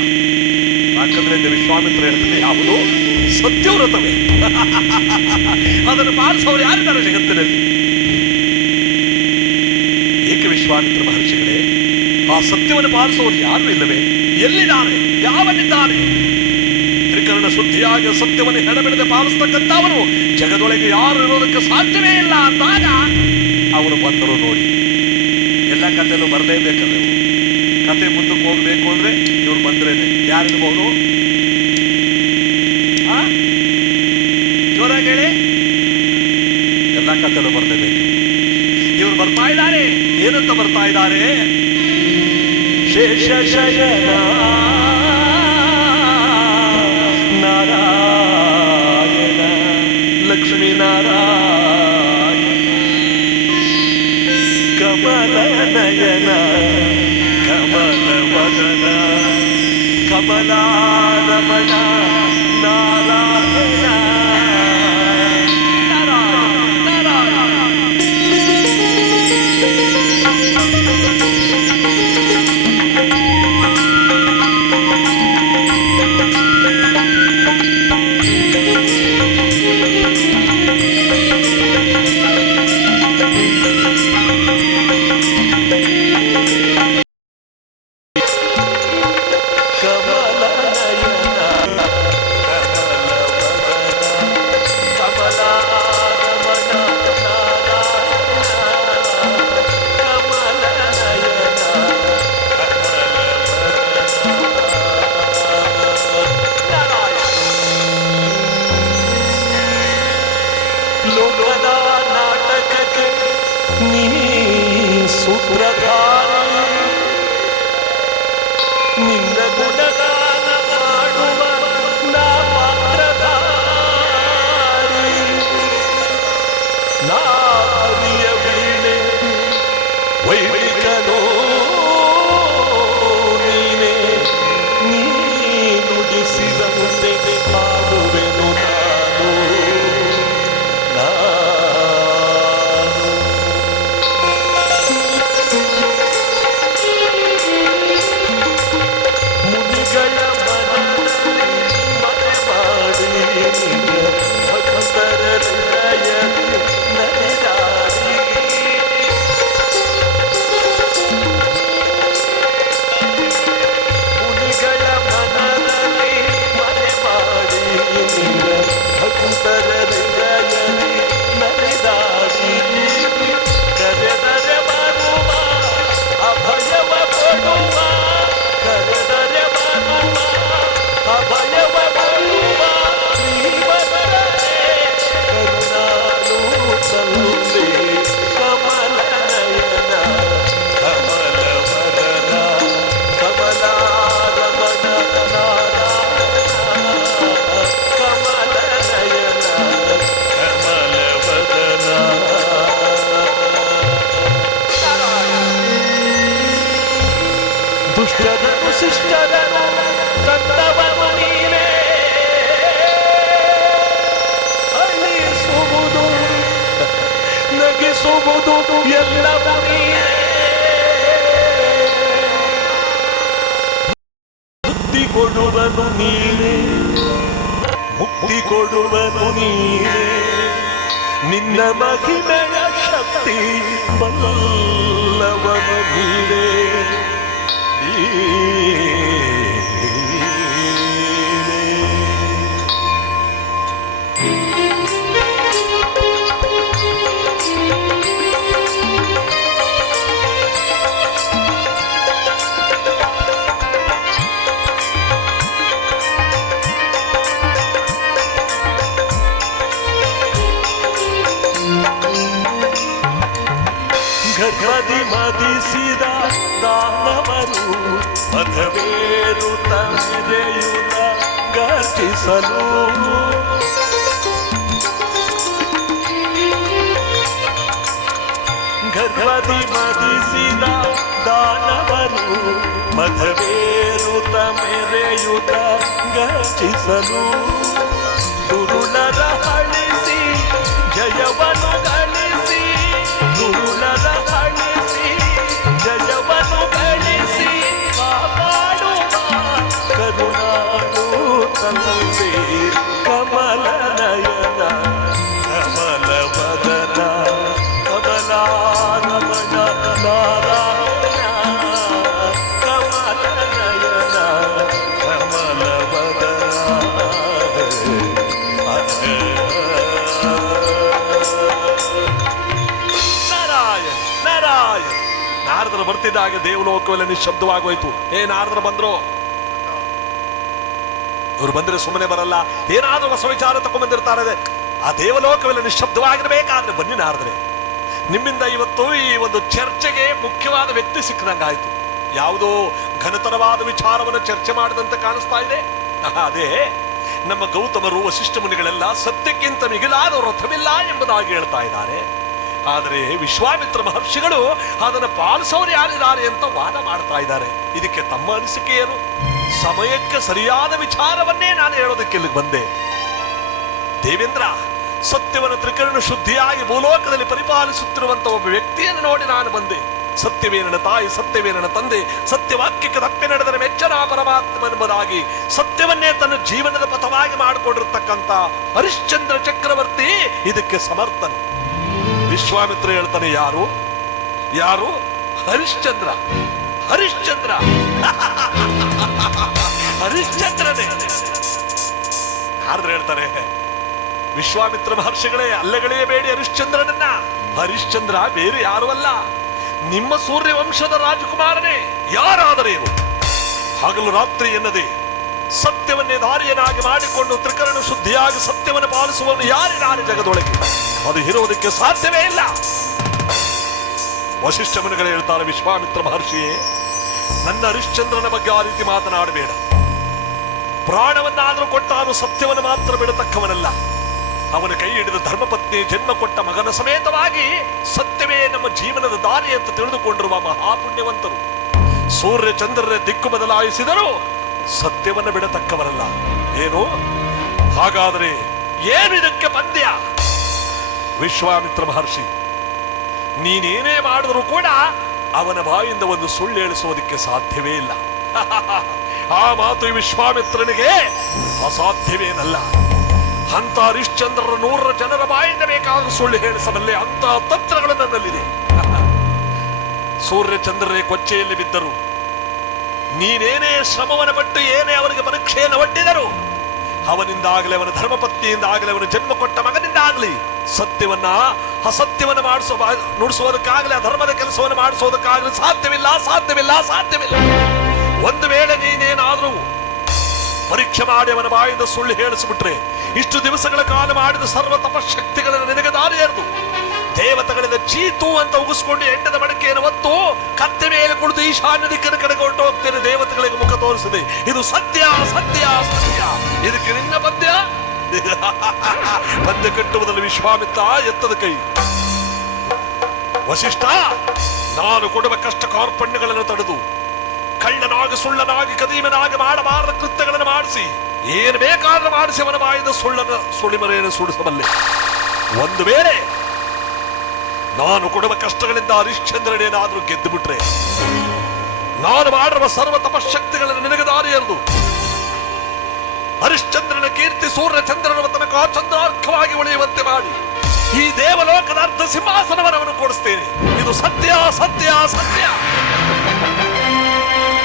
ಯಾಕಂದ್ರೆ ವಿಶ್ವಾಮಿತ್ರ ಹೇಳ್ತಾರೆ, ಯಾವುದು ಸತ್ಯವ್ರತವೇ. ಅದನ್ನು ಪಾಲಿಸೋರು ಯಾರಿದ್ದಾರೆ ಜಗತ್ತಿನಲ್ಲಿ? ಏಕೆ ವಿಶ್ವಾಮಿತ್ರ ಮಹರ್ಷಿಗಳೇ, ಆ ಸತ್ಯವನ್ನು ಪಾಲಿಸೋರು ಯಾರು ಇಲ್ಲವೇ? ಎಲ್ಲಿದ್ದಾನೆ? ಯಾವನಿದ್ದಾನೆ? ತ್ರಿಕರಣ ಶುದ್ಧಿಯಾಗಿ ಸತ್ಯವನ್ನು ಹೆಣಬಿಡದೆ ಪಾಲಿಸ್ತಕ್ಕಂಥವನು ಜಗದೊಳಗೆ ಯಾರು ಇರೋದಕ್ಕೆ ಸಾಧ್ಯವೇ ಇಲ್ಲ ಅಂದಾಗ ಅವರು ಬಂದರು ನೋಡಿ. ಎಲ್ಲ ಕಥೆಯಲ್ಲೂ ಬರಲೇಬೇಕಲ್ಲ. ಕತೆ ಮುಂದಕ್ಕೆ ಹೋಗ್ಬೇಕು ಅಂದ್ರೆ ಇವ್ರು ಬಂದ್ರೇನೆ. ಯಾರಿರ್ಬಹುದು? ಜೋರಾಗಿ ಹೇಳಿ. ಎಲ್ಲ ಕಥೆಯಲ್ಲೂ ಬರಲೇಬೇಕು. ಇವ್ರು ಬರ್ತಾ ಇದ್ದಾರೆ. ಏನಂತ ಬರ್ತಾ ಇದ್ದಾರೆ? ಶೇಷ ಶಯನ ನಾರಾಯಣ ಲಕ್ಷ್ಮೀ ನಾರಾಯಣ ಕಮಲ ನಯನ ಕಮಲ ವದನ ಕಮಲಾರಮಣ ನಾರಾಯಣ ನಾರಾಯಣ ನಾರಾಯಣ. ಲೋಕದ ನಾಟಕಕ್ಕೆ ನೀ ಸೂತ್ರಧಾರ, ನಿನ್ನ ಗುಣಗಾನ ಮಾಡುವ ನಾ ಪಾತ್ರಧಾರಿ, ನಾ ಹರಿಯ ವೀಣೆ ವೈದಿಕನೋ ನೀನೆ, ನೀ ನುಡಿಸಿದಂತೆ ಹಾಡುವೆನು ನಾನು. ಮುನಿಗಳ ಮನದಲ್ಲಿ ಮನೆ ಮಾಡಿ ಭಕ್ತರ ಹೃದಯದಿ ನಲಿದಾಡಿ, ಮುನಿಗಳ ಮನದಲ್ಲಿ ಮನೆ ಮಾಡಿ ಭಕ್ತರ ಹೃದಯದಿ ನಲಿದಾಡಿ, ಕರೆದರೆ ಬರುವ ಅಭಯವ ಕೊಡುವ, ಕರೆದರೆ ಬರುವ ಅಭಯವ ಕೊಡುವ ಶ್ರೀವರೇ ಕರುಣಾಳು ತಂದೆ ಕಮಲ ನಯನ ಕಮಲ ವದನ ಕಮಲಾರಮಣ ನಾರಾಯಣ ಕಮಲ ನಯನ ಕಮಲ ವದನ. ದುಷ್ಟರನ್ನು ಶಿಷ್ಟರನ್ನು ತಂದವನು ನೀನೇ, ಅಳಿಸುವುದು ನಗಿಸುವುದು ಎಲ್ಲವೂ ನೀನೇ, ಮುಕ್ತಿ ಕೊಡುವನು ನೀನೇ, ಮುಕ್ತಿ ಕೊಡುವನು ನೀನೇ, ನಿನ್ನ ಮಹಿಮೆಯ ಶಕ್ತಿ ಬಲ್ಲವನು ನೀನೇ. ಮಧವೇರುತ ಮೆರೆಯುತ ಗರ್ಜಿಸಲು ಗರ್ವದಿ ಮದಿಸಿದ ದಾನವನು ಮಧವೇರುತ ಮೆರೆಯುತ ಗರ್ಜಿಸಲು ದುರುಳರ ಅಳಿಸಿ ಜಯವನು ಗಳಿಸಿ ದುರುಳರ ಅಳಿಸಿ ಜಯವನು ಗಳಿಸಿ ಕಾಪಾಡುವ ಕರುಣಾಳು ತಂದೆ ಕಮಲ ನಯನ ಕಮಲ ವದನ ಕಮಲಾರಮಣ ನಾರಾಯಣ ಕಮಲ ನಯನ ಕಮಲ ವದನ ನಾರಾಯಣ ನಾರಾಯಣ. ನಾರದರು ಬರ್ತಿದ್ದಾಗ ದೇವಲೋಕವೆಲ್ಲ ನಿಶ್ಶಬ್ದವಾಗೋಯ್ತು. ನಾರದರು ಬಂದ್ರು. ಇವ್ರು ಬಂದ್ರೆ ಸುಮ್ಮನೆ ಬರಲ್ಲ, ಏನಾದ್ರೂ ಹೊಸ ವಿಚಾರ ತಗೊಂಡ್ಬಂದಿರ್ತಾರೆ. ಆ ದೇವಲೋಕವೆಲ್ಲ ನಿಶ್ಶಬ್ದವಾಗಿರ್ಬೇಕಾದ್ರೆ ಬನ್ನಿ ನಾರದ್ರೆ, ನಿಮ್ಮಿಂದ ಇವತ್ತು ಈ ಒಂದು ಚರ್ಚೆಗೆ ಮುಖ್ಯವಾದ ವ್ಯಕ್ತಿ ಸಿಕ್ಕದಂಗಾಯ್ತು. ಯಾವುದೋ ಘನತರವಾದ ವಿಚಾರವನ್ನು ಚರ್ಚೆ ಮಾಡಿದಂತೆ ಕಾಣಿಸ್ತಾ ಇದೆ. ಅದೇ ನಮ್ಮ ಗೌತಮರು ವಸಿಷ್ಠ ಮುನಿಗಳೆಲ್ಲ ಸತ್ಯಕ್ಕಿಂತ ಮಿಗಿಲಾದ ರಥವಿಲ್ಲ ಎಂಬುದಾಗಿ ಹೇಳ್ತಾ ಇದ್ದಾರೆ. ಆದರೆ ವಿಶ್ವಾಮಿತ್ರ ಮಹರ್ಷಿಗಳು ಅದನ್ನು ಪಾಲಿಸೋರು ಯಾರಿದ್ದಾರೆ ಅಂತ ವಾದ ಮಾಡ್ತಾ ಇದ್ದಾರೆ. ಇದಕ್ಕೆ ತಮ್ಮ ಅನಿಸಿಕೆ ಏನು? ಸಮಯಕ್ಕೆ ಸರಿಯಾದ ವಿಚಾರವನ್ನೇ ನಾನು ಹೇಳೋದಕ್ಕೆ ಇಲ್ಲಿಗೆ ಬಂದೆ. ದೇವೇಂದ್ರ, ಸತ್ಯವನ್ನು ತ್ರಿಕರಣ ಶುದ್ಧಿಯಾಗಿ ಭೂಲೋಕದಲ್ಲಿ ಪರಿಪಾಲಿಸುತ್ತಿರುವಂತ ಒಬ್ಬ ವ್ಯಕ್ತಿಯನ್ನು ನೋಡಿ ನಾನು ಬಂದೆ. ಸತ್ಯವೇ ನನ್ನ ತಾಯಿ, ಸತ್ಯವೇ ನನ್ನ ತಂದೆ, ಸತ್ಯವಾಕ್ಯಕ್ಕೆ ತಪ್ಪಿ ನಡೆದರೆ ಮೆಚ್ಚನ ಪರಮಾತ್ಮ ಎಂಬುದಾಗಿ ಸತ್ಯವನ್ನೇ ತನ್ನ ಜೀವನದ ಪಥವಾಗಿ ಮಾಡಿಕೊಂಡಿರ್ತಕ್ಕಂಥ ಹರಿಶ್ಚಂದ್ರ ಚಕ್ರವರ್ತಿ ಇದಕ್ಕೆ ಸಮರ್ಥನು. ವಿಶ್ವಾಮಿತ್ರ ಹೇಳ್ತಾನೆ, ಯಾರು ಯಾರು? ಹರಿಶ್ಚಂದ್ರ. ಹರಿಶ್ಚಂದ್ರ ಹರಿಶ್ಚಂದ್ರನೇ. ಯಾರು ಹೇಳ್ತಾರೆ? ವಿಶ್ವಾಮಿತ್ರ ಮಹರ್ಷಿಗಳೇ, ಅಲ್ಲಗಳೆಯಬೇಡಿ ಹರಿಶ್ಚಂದ್ರನನ್ನ. ಹರಿಶ್ಚಂದ್ರ ಬೇರೆ ಯಾರು ಅಲ್ಲ, ನಿಮ್ಮ ಸೂರ್ಯ ವಂಶದ ರಾಜಕುಮಾರನೇ. ಯಾರಾದರೇನು, ಹಗಲು ರಾತ್ರಿ ಎನ್ನದೆ ಸತ್ಯವನ್ನೇ ದಾರಿಯನ್ನಾಗಿ ಮಾಡಿಕೊಂಡು ತ್ರಿಕರಣ ಶುದ್ಧಿಯಾಗಿ ಸತ್ಯವನ್ನು ಪಾಲಿಸುವವನು ಯಾರಿದ್ದಾರೆ ಜಗದೊಳಗೆ? ಅದು ಇರುವುದಕ್ಕೆ ಸಾಧ್ಯವೇ ಇಲ್ಲ. ವಸಿಷ್ಠ ಮುನಿಗಳೇ ಹೇಳ್ತಾರೆ, ವಿಶ್ವಾಮಿತ್ರ ಮಹರ್ಷಿಯೇ, ನನ್ನ ಹರಿಶ್ಚಂದ್ರನ ಬಗ್ಗೆ ಆ ರೀತಿ ಮಾತನಾಡಬೇಡ. ಪ್ರಾಣವನ್ನಾದರೂ ಕೊಟ್ಟಾನು ಸತ್ಯವನ್ನು ಮಾತ್ರ ಬಿಡತಕ್ಕವನಲ್ಲ. ಅವನ ಕೈ ಹಿಡಿದ ಧರ್ಮಪತ್ನಿ ಜನ್ಮ ಕೊಟ್ಟ ಮಗನ ಸಮೇತವಾಗಿ ಸತ್ಯವೇ ನಮ್ಮ ಜೀವನದ ದಾರಿ ಅಂತ ತಿಳಿದುಕೊಂಡಿರುವ ಮಹಾಪುಣ್ಯವಂತರು. ಸೂರ್ಯ ಚಂದ್ರರ ದಿಕ್ಕು ಬದಲಾಯಿಸಿದರೂ ಸತ್ಯವನ್ನು ಬಿಡತಕ್ಕವರಲ್ಲ. ಏನು ಹಾಗಾದರೆ ಏನು ಇದಕ್ಕೆ ಪಂದ್ಯ? ವಿಶ್ವಾಮಿತ್ರ ಮಹರ್ಷಿ, ನೀನೇನೇ ಮಾಡಿದರೂ ಕೂಡ ಅವನ ಬಾಯಿಂದ ಒಂದು ಸುಳ್ಳು ಹೇಳಿಸುವುದಕ್ಕೆ ಸಾಧ್ಯವೇ ಇಲ್ಲ. ಆ ಮಾತು ಈ ವಿಶ್ವಾಮಿತ್ರನಿಗೆ ಅಸಾಧ್ಯವೇನಲ್ಲ. ಅಂತ ಹರಿಶ್ಚಂದ್ರರ 100 ಜನರ ಬಾಯಿಂದ ಬೇಕಾದ ಸುಳ್ಳು ಹೇಳಿಸಬಲ್ಲೆ ಅಂತಹ ತಂತ್ರಗಳು ನನ್ನಲ್ಲಿದೆ. ಸೂರ್ಯ ಚಂದ್ರರೇ ಕೊಚ್ಚೆಯಲ್ಲಿ ಬಿದ್ದರು, ನೀನೇನೇ ಶ್ರಮವನ್ನು ಪಟ್ಟು ಏನೇ ಅವರಿಗೆ ಪರೀಕ್ಷೆಯನ್ನು ಒಡ್ಡಿದರು, ಅವನಿಂದಾಗಲಿ ಅವನ ಧರ್ಮಪತ್ನಿಯಿಂದಾಗಲಿ ಅವನ ಜನ್ಮ ಕೊಟ್ಟ ಮಗನಿಂದಾಗಲಿ ಸತ್ಯವನ್ನ ಅಸತ್ಯವನ್ನು ನುಡಿಸುವುದಕ್ಕಾಗಲಿ ಅಧರ್ಮದ ಕೆಲಸವನ್ನು ಮಾಡಿಸುವುದಕ್ಕಾಗಲಿ ಸಾಧ್ಯವಿಲ್ಲ, ಸಾಧ್ಯವಿಲ್ಲ, ಸಾಧ್ಯವಿಲ್ಲ. ಒಂದು ವೇಳೆ ನೀನೇನಾದ್ರೂ ಪರೀಕ್ಷೆ ಮಾಡಿ ಅವನ ಬಾಯಿಂದ ಸುಳ್ಳು ಹೇಳಿಸಿಬಿಟ್ರೆ ಇಷ್ಟು ದಿವಸಗಳ ಕಾಲ ಮಾಡಿದ ಸರ್ವ ತಪಶಕ್ತಿಗಳನ್ನು ನಿನಗೆ ದಾರಿ ಎರೆದು ದೇವತೆಗಳಿಂದ ಚೀತು ಅಂತ ಉಗಿಸ್ಕೊಂಡು ಎಂಟದ ಮಡಕೆಯನ್ನು ಹೊತ್ತು ಕತ್ತೆ ಮೇಲೆ ಕುಳಿತು ಈಶಾನ್ಯ ದಿಕ್ಕಿನ ಕಡೆಗೆ ಹೊರಟು ಹೋಗ್ತೇನೆ. ದೇವತೆಗಳಿಗೆ ಮುಖ ತೋರಿಸಿದೆ. ಇದು ಸತ್ಯ, ಸತ್ಯ, ಸತ್ಯ. ಇದಕ್ಕೆ ನಿನ್ನ ಪದ್ಯ ಪದ್ಯ ಕಟ್ಟುವುದರಲ್ಲಿ ವಿಶ್ವಾಮಿತ್ರ ಎತ್ತದ ಕೈ. ವಸಿಷ್ಠ, ನಾನು ಕೊಡುವ ಕಷ್ಟ ಕಾರ್ಪಣ್ಯಗಳನ್ನು ತಡೆದು ಕಳ್ಳನಾಗಿ ಸುಳ್ಳನಾಗಿ ಕದೀಮನಾಗಿ ಮಾಡಬಾರದ ಕೃತ್ಯಗಳನ್ನು ಮಾಡಿಸಿ ಏನು ಬೇಕಾದ್ರೂ ಮಾಡಿಸಿ ಅವನ ಬಾಯಿಂದ ಸುಳಿಮರೆಯನ್ನು ಸುಡಿಸಬಲ್ಲೆ. ಒಂದು ವೇಳೆ ನಾನು ಕೊಡುವ ಕಷ್ಟಗಳಿಂದ ಹರಿಶ್ಚಂದ್ರನೇನಾದ್ರೂ ಗೆದ್ದು ಬಿಟ್ರೆ ನಾನು ಮಾಡಿರುವ ಸರ್ವ ತಪಶಕ್ತಿಗಳನ್ನು ನಿನಗೆ ದಾರಿ ಎರೆದು ಹರಿಶ್ಚಂದ್ರನ ಕೀರ್ತಿ ಸೂರ್ಯ ಚಂದ್ರನ ತನಕ ಚಂದ್ರಾರ್ಕವಾಗಿ ಉಳಿಯುವಂತೆ ಮಾಡಿ ಈ ದೇವಲೋಕದ ಅರ್ಧ ಸಿಂಹಾಸನವನ್ನು ಅವನು ಕೊಡಿಸ್ತೇನೆ. ಇದು ಸತ್ಯ, ಸತ್ಯ, ಸತ್ಯ.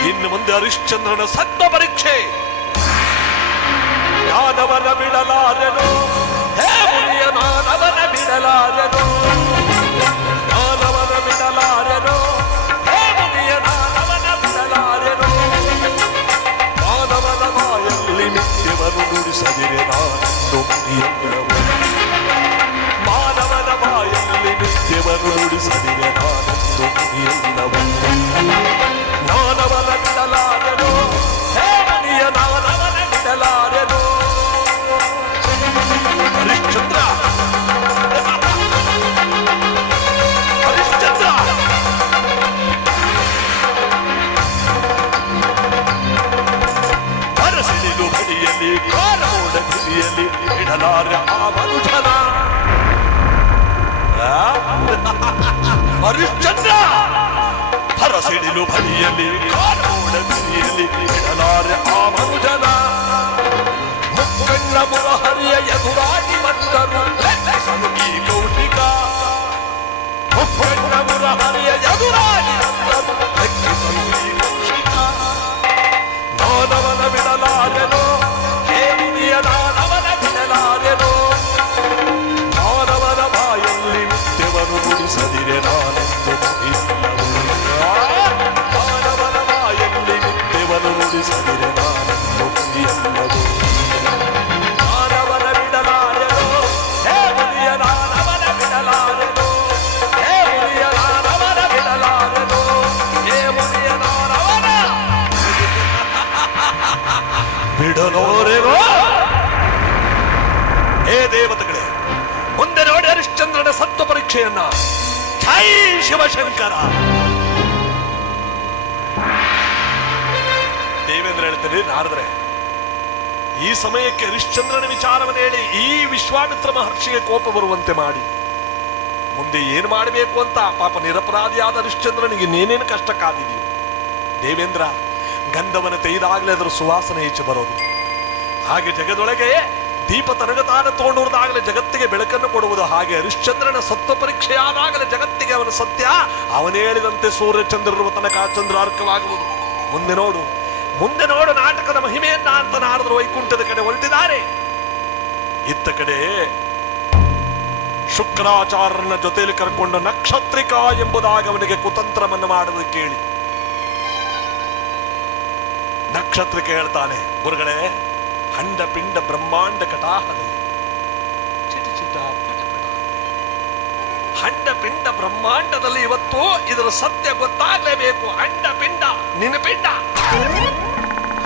ಇನ್ನು ಮುಂದೆ ಹರಿಶ್ಚಂದ್ರನ ಸತ್ವ ಪರೀಕ್ಷೆ. ನಾನವನ ಬಿಡಲಾರೆನು, ಹೇ ಮುನಿಯ ನಾನವನ ಬಿಡಲಾರೆನು, ನಾನವನ ಬಿಡಲಾರೆನು, ಹೇ ಮುನಿಯ ನಾನವನ ಬಿಡಲಾರೆನು. ಮಾನವನ ಬಾಯಲ್ಲಿ ಮಿಥ್ಯವನ್ನು ನುಡಿಸದಿರೆ ನಾನೊಂದು ಮುನಿಯಲ್ಲವು, ಮಾನವನ ಬಾಯಲ್ಲಿ ಮಿಥ್ಯವನ್ನು ನುಡಿಸದಿರೆ ನಾನೊಂದು ಮುನಿಯಲ್ಲವು. ನಾನವನ ಬಿಡಲಾರೆ ಬಿಡಲಾರೆ ಆ ಮನುಜನ. ಹರಿಶ್ಚಂದ್ರ ಹರಸಿಡಿಲು ಬಳಿಯಲ್ಲಿ ಕಾಡೋಡ ಬಿರಿಯಲ್ಲಿ ಬಿಡಲಾರೆ ಆ ಮನುಜನ. ಮುಕ್ಕಣ್ಣ ಮುರಹರಿಯ ಎದುರಾಗಿ ಬಂದರು ಲೆಕ್ಕಿಸಲು ಈ ಕೌಶಿಕ. ಮುಕ್ಕಣ್ಣ ಮುರಹರಿಯ ಎದುರಾಗಿ ಬಂದರು ಲೆಕ್ಕಿಸಲು ಈ ಕೌಶಿಕ. ನಾನವನ ಬಿಡಲಾರೆನೋ ಕೇಳಿಯ ನಾನವನ ಬಿಡಲಾರೆನೋ. ಮಾನವನ ಬಾಯಲ್ಲಿ ನಿತ್ಯವನ್ನು ನುಡಿಸದಿರೆ ನಾನೆಂದು ಮುಗಿಲ್ಲವು. ಮಾನವನ ಬಾಯಲ್ಲಿ ನಿತ್ಯವನ್ನು ನುಡಿಸದಿರೆ ನಾನೆಂದು ಮುಗಿಲ್ಲವು. ಮಾನವನ ಬಿಡಲಾರೆನೋ ಹೇ ಮುನಿಯ ನಾನವನ ಬಿಡಲಾರೆನೋ. ಹೇ ಮುನಿಯ ನಾನವನ ಬಿಡಲಾರೆನೋ. ಹೇ ಮುನಿಯ ನಾನವನ ಬಿಡಲೋರೆನೋ. ಹೇ ದೇವತೆಗಳೇ, ಮುಂದೆ ನೋಡಿ ಹರಿಶ್ಚಂದ್ರನ ಸತ್ವ ಪರೀಕ್ಷೆಯನ್ನ. ಜೈ ಶಿವಶಂಕರ. ದೇವೇಂದ್ರ ಹೇಳ್ತಾರೆ, ನಾರದ್ರೆ ಈ ಸಮಯಕ್ಕೆ ಹರಿಶ್ಚಂದ್ರನ ವಿಚಾರವನ್ನು ಹೇಳಿ ಈ ವಿಶ್ವಾಮಿತ್ರ ಮಹರ್ಷಿಗೆ ಕೋಪ ಬರುವಂತೆ ಮಾಡಿ ಮುಂದೆ ಏನು ಮಾಡಬೇಕು ಅಂತ ಪಾಪ ನಿರಪರಾಧಿಯಾದ ಹರಿಶ್ಚಂದ್ರನಿಗೆ ನೇನೇನು ಕಷ್ಟ ಕಾದಿದೆಯೋ. ದೇವೇಂದ್ರ, ಗಂಧವನ್ನು ತೆಗೆದಾಗಲೇ ಅದರ ಸುವಾಸನೆ ಹೆಚ್ಚು ಬರೋದು. ಹಾಗೆ ಜಗದೊಳಗೆ ದೀಪ ತನಗತಾನ ತೋಣುವುದಾಗಲೇ ಜಗತ್ತಿಗೆ ಬೆಳಕನ್ನು ಕೊಡುವುದು. ಹಾಗೆ ಹರಿಶ್ಚಂದ್ರನ ಸತ್ವ ಪರೀಕ್ಷೆಯಾದಾಗಲೇ ಜಗತ್ತಿಗೆ ಅವನ ಸತ್ಯ ಅವನೇ ಹೇಳಿದಂತೆ ಸೂರ್ಯಚಂದ್ರರುವ ತನಕ ಚಂದ್ರಾರ್ಕವಾಗುವುದು. ಮುಂದೆ ನೋಡು ನಾಟಕದ ಮಹಿಮೆಯನ್ನ ಅಂತ ನಾರದರು ವೈಕುಂಠದ ಕಡೆ ಹೊರಟಿದ್ದಾರೆ. ಇತ್ತ ಕಡೆ ಶುಕ್ರಾಚಾರ್ಯನ ಜೊತೆಯಲ್ಲಿ ಕರ್ಕೊಂಡು ನಕ್ಷತ್ರಿಕ ಎಂಬುದಾಗಿ ಅವನಿಗೆ ಕುತಂತ್ರವನ್ನು ಮಾಡುವುದು ಕೇಳಿ ನಕ್ಷತ್ರಿಕ ಹೇಳ್ತಾನೆ, ಗುರುಗಳೇ, ಅಂಡ ಪಿಂಡ ಬ್ರಹ್ಮಾಂಡ ಕಟಾಹದಲ್ಲಿ ಚಿಟ ಚಿಟ ಪಟ ಪಟ. ಅಂಡ ಪಿಂಡ ಬ್ರಹ್ಮಾಂಡದಲ್ಲಿ ಇವತ್ತು ಇದರ ಸತ್ಯ ಗೊತ್ತಾಗ್ಲೇಬೇಕು. ಅಂಡ ಪಿಂಡ ನಿನ್ನ ಪಿಂಡ.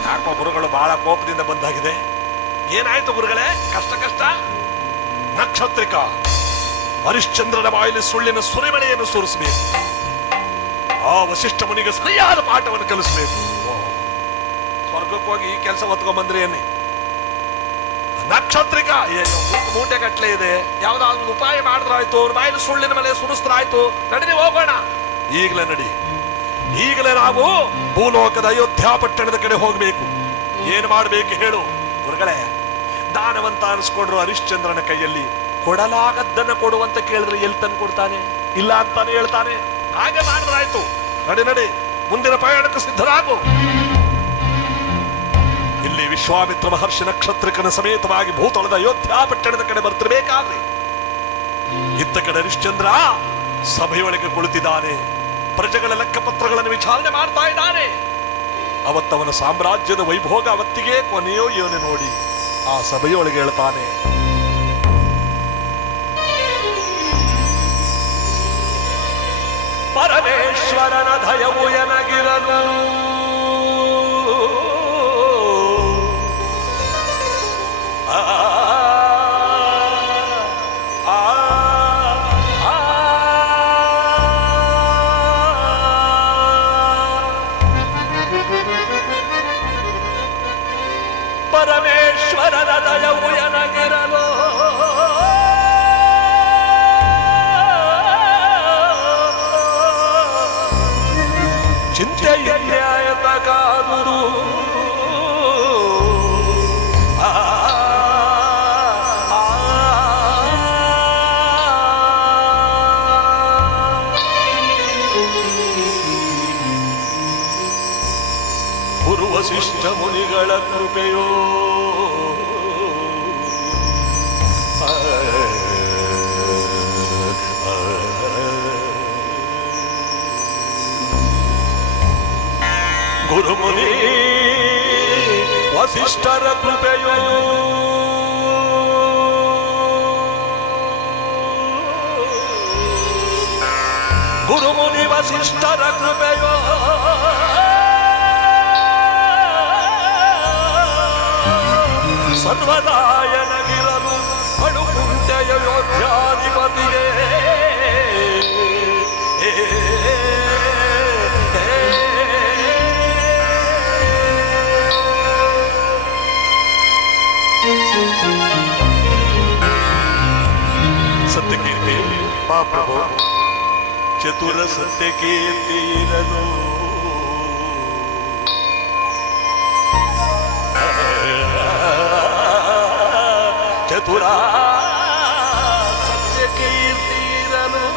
ಯಾಕೋ ಗುರುಗಳು ಬಹಳ ಕೋಪದಿಂದ ಬಂದಾಗಿದೆ. ಏನಾಯ್ತು ಗುರುಗಳೇ? ಕಷ್ಟ. ನಕ್ಷತ್ರಿಕ ಹರಿಶ್ಚಂದ್ರನ ಬಾಯಲ್ಲಿ ಸುಳ್ಳಿನ ಸುರಿಮಳೆಯನ್ನು ಸುರಿಸಬೇಕು. ಆ ವಸಿಷ್ಠ ಮುನಿಗೆ ಸರಿಯಾದ ಪಾಠವನ್ನು ಕಲಿಸಬೇಕು. ಸ್ವರ್ಗಕ್ಕೆ ಹೋಗಿ ಕೆಲಸ ಹೊತ್ಕೊಂಡ್ಬಂದ್ರಿ ಅನ್ನಿ. ನಕ್ಷತ್ರಿಕ ಮೂಟೆ ಗಟ್ಲೆ ಇದೆ, ಯಾವ್ದಾದ್ರು ಉಪಾಯ ಮಾಡಿದ್ರಾಯ್ತು. ಅವ್ರ ಬಾಯಲ್ಲಿ ಸುಳ್ಳಿನ ಮೇಲೆ ಸುರಿಸ್ತ್ರಾಯ್ತು. ನಡಿ ಹೋಗೋಣ. ಈಗಲೇ ನಡಿ. ಈಗಲೇ ನಾವು ಭೂಲೋಕದ ಅಯೋಧ್ಯ ಪಟ್ಟಣದ ಕಡೆ ಹೋಗ್ಬೇಕು. ಏನ್ ಮಾಡ್ಬೇಕು ಹೇಳು ಗುರುಗಳೇ? ದಾನವಂತ ಅನಿಸ್ಕೊಂಡ್ರು ಹರಿಶ್ಚಂದ್ರನ ಕೈಯಲ್ಲಿ ಕೊಡಲಾಗದ್ದನ್ನ ಕೊಡುವಂತ ಕೇಳಿದ್ರೆ ಎಲ್ಲಿ ತಂದು ಕೊಡ್ತಾನೆ? ಇಲ್ಲ ಅಂತಾನೆ ಹೇಳ್ತಾನೆ. ಹಾಗೆ ಮಾಡಿದ್ರಾಯ್ತು. ನಡಿ ಮುಂದಿನ ಪ್ರಯಾಣಕ್ಕೆ ಸಿದ್ಧರಾಗು. ಇಲ್ಲಿ ವಿಶ್ವಾಮಿತ್ರ ಮಹರ್ಷಿ ನಕ್ಷತ್ರಿಕನ ಸಮೇತವಾಗಿ ಭೂತಳದ ಅಯೋಧ್ಯ ಪಟ್ಟಣದ ಕಡೆ ಬರ್ತಿರ್ಬೇಕಾದ್ರೆ ಇತ್ತ ಕಡೆ ಹರಿಶ್ಚಂದ್ರ ಸಭೆಯೊಳಗೆ ಕುಳಿತಿದ್ದಾನೆ. ಪ್ರಜೆಗಳ ಲೆಕ್ಕಪತ್ರಗಳನ್ನು ವಿಚಾರಣೆ ಮಾಡ್ತಾ ಇದ್ದಾನೆ. ಅವತ್ತವನ ಸಾಮ್ರಾಜ್ಯದ ವೈಭೋಗ ಅವತ್ತಿಗೆ ಕೊನೆಯೋ ಯೋನೆ ನೋಡಿ ಆ ಸಭೆಯೊಳಗೆ ಹೇಳ್ತಾನೆ, ಪರಮೇಶ್ವರನ ದಯವು ಎನಗಿರಲು ಪರಮೇಶ್ವರನ ದಯವು ಎನಗಿರಲು ಚಿಂತೆಯನ್ಯಾಯತಗಾದುದು ಗುರು ವಸಿಷ್ಠ ಮುನಿಗಳ ಕೃಪೆಯೋ ಗುರುಮುನಿ ವಸಿಷ್ಠರ ಕೃಪೆಯೋ ಗುರುಮುನಿ ವಸಿಷ್ಠರ ಕೃಪೆಯೋ ಸರ್ವದಾಯನಗಿರಲು ಅಣುಕುಂಟೆಯ ಯೋಧ್ಯಾಧಿಪತಿಯೇ ಮಹಾಪ್ರಭು. ಚತುರ ಸತ್ಯ ಕೀರ್ತಿರಲು ಚತುರ ಸತ್ಯ ಕೀರ್ತಿರಲು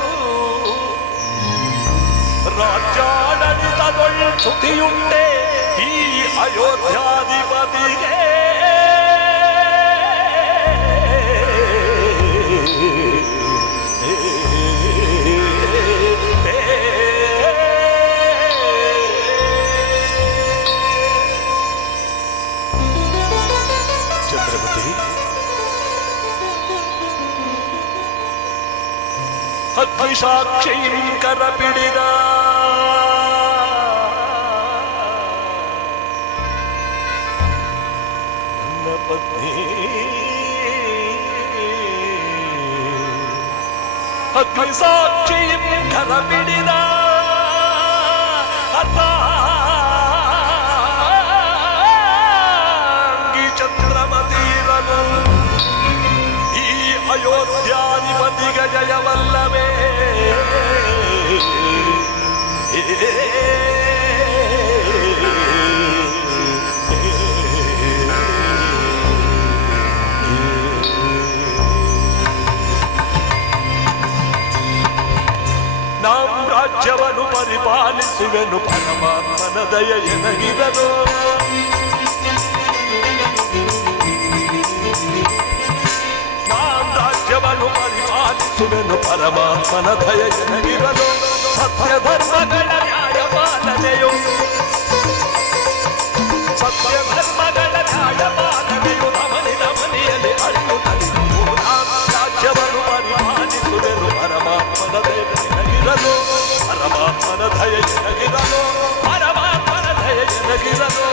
ರಾಜ್ಯಾಡಳಿತದೊಳ್ ಚ್ಯುತಿಯುಂಟೆ ಈ ಅಯೋಧ್ಯಾಧಿಪತಿಗೆ. ಚಂದ್ರಮತಿ ಅಗ್ನಿಸಾಕ್ಷಿಂ ಕರಪಿಡಿದ ನನ್ನ ಪತ್ನಿ ಅಗ್ನಿಸಾಕ್ಷಿಂ ಕರಪಿಡಿದ ಅರ್ಧಾಂಗಿ ಚಂದ್ರಮತಿರನು ಈ ಅಯೋಧ್ಯಾಧಿಪತಿಗ ಜಯವಲ್ಲವೇ. ನಾಂ ರಾಜ್ಯವನ್ನು ಪರಿಪಾಲಿಸುವೆನು ಪರಮಾತ್ಮನ ದಯ ಎನಗಿರಲು. ನಾಂ ರಾಜ್ಯವನ್ನು ಪರಿಪಾಲಿಸುವೆನು ಪರಮಾತ್ಮನ ದಯ ಎನಗಿರಲು. ಸತ್ಯ ಧರ್ಮಗಳ ನ್ಯಾಯ ಪಾಲನೆಯು ಸತ್ಯ ಧರ್ಮಗಳ ನ್ಯಾಯ ಪಾಲನೆಯು ನಮನಿ ನಮನಿಯಲ್ಲಿ ಅಳಿಯುತ್ತದೆ. ನಾಂ ರಾಜ್ಯವನ್ನು ಪರಿಪಾಲಿಸುವೆನು ಪರಮಾತ್ಮನ ದಯ ಎನಗಿರಲು. ಪರಮಾತ್ಮನ ದಯ ಎನಗಿರಲು. ಪರಮಾತ್ಮನ ದಯ ಎನಗಿರಲು.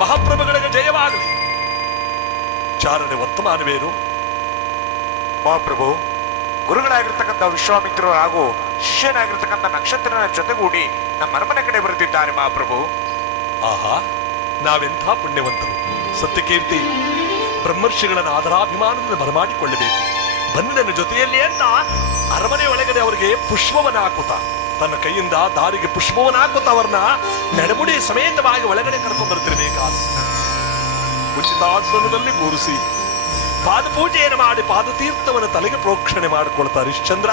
ಮಹಾಪ್ರಭುಗಳಿಗೆ ಜಯವಾಗಲಿ. ಚಾರಣೆ ವರ್ತಮಾನವೇನು? ಮಹಾಪ್ರಭು, ಗುರುಗಳಾಗಿರ್ತಕ್ಕಂಥ ವಿಶ್ವಾಮಿತ್ರರು ಹಾಗೂ ಶಿಷ್ಯನಾಗಿರ್ತಕ್ಕಂಥ ನಕ್ಷತ್ರನ ಜೊತೆಗೂಡಿ ನಮ್ಮ ಅರಮನೆ ಕಡೆ ಬರೆದಿದ್ದಾರೆ ಮಹಾಪ್ರಭು. ಆಹಾ, ನಾವೆಂಥ ಪುಣ್ಯವಂತರು. ಸತ್ಯಕೀರ್ತಿ, ಬ್ರಹ್ಮರ್ಷಿಗಳನ್ನು ಆದರಾಭಿಮಾನದಿಂದ ಬರಮಾಡಿಕೊಳ್ಳಬೇಕು. ಬನ್ನಿ ನನ್ನ ಜೊತೆಯಲ್ಲಿ ಅಂತ ಅರಮನೆ ಒಳಗಡೆ ಅವರಿಗೆ ಪುಷ್ಪವನ್ನ ಹಾಕುತ್ತ, ತನ್ನ ಕೈಯಿಂದ ದಾರಿಗೆ ಪುಷ್ಪವನ್ನ ಹಾಕುತ್ತ ಅವರನ್ನ ನೆಡಮುಡಿ ಸಮೇತವಾಗಿ ಒಳಗಡೆ ಕರ್ಕೊಂಡು ಬರ್ತಿರ್ಬೇಕಾದ ಉಚಿತಾಸನದಲ್ಲಿ ಕೂರಿಸಿ ಪಾದಪೂಜೆಯನ್ನು ಮಾಡಿ ಪಾದತೀರ್ಥವನ್ನು ತಲೆಗೆ ಪ್ರೋಕ್ಷಣೆ ಮಾಡಿಕೊಳ್ತಾರೆ. ಹರಿಶ್ಚಂದ್ರ,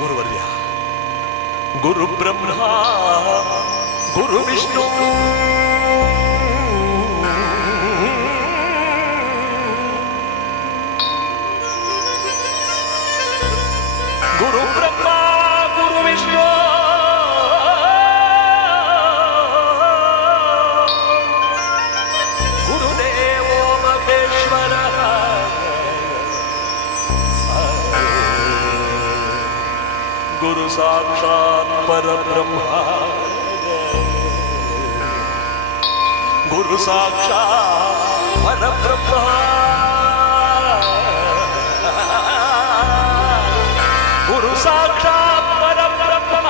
ಗುರುವರ್ಯ, ಗುರು ಬ್ರಹ್ಮ ಗುರು ವಿಷ್ಣು ಗುರು ಬ್ರಹ್ಮ ಗುರು ವಿಷ್ಣು ಗುರುದೇವೋ ಮಹೇಶ್ವರ ಗುರು ಸಾಕ್ಷಾತ್ ಪರಬ್ರಹ್ಮ ಗುರು ಸಾಕ್ಷಾತ್ ಪರಬ್ರಹ್ಮ ಗುರು ಸಾಕ್ಷಾತ್ ಪರಬ್ರಹ್ಮ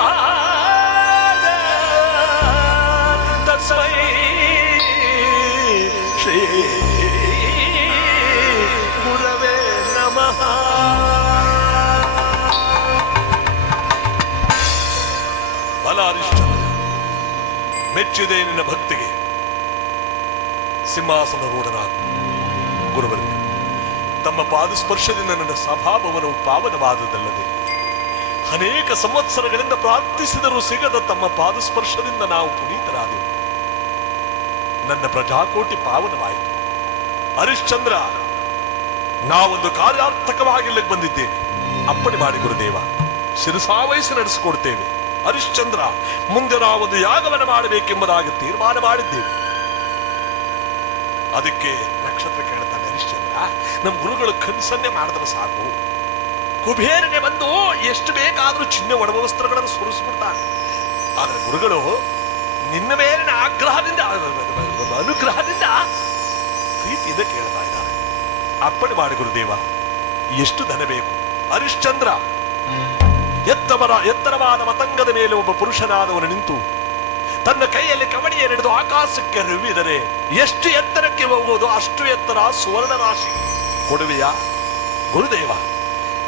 ತಸ್ಮೈ ಶ್ರೀ ಗುರವೇ ನಮಃ. ಬಲ ಹರಿಶ್ಚಂದ್ರ, ಮೆಚ್ಚಿದೆ ನಿನ್ನ ಭಕ್ತಿಗೆ. ಸಿಂಹಾಸನ ರೂಢನಾಗು. ಗುರುವರ್ಯ, ತಮ್ಮ ಪಾದಸ್ಪರ್ಶದಿಂದ ನನ್ನ ಸ್ವಭಾವವನ್ನು ಪಾವನವಾದುದಲ್ಲದೆ ಅನೇಕ ಸಂವತ್ಸರಗಳಿಂದ ಪ್ರಾರ್ಥಿಸಿದರೂ ಸಿಗದ ತಮ್ಮ ಪಾದಸ್ಪರ್ಶದಿಂದ ನಾವು ಪುನೀತರಾದೆವು. ನನ್ನ ಪ್ರಜಾಕೋಟಿ ಪಾವನವಾಯಿತು. ಹರಿಶ್ಚಂದ್ರ, ನಾವೊಂದು ಕಾರ್ಯಾರ್ಥಕವಾಗಿ ಇಲ್ಲಿಗೆ ಬಂದಿದ್ದೇವೆ. ಅಪ್ಪಣೆ ಮಾಡಿ ಗುರುದೇವ, ಶಿರಸಾವಹಿಸಿ ನಡೆಸಿಕೊಡ್ತೇವೆ. ಹರಿಶ್ಚಂದ್ರ, ಮುಂದೆ ನಾವೊಂದು ಯಾಗವನ್ನು ಮಾಡಬೇಕೆಂಬುದಾಗಿ ತೀರ್ಮಾನ ಮಾಡಿದ್ದೇವೆ. ಅದಕ್ಕೆ ನಕ್ಷತ್ರ ಕೇಳ್ತಾನೆ, ಹರಿಶ್ಚಂದ್ರ, ನಮ್ಮ ಗುರುಗಳು ಕನ್ಸನ್ನೇ ಮಾಡಿದ್ರೆ ಸಾಕು. ಕುಬೇರನೆ ಬಂದು ಎಷ್ಟು ಬೇಕಾದ್ರೂ ಚಿನ್ನ ಒಡವ ವಸ್ತ್ರಗಳನ್ನು ಸುರಿಸ್ಬಿಡ್ತಾನೆ. ಆದ್ರೆ ಗುರುಗಳು ನಿನ್ನ ಮೇಲಿನ ಆಗ್ರಹದಿಂದ ಅನುಗ್ರಹದಿಂದ ಪ್ರೀತಿಯಿಂದ ಕೇಳ್ತಾ ಇದ್ದಾರೆ. ಅಪ್ಪಣೆ ಮಾಡಿ ಗುರುದೇವ, ಎಷ್ಟು ಧನ ಬೇಕು? ಹರಿಶ್ಚಂದ್ರ, ಎತ್ತರವಾದ ಮತಂಗದ ಮೇಲೆ ಒಬ್ಬ ಪುರುಷನಾದವನು ನಿಂತು ತನ್ನ ಕೈಯಲ್ಲಿ ಕವಣಿಯನ್ನು ಹಿಡಿದು ಆಕಾಶಕ್ಕೆ ರುವಿದರೆ ಎಷ್ಟು ಎತ್ತರಕ್ಕೆ ಹೋಗುವುದು ಅಷ್ಟು ಎತ್ತರ ಸುವರ್ಣ ರಾಶಿ ಕೊಡುವೆಯ ಗುರುದೇವ.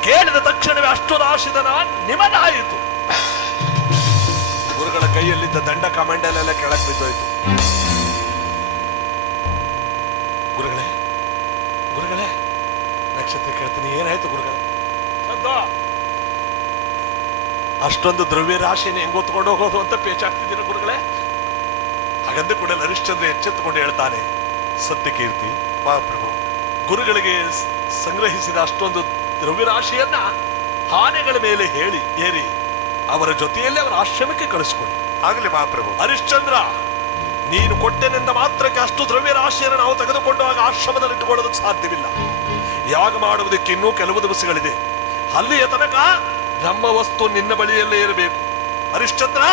ಕೇಳಿದ ತಕ್ಷಣವೇ ಅಷ್ಟು ರಾಶಿದನ ನಿಮದಾಯಿತು. ಗುರುಗಳ ಕೈಯಲ್ಲಿದ್ದ ದಂಡ ಕಮಂಡಲೆಲ್ಲ ಕೆಳಗೆ ಬಿದ್ದೋಯ್ತು. ಗುರುಗಳೇ ಗುರುಗಳೇ ನಕ್ಷತ್ರ ಕೇಳ್ತೀನಿ, ಏನಾಯ್ತು ಗುರುಗಳೇ? ಅಷ್ಟೊಂದು ದ್ರವ್ಯ ರಾಶಿಯನ್ನು ಹೆಂಗ್ ಹೊತ್ಕೊಂಡು ಹೋಗೋದು ಅಂತ ಪೇಚಾಗ್ತಿದ್ದೀರ ಗುರುಗಳೇ? ಹಾಗಂದ ಕೂಡ ಹರಿಶ್ಚಂದ್ರ ಎಚ್ಚೆತ್ತುಕೊಂಡು ಹೇಳ್ತಾನೆ, ಸತ್ಯಕೀರ್ತಿ ಮಹಾಪ್ರಭು, ಗುರುಗಳಿಗೆ ಸಂಗ್ರಹಿಸಿದ ಅಷ್ಟೊಂದು ದ್ರವ್ಯ ರಾಶಿಯನ್ನ ಆನೆಗಳ ಮೇಲೆ ಏರಿ ಅವರ ಜೊತೆಯಲ್ಲಿ ಅವರ ಆಶ್ರಮಕ್ಕೆ ಕಳಿಸ್ಕೊಡಿ. ಆಗಲಿ ಮಹಾಪ್ರಭು. ಹರಿಶ್ಚಂದ್ರ, ನೀನು ಕೊಟ್ಟೆನೆಂದ ಮಾತ್ರಕ್ಕೆ ಅಷ್ಟು ದ್ರವ್ಯ ರಾಶಿಯನ್ನು ನಾವು ತೆಗೆದುಕೊಂಡು ಆಗ ಆಶ್ರಮದಲ್ಲಿ ಇಟ್ಟುಕೊಳ್ಳೋದಕ್ಕೆ ಸಾಧ್ಯವಿಲ್ಲ. ಯಾಗ ಮಾಡುವುದಕ್ಕೆ ಇನ್ನೂ ಕೆಲವು ದಿವಸಗಳಿದೆ. ಅಲ್ಲಿಯ ತನಕ ನಮ್ಮ ವಸ್ತು ನಿನ್ನ ಬಳಿಯಲ್ಲೇ ಇರಬೇಕು. ಹರಿಶ್ಚಂದ್ರ,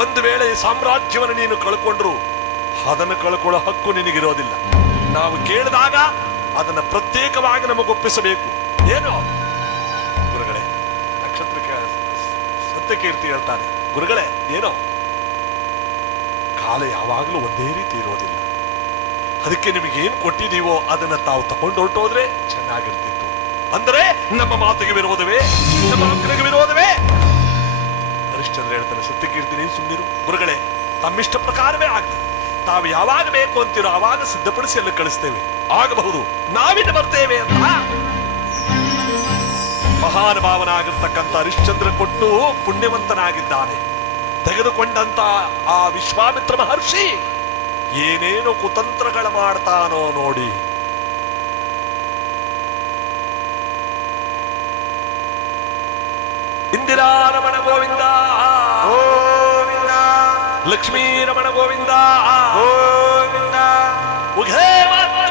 ಒಂದು ವೇಳೆ ಈ ಸಾಮ್ರಾಜ್ಯವನ್ನು ನೀನು ಕಳ್ಕೊಂಡ್ರು ಅದನ್ನು ಕಳ್ಕೊಳ್ಳೋ ಹಕ್ಕು ನಿನಗಿರೋದಿಲ್ಲ. ನಾವು ಕೇಳಿದಾಗ ಅದನ್ನು ಪ್ರತ್ಯೇಕವಾಗಿ ನಮಗೊಪ್ಪಿಸಬೇಕು. ಏನು ಗುರುಗಳೇ? ನಕ್ಷತ್ರಕ್ಕೆ ಸತ್ಯಕೀರ್ತಿ ಹೇಳ್ತಾನೆ, ಗುರುಗಳೇ ಏನೋ ಕಾಲ ಯಾವಾಗಲೂ ಒಂದೇ ರೀತಿ ಇರೋದಿಲ್ಲ. ಅದಕ್ಕೆ ನಿಮಗೇನು ಕೊಟ್ಟಿದೀವೋ ಅದನ್ನ ತಾವು ತಗೊಂಡು ಹೊರಟೋದ್ರೆ ಚೆನ್ನಾಗಿರ್ತಿತ್ತು. ಅಂದರೆ ನಮ್ಮ ಮಾತಿಗೆ ವಿರೋಧವೇ, ನಮ್ಮ ಆಜ್ಞೆಗೆ ವಿರೋಧವೇ? ಹರಿಶ್ಚಂದ್ರ ಹೇಳ್ತಾನೆ, ಸತ್ಯಕೀರ್ತಿ ನೀನು ಸುಂದಿರು. ಗುರುಗಳೇ, ತಮ್ಮಿಷ್ಟ ಪ್ರಕಾರವೇ ಆಗ್ತದೆ. ತಾವು ಯಾವಾಗ ಬೇಕು ಅಂತೀರೋ ಆವಾಗ ಸಿದ್ಧಪಡಿಸಿ ಎಲ್ಲ ಕಳಿಸ್ತೇವೆ. ಆಗಬಹುದು, ನಾವಿನ್ನು ಬರ್ತೇವೆ ಅಂತ ಮಹಾನುಭಾವನಾಗಿರ್ತಕ್ಕಂಥ ಹರಿಶ್ಚಂದ್ರ ಕೊಟ್ಟು ಪುಣ್ಯವಂತನಾಗಿದ್ದಾನೆ. ತೆಗೆದುಕೊಂಡಂತ ಆ ವಿಶ್ವಾಮಿತ್ರ ಮಹರ್ಷಿ ಏನೇನು ಕುತಂತ್ರಗಳ ಮಾಡ್ತಾನೋ ನೋಡಿ. ಇಂದಿರಾ ರಮಣ ಗೋವಿಂದ ಗೋವಿಂದ, ಲಕ್ಷ್ಮೀ ರಮಣ ಗೋವಿಂದ ಗೋವಿಂದ, ಉಘೇ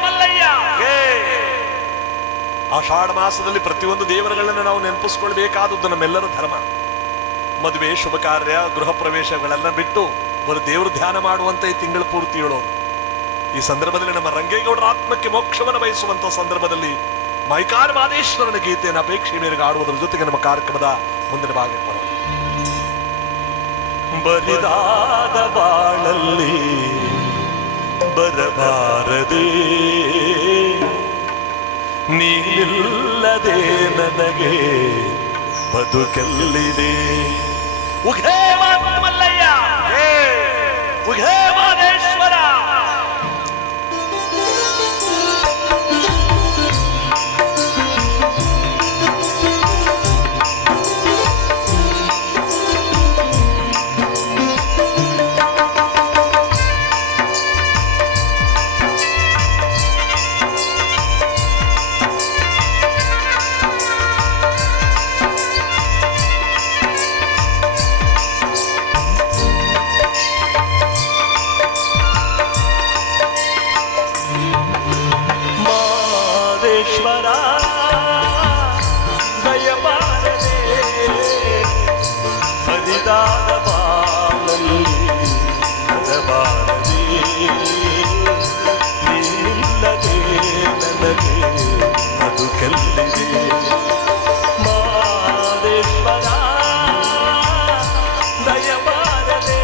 ಮಲ್ಲಯ್ಯ. ಆಷಾಢ ಮಾಸದಲ್ಲಿ ಪ್ರತಿಯೊಂದು ದೇವರುಗಳನ್ನು ನಾವು ನೆನಪಿಸ್ಕೊಳ್ಬೇಕಾದದ್ದು ನಮ್ಮೆಲ್ಲರ ಧರ್ಮ. ಮದುವೆ, ಶುಭ ಕಾರ್ಯ, ಗೃಹ ಪ್ರವೇಶಗಳೆಲ್ಲ ಬಿಟ್ಟು ಬರೀ ದೇವರು ಧ್ಯಾನ ಮಾಡುವಂತ ಈ ತಿಂಗಳ ಪೂರ್ತಿ ಹೇಳೋದು. ಈ ಸಂದರ್ಭದಲ್ಲಿ ನಮ್ಮ ರಂಗೇಗೌಡರ ಆತ್ಮಕ್ಕೆ ಮೋಕ್ಷವನ್ನು ಬಯಸುವಂತ ಸಂದರ್ಭದಲ್ಲಿ ಮೈಕಾರ ಮಾದೇಶ್ವರನ ಗೀತೆಯನ್ನು ಅಪೇಕ್ಷೆ ಮೇರೆಗೆ ಆಡುವುದರ ಜೊತೆಗೆ ನಮ್ಮ ಕಾರ್ಯಕ್ರಮದ ಮುಂದಿನ ಭಾಗಕ್ಕೆ ಬರೋಣ. ಬರಿದಾದ ಬಾಳಲ್ಲಿ ಬರಬಾರದೆ ನೀನಿಲ್ಲದೆ ನನಗೆ ಬದುಕಲ್ಲಿದೆ. ಉಘೇ ಮಲ್ಲಯ್ಯ, ಉಘೇ ಮಾದೇಶ್ವರ. ಹರಿದಾದ ಬಾಳಲ್ಲಿ ಬರಬಾರದೆ ನೀನಿಲ್ಲದೆ ನನಗೆ ಬದುಕಲ್ಲಿದೆ. ಮಾದೇಶ್ವರ ದಯಮಾಡದೆ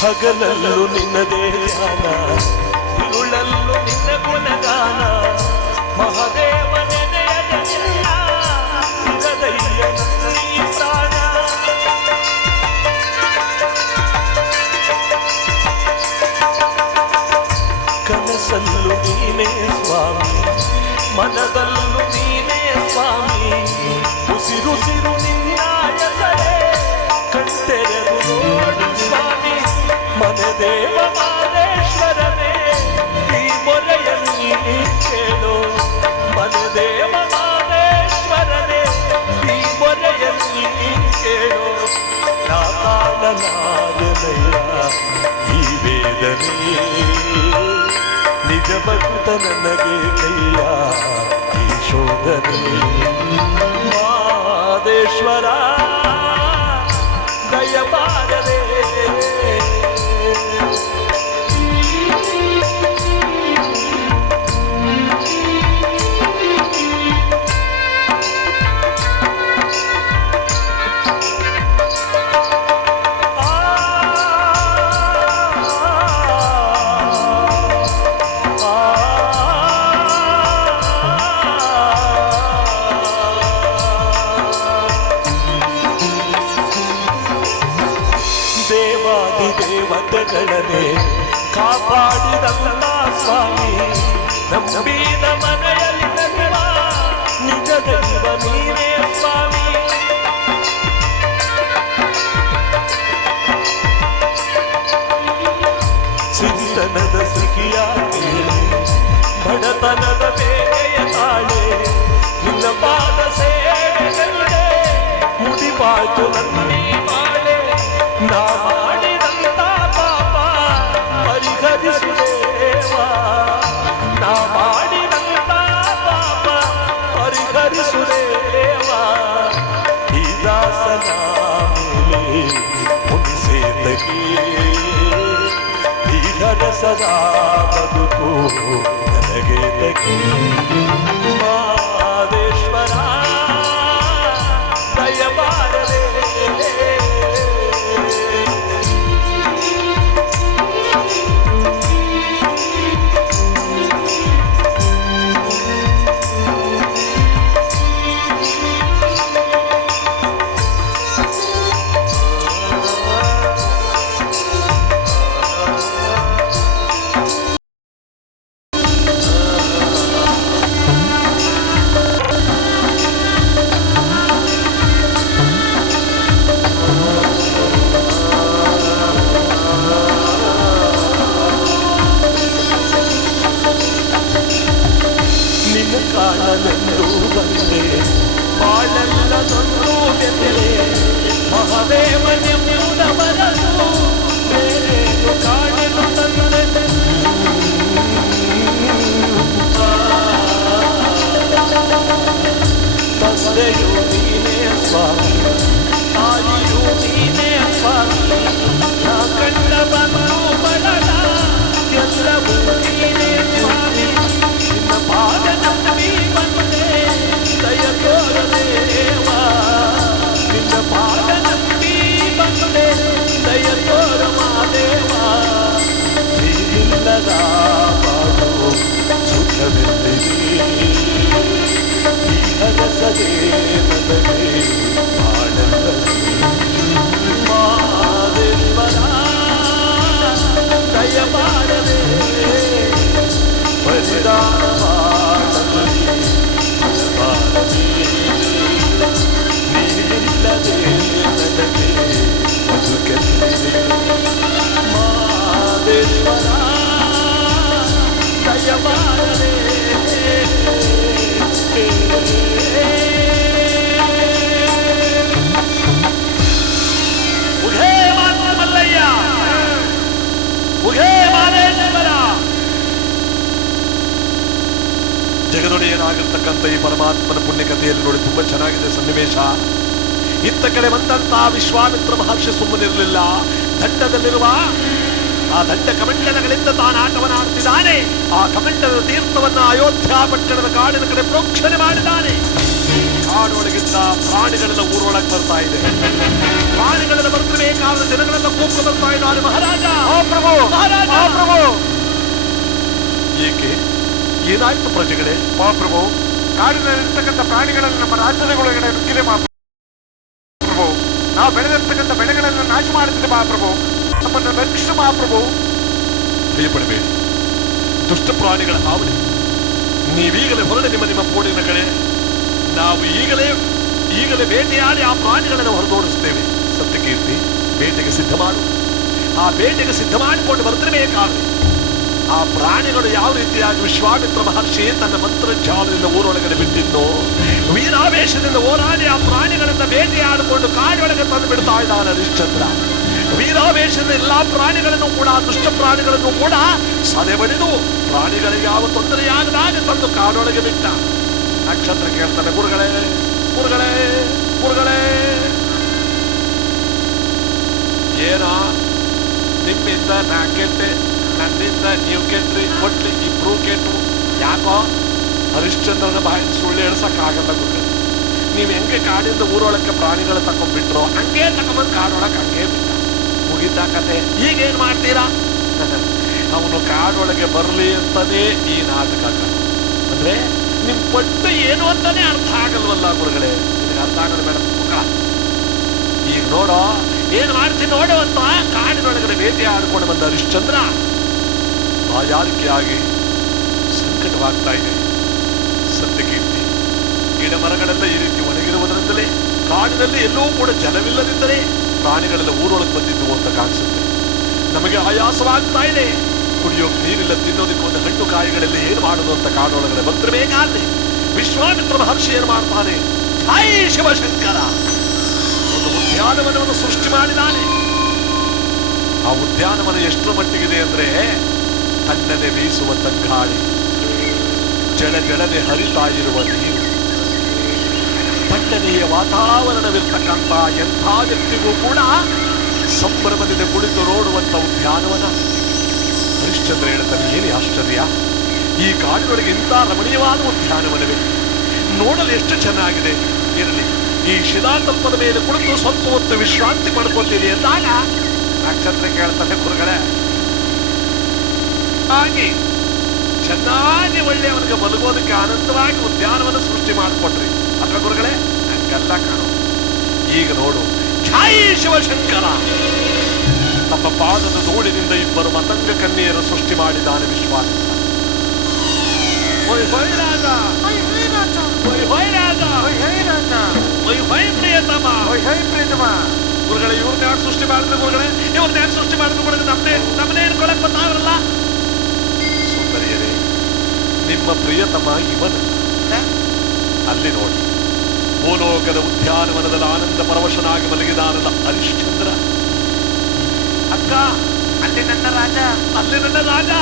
ಹಗಲಲ್ಲೂ ನಿನ್ನದೇ ಧ್ಯಾನ, ಇರುಳಲ್ಲೂ ನಿನ್ನ ಗುಣಗಾನ. ಮಹಾದೇವ ನೆನೆಯದೆಲ್ಲ ಇರದಯ್ಯ ಈ ಪ್ರಾಣ. ಕನಸಲ್ಲೂ ನೀನೇ ಸ್ವಾಮಿ, ಮನದಲ್ಲೂ ನೀನೇ ಸ್ವಾಮಿ. ಉಸಿರುಸಿರು ನಿನ್ನ ಹೆಸರೇ ಕಣ್ಣೆರೆದು ನೋಡು ಸ್ವಾಮಿ. ಮನದೇವ ಮಾದೇಶ್ವರನೇ ಈ ಮೊರೆಯನ್ನು ಕೇಳು. ದೇವಮಾದೇಶ್ವರನೇ ಈ ಮೊರೆಯಲ್ಲಿ ಕೇಳೋ ನಾ ತಾಳಲಾರನಯ್ಯ ಈ ವೇದನೆ ನಿಜ ಭಕ್ತ ನನಗೆ ಕೈಯ ಈ ಶೋಧನೆ ಮಾದೇಶ್ವರ ದಯಮಾಡದೆ ದೇವತೆಗಳನ್ನೇ ಕಾಪಾಡಿದಂತ ಸ್ವಾಮಿ ನಂಬಿದ ಮನೆಯಲ್ಲಿ ನೆಲೆವ ನಿಜ ದೈವ ನೀನೇ ಸ್ವಾಮಿ ಸಿರಿತನದ ಸಿಹಿಯ ಕೇಳಿ ಬಡತನದ ಬೇಗೆಯ ತಾಳೆ ನಿನ್ನ ಪಾದ ಸೇವೆಗಳೇ ಮುಡಿಪಾಯ್ತು ನನ್ನಿ ಬಾಳೆ ನಾ ಮಾಡಿದಂತ ಪಾಪ ಪರಿಹರಿಸುದೇವಾ ನಾ ಮಾಡಿದಂತ ಪಾಪ ಪರಿಹರಿಸುದೇವಾ ಈ ದಾಸನ ಮೇಲೆ ಮುನಿಸೇತಗೆ ಧೀರರ ಸದಾ ಬದುಕು ನನಗೆ ತಗಿ ಮಾದೇಶ್ವರ ದಯಮಾಡಲೇ ಕಾಣಲೆಂದು ಬಂದೆ ಬಾಳೆಲ್ಲ ನೊಂದು ಬೆಂದೆ ಮಹಾದೇವನೆಂಬುದ ಮನಸ್ಸು ಬೇರೇನು ಕಾಣಲು ತಂದೆ ತಂದೆಯು ನೀನೇ ಸ್ವಾಮಿ ತಾಯಿಯು ನೀನೇ ಸ್ವಾಮಿ ನಾ ಕಂಡ ಬಂದು ಬರಲ ಎಲ್ಲವೂ ನೀನೇ ಸ್ವಾಮಿ ನಿನ್ನ ಪಾದ ನಂಬಿ ಬಂದೆ ದಯ ತೋರದೇವಾ ನಿನ್ನ ಪಾದ ನಂಬಿ ಬಂದೆ ದಯ ತೋರ ಮಾದೇವಾ ನೀನಿಲ್ಲದ ಬಾಳು ಸುಖವೆಂದಿದೆ ಈ ಹರಸದೆ ನನಗೆ ಬಾಳಲ್ಲದೆ ಮಾದೇಶ್ವರ ದಯ ಮಾಡದೆ ಬಲಿದಾನ ಮಾಡಲಿ ಫಲಬಾರದೆ ನೀನಿಲ್ಲದೆ ನನಗೆ ಬದುಕೆಲ್ಲಿದೆ ಮಾದೇಶ್ವರ ದಯ ಮಾಡದೆ ಉಘೇ ಮಲ್ಲಯ್ಯ ಉಘೇ ಮಾದೇಶ್ವರ ಜಗದೊಡೆಯನಾಗಿರ್ತಕ್ಕಂಥ ಈ ಪರಮಾತ್ಮನ ಪುಣ್ಯಕಥೆಯಲ್ಲಿ ನೋಡಿ ತುಂಬಾ ಚೆನ್ನಾಗಿದೆ ಸನ್ನಿವೇಶ. ಇತ್ತ ಕಡೆ ಬಂದಂತ ವಿಶ್ವಾಮಿತ್ರ ಮಹರ್ಷಿ ಸುಮ್ಮನಿರಲಿಲ್ಲ. ದಂಡದಲ್ಲಿರುವ ಆ ದಂಡ ಕಮಂಡಲಗಳಿಂದ ತಾನು ಆಟವನ್ನಾಡ್ತಿದ್ದಾನೆ. ಆ ಕಮಂಡಲದ ತೀರ್ಥವನ್ನ ಅಯೋಧ್ಯ ಪಟ್ಟಣದ ಕಾಡಿನ ಕಡೆ ಪ್ರೋಕ್ಷಣೆ ಮಾಡಿದ್ದಾನೆ. ಕಾಡೊಳಗಿದ್ದ ಪ್ರಾಣಿಗಳೆಲ್ಲ ಊರೊಳಗೆ ಬರ್ತಾ ಇದೆ. ಪ್ರಾಣಿಗಳೆಲ್ಲ ಬರ್ತಿರಬೇಕಾದ ಜನಗಳೆಲ್ಲ ಕೂಗ್ತಾ ಬರ್ತಾ ಇದ್ದಾರೆ, ಮಹಾರಾಜ ಪ್ರಭು ಮಹಾರಾಜ ಪ್ರಭು. ಏಕೆ ಏನಾಯ್ತು ಪ್ರಜೆಗಳೇ? ಮಹಾಪ್ರಭು, ಕಾಡಿನಲ್ಲಿರ್ತಕ್ಕಂಥ ಪ್ರಾಣಿಗಳಲ್ಲಿ ನಮ್ಮ ರಾಜ್ಯದೊಳಗಡೆ ನುಗ್ಗಿದೆ ಮಹಾಪ್ರಭು. ನಾವು ಬೆಳೆದಿರ್ತಕ್ಕಂಥ ಬೆಳೆಗಳನ್ನು ನಾಶ ಮಾಡುತ್ತಿದೆ ಮಹಾಪ್ರಭು. ನಮ್ಮನ್ನು ರಕ್ಷಿಸು ಮಹಾಪ್ರಭು. ಭಯಪಡಬೇಡಿ, ದುಷ್ಟ ಪ್ರಾಣಿಗಳ ಹಾವಳಿ. ನೀವೀಗಲೇ ಹೊರಡೆ ನಿಮ್ಮ ಪೋಡಿನ ಕಡೆ. ನಾವು ಈಗಲೇ ಬೇಟೆಯಾಡಿ ಆ ಪ್ರಾಣಿಗಳನ್ನು ಹೊರದೋಡಿಸ್ತೇವೆ. ಸತ್ಯಕೀರ್ತಿ, ಬೇಟೆಗೆ ಸಿದ್ಧ ಮಾಡು. ಆ ಬೇಟೆಗೆ ಸಿದ್ಧ ಮಾಡಿಕೊಂಡು ಬರ್ತಿರಬೇಕಾದ್ರೆ ಆ ಪ್ರಾಣಿಗಳು ಯಾವ ರೀತಿಯಾಗಿ ವಿಶ್ವಾಮಿತ್ರ ಮಹರ್ಷಿ ತನ್ನ ಮಂತ್ರಜಾಲದಿಂದ ಊರೊಳಗಡೆ ಬಿಟ್ಟಿದ್ನೋ, ವೀರಾವೇಶದಿಂದ ಹೋರಾಡಿ ಆ ಪ್ರಾಣಿಗಳನ್ನ ಬೇಟೆಯಾಡಿಕೊಂಡು ಕಾಡೊಳಗೆ ತಂದು ಬಿಡ್ತಾ ಇದ್ದಾನೆ ಹರಿಶ್ಚಂದ್ರ. ವೀರಾವೇಶದ ಎಲ್ಲಾ ಪ್ರಾಣಿಗಳನ್ನು ಕೂಡ, ದುಷ್ಟ ಪ್ರಾಣಿಗಳನ್ನು ಕೂಡ ಸದೆ ಬಡಿದು ಪ್ರಾಣಿಗಳಿಗೆ ಯಾವ ತೊಂದರೆಯಾಗದಾಗ ತಂದು ಕಾಡೊಳಗೆ ಬಿಟ್ಟ. ನಕ್ಷತ್ರ ಕೇಳ್ತಾನೆ, ಗುರುಗಳೇ ಗುರುಗಳೇ ಗುರುಗಳೇ, ಏನೋ ನಿಮ್ಮಿಂದ ನಾ ಕೆಟ್ಟೆ, ನನ್ನಿಂದ ನೀವು ಕೆಟ್ರಿ, ಕೊಟ್ಲಿ ಇಬ್ರು ಕೆಟ್ಟು. ಯಾಕೋ ಹರಿಶ್ಚಂದ್ರನ ಬಾಯಿಂದ ಸುಳ್ಳು ಹೇಳ್ಸಕ್ಕಾಗಲ್ಲ ಗುರುಗಳೇ. ನೀವು ಹೆಂಗೆ ಕಾಡಿಂದ ಊರೊಳಕ್ಕೆ ಪ್ರಾಣಿಗಳು ತಕೊಂಡ್ಬಿಟ್ರೋ ಹಂಗೆ ತಕೊಂಬಂದು ಕಾಡೊಳಗೆ ಹಂಗೆ ಬಿಟ್ಟ. ಮುಗಿತಾ ಕತೆ. ಈಗೇನ್ ಮಾಡ್ತೀರಾ? ಅವನು ಕಾಡೊಳಗೆ ಬರಲಿ ಅಂತಾನೆ ಈ ನಾಟಕ. ಅಂದ್ರೆ ನಿಮ್ ಪಟ್ಟು ಏನು ಅಂತಾನೆ ಅರ್ಥ ಆಗಲ್ವಲ್ಲ ಗುರುಗಳೇ. ನಿನಗೆ ಅರ್ಥ ಆಗಲ್ಲ ಬೇಡ ಮುಖ. ಈಗ ನೋಡೋ ಏನ್ ಮಾಡ್ತೀನಿ ನೋಡು ಅಂತ ಕಾಡಿನೊಳಗಡೆ ಬೇಟೆ ಆಡ್ಕೊಂಡು ಬಂದ ಹರಿಶ್ಚಂದ್ರ ಬಾಯಾರಿಕೆಯಾಗಿ ಸಂಕಟವಾಗ್ತಾ ಇದೆ. ಸತ್ಯಕೀರ್ತಿ, ಗಿಡ ಮರಗಳೆಲ್ಲ ಈ ರೀತಿ ಒಣಗಿರುವುದರಿಂದಲೇ ಕಾಡಿನಲ್ಲಿ ಎಲ್ಲೂ ಕೂಡ ಜಲವಿಲ್ಲದಿದ್ದರೆ ಪ್ರಾಣಿಗಳೆಲ್ಲ ಊರೊಳಗೆ ಬಂದಿದ್ದು ಅಂತ ಕಾಣಿಸುತ್ತೆ. ನಮಗೆ ಆಯಾಸವಾಗ್ತಾ ಇದೆ, ಕುಡಿಯೋಕ್ ನೀರಿಲ್ಲ, ತಿನ್ನೋದಕ್ಕೆ ಒಂದು ಹಣ್ಣು ಕಾಯಿಗಳೆಲ್ಲ ಏನು ಮಾಡೋದು ಅಂತ ಕಾಡೊಳಗಡೆ ಬರ್ತಿರ್ಬೇಕಾದ್ರೆ ವಿಶ್ವಾಮಿತ್ರ ಮಹರ್ಷಿ ಏನು ಮಾಡ್ತಾನೆ? ಹಾಯ್ ಶಿವಶಂಕರ, ಒಂದು ಉದ್ಯಾನವನವನ್ನು ಸೃಷ್ಟಿ ಮಾಡಿದಾನೆ. ಆ ಉದ್ಯಾನವನ ಎಷ್ಟರ ಮಟ್ಟಿಗಿದೆ ಅಂದ್ರೆ ತಣ್ಣನೆ ಬೀಸುವ ತಂಗಾಳಿ, ಜಳ ಜಳನೆ ಹರಿತಾ ಇರುವ ನೀರು, ತಣ್ಣನೆಯ ವಾತಾವರಣವಿರ್ತಕ್ಕಂಥ ಎಂಥ ವ್ಯಕ್ತಿಗೂ ಕೂಡ ಸಂಭ್ರಮದಿಂದ ಕುಳಿತು ನೋಡುವಂತ ಉದ್ಯಾನವನ. ಹರಿಶ್ಚಂದ್ರ ಹೇಳ್ತಾನೆ, ಏನೇ ಆಶ್ಚರ್ಯ, ಈ ಕಾಡಿನೊಳಗೆ ಇಂಥ ರಮಣೀಯವಾದ ಉದ್ಯಾನವನವೇ, ನೋಡಲು ಎಷ್ಟು ಚೆನ್ನಾಗಿದೆ. ಇರಲಿ, ಈ ಶಿಲಾತಲ್ಪದ ಮೇಲೆ ಕುಳಿತು ಸ್ವಲ್ಪ ಹೊತ್ತು ವಿಶ್ರಾಂತಿ ಪಡ್ಕೊತೀನಿ ಅಂದಾಗ ನಕ್ಷತ್ರ ಕೇಳ್ತಾನೆ, ಗುರುಗಳೇ ಹಾಗೆ ಚೆನ್ನಾಗಿ ಒಳ್ಳೆಯವನಿಗೆ ಮಲಗೋದಕ್ಕೆ ಆನಂದವಾಗಿ ಉದ್ಯಾನವನ ಸೃಷ್ಟಿ ಮಾಡಿಕೊಟ್ರಿ ಅಲ್ವಾ ಗುರುಗಳೇ? ಹಂಗಲ್ಲ ಕಾಣು. ಈಗ ನೋಡು, ಛಾಯ ಶಿವಶಂಕರ ತಮ್ಮ ಪಾದದ ಧೂಳಿನಿಂದ ಇಬ್ಬರು ಮತಂಗ ಕನ್ಯೆಯರು ಸೃಷ್ಟಿ ಮಾಡಿದ್ದಾನೆ ವಿಶ್ವಾಮಿತ್ರ. ಗುರುಗಳೇ, ಇವ್ರನ್ನ ಯಾರು ಸೃಷ್ಟಿ ಮಾಡಿದ್ರು ಗುರುಗಳೇ? ಇವ್ರನ್ನ ಯಾರು ಸೃಷ್ಟಿ ಮಾಡಿದ್ರು ಗುರುಗಳೇ? ನಮ್ಮನ್ನೇ ಹಿಡ್ಕೊಳಕ್ ಬಂದಾವ್ರಲ್ಲ. ಸುಂದರಿಯರೇ, ನಿಮ್ಮ ಪ್ರಿಯತಮ ಇವನಲ್ಲ. ಅಲ್ಲಿ ನೋಡಿ, ಭೂಲೋಕದ ಉದ್ಯಾನವನದಲ್ಲಿ ಆನಂದ ಪರವಶನಾಗಿ ಮಲಗಿದಾನಲ್ಲ ಹರಿಶ್ಚಂದ್ರ. ಅಕ್ಕ, ಅಲ್ಲಿ ನನ್ನ ರಾಜ, ಅಲ್ಲಿ ನನ್ನ ರಾಜ.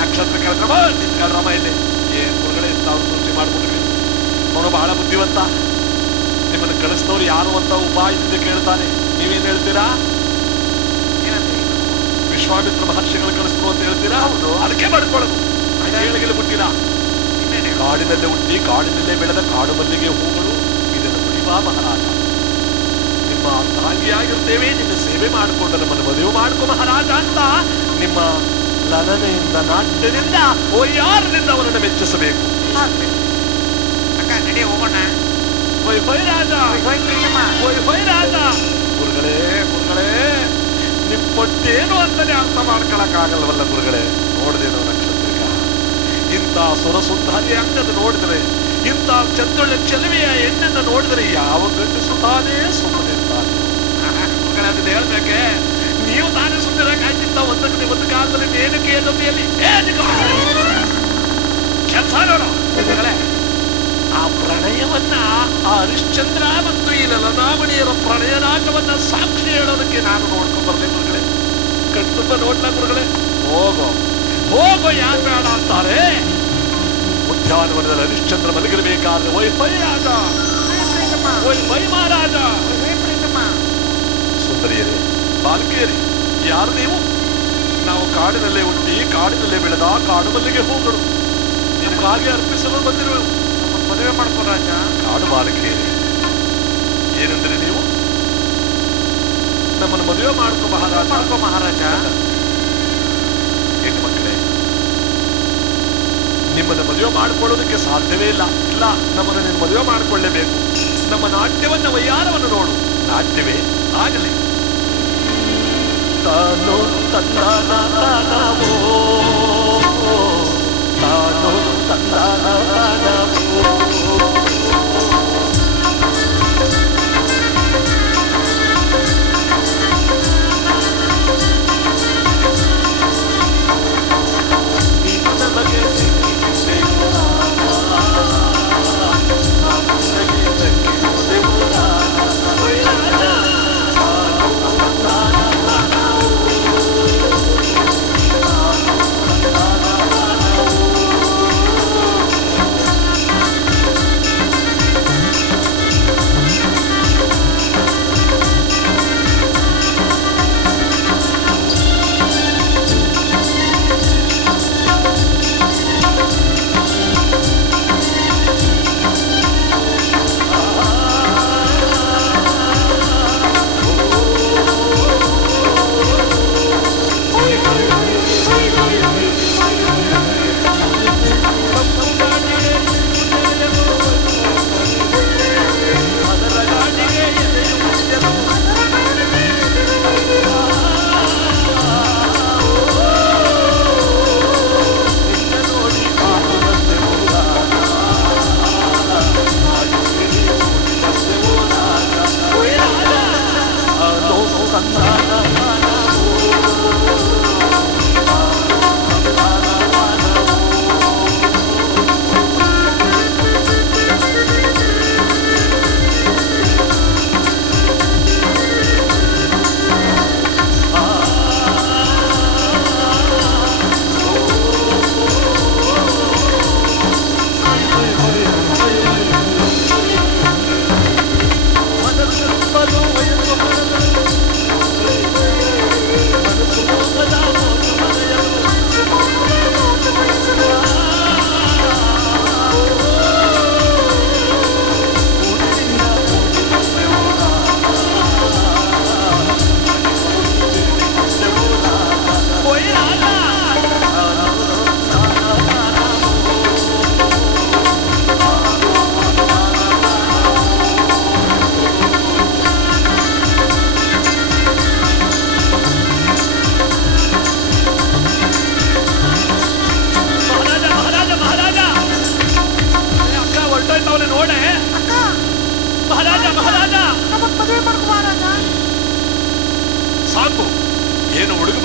ನಕ್ಷತ್ರ ಕೇಳ್ರಮ, ನಿಂತ್ಕೊಳ್ರಮ್ಮ ಇಲ್ಲಿ. ಏನ್ ಗುರುಗಳೇ ತಾವು ಸೃಷ್ಟಿ ಮಾಡ್ಬಿಟ್ರಿ? ಅವನು ಬಹಳ ಬುದ್ಧಿವಂತ. ನಿಮ್ಮನ್ನು ಕಳಿಸಿದವ್ರು ಯಾರು ಅಂತ ಉಪಾಯದಿಂದ ಕೇಳ್ತಾನೆ. ನೀವೇನ್ ಹೇಳ್ತೀರಾ? ವಿಶ್ವಾಮಿತ್ರ ಮಹರ್ಷಿಗಳು ಕಳಿಸಿದ್ರು ಅಂತ ಹೇಳ್ತೀರಾ? ಹೌದು. ಅದಕ್ಕೆ ಮಾಡ್ಕೊಳ್ಳೋದು. ಹೇಳಿಗೆ ಬಿಟ್ಟಿರಾ? ಕಾಡಿನಲ್ಲೇ ಹುಟ್ಟಿ ಕಾಡಿನಲ್ಲೇ ಬೆಳೆದ ಕಾಡು ಮಲ್ಲಿಗೆ ಹೂಗಳು, ಇದನ್ನು ಕುಡಿಬಾ ಮಹಾರಾಜ. ನಿಮ್ಮ ಅರ್ಧಾಂಗಿಯಾಗಿರ್ತೇವೆ, ನಿನ್ನ ಸೇವೆ ಮಾಡಿಕೊಂಡು ನಮ್ಮನ್ನು ಮದುವೆ ಮಾಡ್ಕೊ ಮಹಾರಾಜ ಅಂತ ನಿಮ್ಮ ಲಲನೆಯಿಂದ, ನಾಟ್ಯದಿಂದ, ಒಯ್ಯಾರದಿಂದ ಅವನನ್ನು ಮೆಚ್ಚಿಸಬೇಕು. ಅಕ್ಕ ನಡಿ ಹೋಗೋಣ. ರಾಜ, ರಾಜ. ಗುರುಗಳೇ ಗುರುಗಳೇ, ನಿಮ್ ಪಟ್ಟೇನು ಅಂತಾನೆ ಅರ್ಥ ಮಾಡ್ಕೊಳಕ್ ಆಗಲ್ವಲ್ಲ ಗುರುಗಳೇ. ನೋಡಿದೇನೋ ನಕ್ಷತ್ರಿಕ, ಇಂಥ ಸುರಸುಂದರಿ ಅಂಗದ ನೋಡಿದ್ರೆ, ಇಂಥ ಚಂದೊಳ್ಳೆ ಚೆಲುವೆಯ ಹೆಣ್ಣನ್ನು ನೋಡಿದ್ರೆ ಯಾವ ಗಂಡಸು ತಾನೇ ಸುಮ್ಮನೆ ಇರ್ತಾನೆ. ಗುರುಗಳೇ, ಅದನ್ನ ಹೇಳ್ಬೇಕೆ? ನೀವು ತಾನೇ ಸುಂದರಕ್ಕಾಯ್ತಿದ್ದ ಒಂದು ಕಾಲದಲ್ಲಿ ಮೇನಕೆಯ ಜೊತೆಯಲ್ಲಿ ಕೆಲಸ ನೋಡ ಗುರುಗಳೇ. ಆ ಪ್ರಣಯವನ್ನ, ಆ ಹರಿಶ್ಚಂದ್ರ ಮತ್ತು ಈ ಲಲನಾಮಣಿಯರ ಪ್ರಣಯ ನಾಟವನ್ನ ಸಾಕ್ಷಿ ಹೇಳೋದಕ್ಕೆ ನಾನು ನೋಡ್ಕೊಂಡ್ ಬರ್ಲಿ ಗುರುಗಳೇ? ಕಣ್ತುಂಬ ನೋಡ್ಲ ಗುರುಗಳೇ? ಹೋಗೋ ಹೋಗೋ, ಯಾರು ಬೇಡ ಅಂತಾರೆ? ಉದ್ಯಾನವನದಲ್ಲಿ ಹರಿಶ್ಚಂದ್ರ ಮಲಗಿರಬೇಕಾದ್ರೆ ವೈಫೈ ರಾಜ, ವೈಫೈ ಮಹಾರಾಜ. ಸುಂದರಿಯರೇ, ಬಾಲಕಿಯರೇ, ಯಾರು ನೀವು? ನಾವು ಕಾಡಿನಲ್ಲೇ ಹುಟ್ಟಿ ಕಾಡಿನಲ್ಲೇ ಬೆಳೆದ ಕಾಡು ಮಲ್ಲಿಗೆ ಹೂಗಳು, ನಿಮಗಾಗಿ ಅರ್ಪಿಸಲು ಬಂದಿರುವೆವು. ಮದುವೆ ಮಾಡ್ಕೋ ರಾಜ. ಕಾಡು ಬಾಲಕಿಯರೇ, ಏನಂದ್ರೆ ನೀವು ನಮ್ಮನ್ನು ಮದುವೆ ಮಾಡ್ಕೋ ಮಹಾರಾಜ. ಮಾಡ್ಕೋ ಮಹಾರಾಜ. ಹೆಣ್ಣು ಮಕ್ಕಳೇ, ನಿಮ್ಮನ್ನು ಮದುವೆ ಮಾಡಿಕೊಳ್ಳೋದಕ್ಕೆ ಸಾಧ್ಯವೇ ಇಲ್ಲ. ಇಲ್ಲ, ನಮ್ಮನ್ನು ನೀನು ಮದುವೆ ಮಾಡಿಕೊಳ್ಳಲೇಬೇಕು. ನಮ್ಮ ನಾಟ್ಯವನ್ನ, ವಯ್ಯಾರವನ್ನು ನೋಡು. ನಾಟ್ಯವೇ ಆಗಲಿ. ತಾನು ತಂದಾನ ತಾನವೋ, ತಾನು ತಂದಾನ ತಾನವೋ.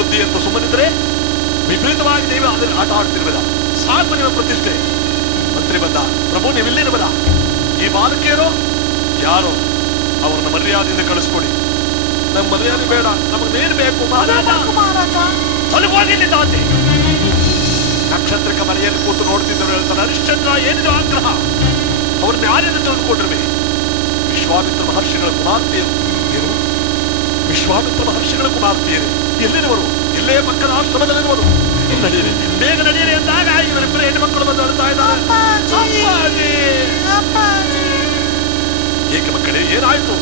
ಬುದ್ಧಿ ಅಂತ ಸುಮ್ಮನಿದ್ರೆ ವಿಪರೀತವಾಗಿ ನೀವು ಅದನ್ನು ಆಟ ಆಡ್ತಿರ್ಬೇಡ. ಸಾಕು ನಿಮ್ಮ ಪ್ರತಿಷ್ಠೆ. ಮಂತ್ರಿ ಬಂದ, ಪ್ರಭು ನೀವಿಲ್ಲಿರುವಲ್ಲ, ಈ ಬಾಲಕಿಯರು ಯಾರೋ ಅವ್ರನ್ನ ಮರ್ಯಾದೆಯಿಂದ ಕಳಿಸ್ಕೊಡಿ. ನಮ್ ಮರ್ಯಾದೆ ಬೇಡ, ನಮಗೇನು ಬೇಕು ಮಹಾರಾಜ? ತೊಲಗೋಗಿಲ್ಲಿದ್ದ ಆಚೆ. ನಕ್ಷತ್ರಿಕ ಮನೆಯಲ್ಲಿ ಕೂತು ನೋಡ್ತಿದ್ದವರು ಹೇಳ್ತಾರೆ, ಹರಿಶ್ಚಂದ್ರ ಏನಿದು ಆಗ್ರಹ? ಅವ್ರನ್ನ ಯಾರಿಂದ ತಿಳಿದುಕೊಂಡಿರ್ವೆ? ವಿಶ್ವಾಮಿತ್ರ ಮಹರ್ಷಿಗಳ ಕುಮಾರ್ತೆಯರು. ಏನು ವಿಶ್ವಾಮಿತ್ರ ಮಹರ್ಷಿಗಳ ಕುಮಾರ್ತೆಯರು? ಎಲ್ಲಿರುವರು? ಇಲ್ಲೇ ಪಕ್ಕದ ಆಶ್ರಮದಲ್ಲಿರುವರು. ನಡೀರಿ, ಬೇಗ ನಡೀರಿ ಅಂದಾಗ ಇವರಿಬ್ಬರು ಹೆಣ್ಣು ಮಕ್ಕಳು ಬಂದು ಅಳ್ತಾ ಇದ್ದಾರೆ. ಏಕೆ ಮಕ್ಕಳೇ, ಏನಾಯ್ತು?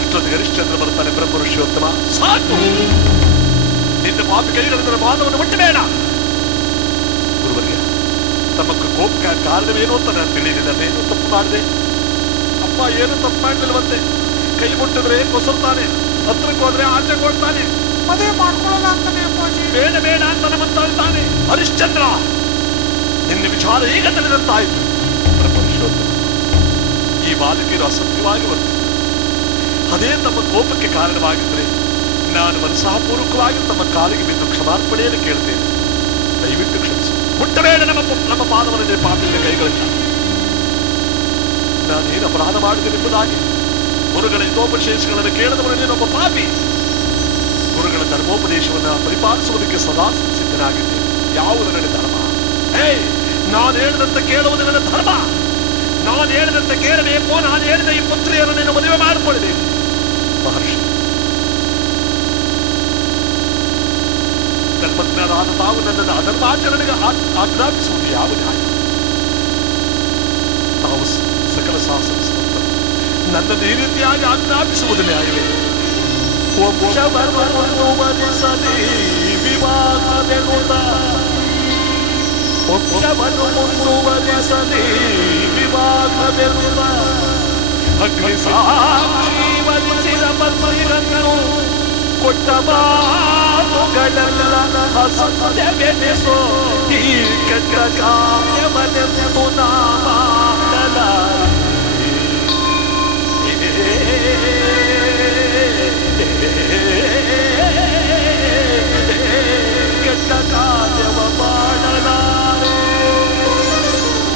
ಅಷ್ಟೊತ್ತಿಗೆ ಹರಿಶ್ಚಂದ್ರ ಬರ್ತಾನೆ. ಬ್ರಹ್ಮ ಋಷಿಯೋತ್ತಮ, ಸಾಕು, ನಿನ್ನ ಪಾಪಿ ಕೈಗಳಿಂದ ವಾದವನ್ನು ಮುಟ್ಟಬೇಡ. ಗುರುವರ್ಯ, ತಮ್ಮ ಕೋಪಕ್ಕೆ ಕಾರಣವೇನು ಅಂತ ನಾನು ತಿಳಿದಿಲ್ಲ. ಏನು ತಪ್ಪು ಮಾಡಿದೆ? ಅಪ್ಪ ಏನು ತಪ್ಪು ಮಾಡಲಿಲ್ವಂತೆ. ಕೈ ಮುಟ್ಟಿದ್ರೆ ಕೊಸರ್ತಾನೆ, ಹತ್ರಕ್ಕೆ ಹೋದ್ರೆ ಆಚೆ ಕೊಡ್ತಾನೆ, ಮದುವೆ ಮಾಡ್ಕೊಳ್ಳಲ್ಲ ಅಂತಾನೆ ಅಪ್ಪಾಜಿ. ಬೇಡ ಬೇಡ ಅಂತ ನಮ್ಮಂತಾಳ್ತಾನೆ. ಹರಿಶ್ಚಂದ್ರ, ನಿನ್ನ ವಿಚಾರ ಈಗ ತಿಳಿದಂತಾಯ್ತು. ಬ್ರಹ್ಮರ್ಷಿಯೋತ್ತಮ, ಈ ಬಾಲಕಿಯರು ಅಸತ್ಯವಾಗಿ ವರ್ತಿಸಿದರು. ಅದೇ ತಮ್ಮ ಕೋಪಕ್ಕೆ ಕಾರಣವಾಗಿದ್ರೆ ನಾನು ಮನಸ್ಸಾಪೂರ್ವಕವಾಗಿ ತಮ್ಮ ಕಾಲಿಗೆ ಬಿದ್ದು ಕ್ಷಮಾರ್ಪಣೆಯನ್ನು ಕೇಳ್ತೇನೆ. ದಯವಿಟ್ಟು ಕ್ಷಮಿಸು. ಮುಟ್ಟಬೇಡ ನಮ್ಮ ಪಾದವನ್ನೇ ಪಾಪಿನ ಕೈಗಳಿಂದ. ನಾನೇನು ಅಪರಾಧ ಮಾಡಿದೆನೆಂಬುದಾಗಿ ಗುರುಗಳ ಹಿತೋಪದೇಶಗಳನ್ನು ಕೇಳದವನು ನೀನೊಬ್ಬ ಪಾಪಿ. ಗುರುಗಳ ಧರ್ಮೋಪದೇಶವನ್ನು ಪರಿಪಾಲಿಸುವುದಕ್ಕೆ ಸದಾ ಸಿದ್ಧನಾಗಿದ್ದೇನೆ. ಯಾವುದು ನನ್ನ ಧರ್ಮ? ನಾನು ಹೇಳಿದಂತೆ ಕೇಳುವುದು ನನ್ನ ಧರ್ಮ. ನಾನು ಹೇಳಿದಂತೆ ಕೇಳಬೇಕು. ನಾನು ಹೇಳಿದ ಈ ಪುತ್ರಿಯನ್ನು ನೀನು ಮದುವೆ ಮಾಡಿಕೊಳ್ಳಬೇಕು. ಮಹರ್ಷಿ, ಧರ್ಮಜ್ಞರಾದ ತಾವು ನನ್ನನ್ನು ಅಧರ್ಮಾಚರಣೆಗೆ ಆಜ್ಞಾಪಿಸುವುದು ಯಾವ ನ್ಯಾಯ? ತಾವು ಸಕಲ ಶಾಸನ ಸಂತರು, ನನ್ನನ್ನು ಈ ರೀತಿಯಾಗಿ ಆಜ್ಞಾಪಿಸುವುದು ನ್ಯಾಯವೇ? ವಂಶವನ್ನುವರಿಸಲಿ ವಿವಾಹವೆನುತ, ವಂಶವನ್ನು ಮುಂದುವರಿಸಲಿ ವಿವಾಹವೆನುತ, ಅಗ್ನಿ ಸಾಕ್ಷಿ ವರಿಸಿದ ಪತ್ನಿಯನ್ನು ಕೊಟ್ಟ ಮಾತುಗಳೆಲ್ಲ ಅಸತ್ಯವೆನಿಸೋ ಈ ಕೆಟ್ಟ ಕಾರ್ಯವನ್ನೆಂದು ನಾ ಮಾಡಲಾರೆ. ಕೆಟ್ಟ ಕಾರ್ಯವ ಮಾಡಲಾರೆ.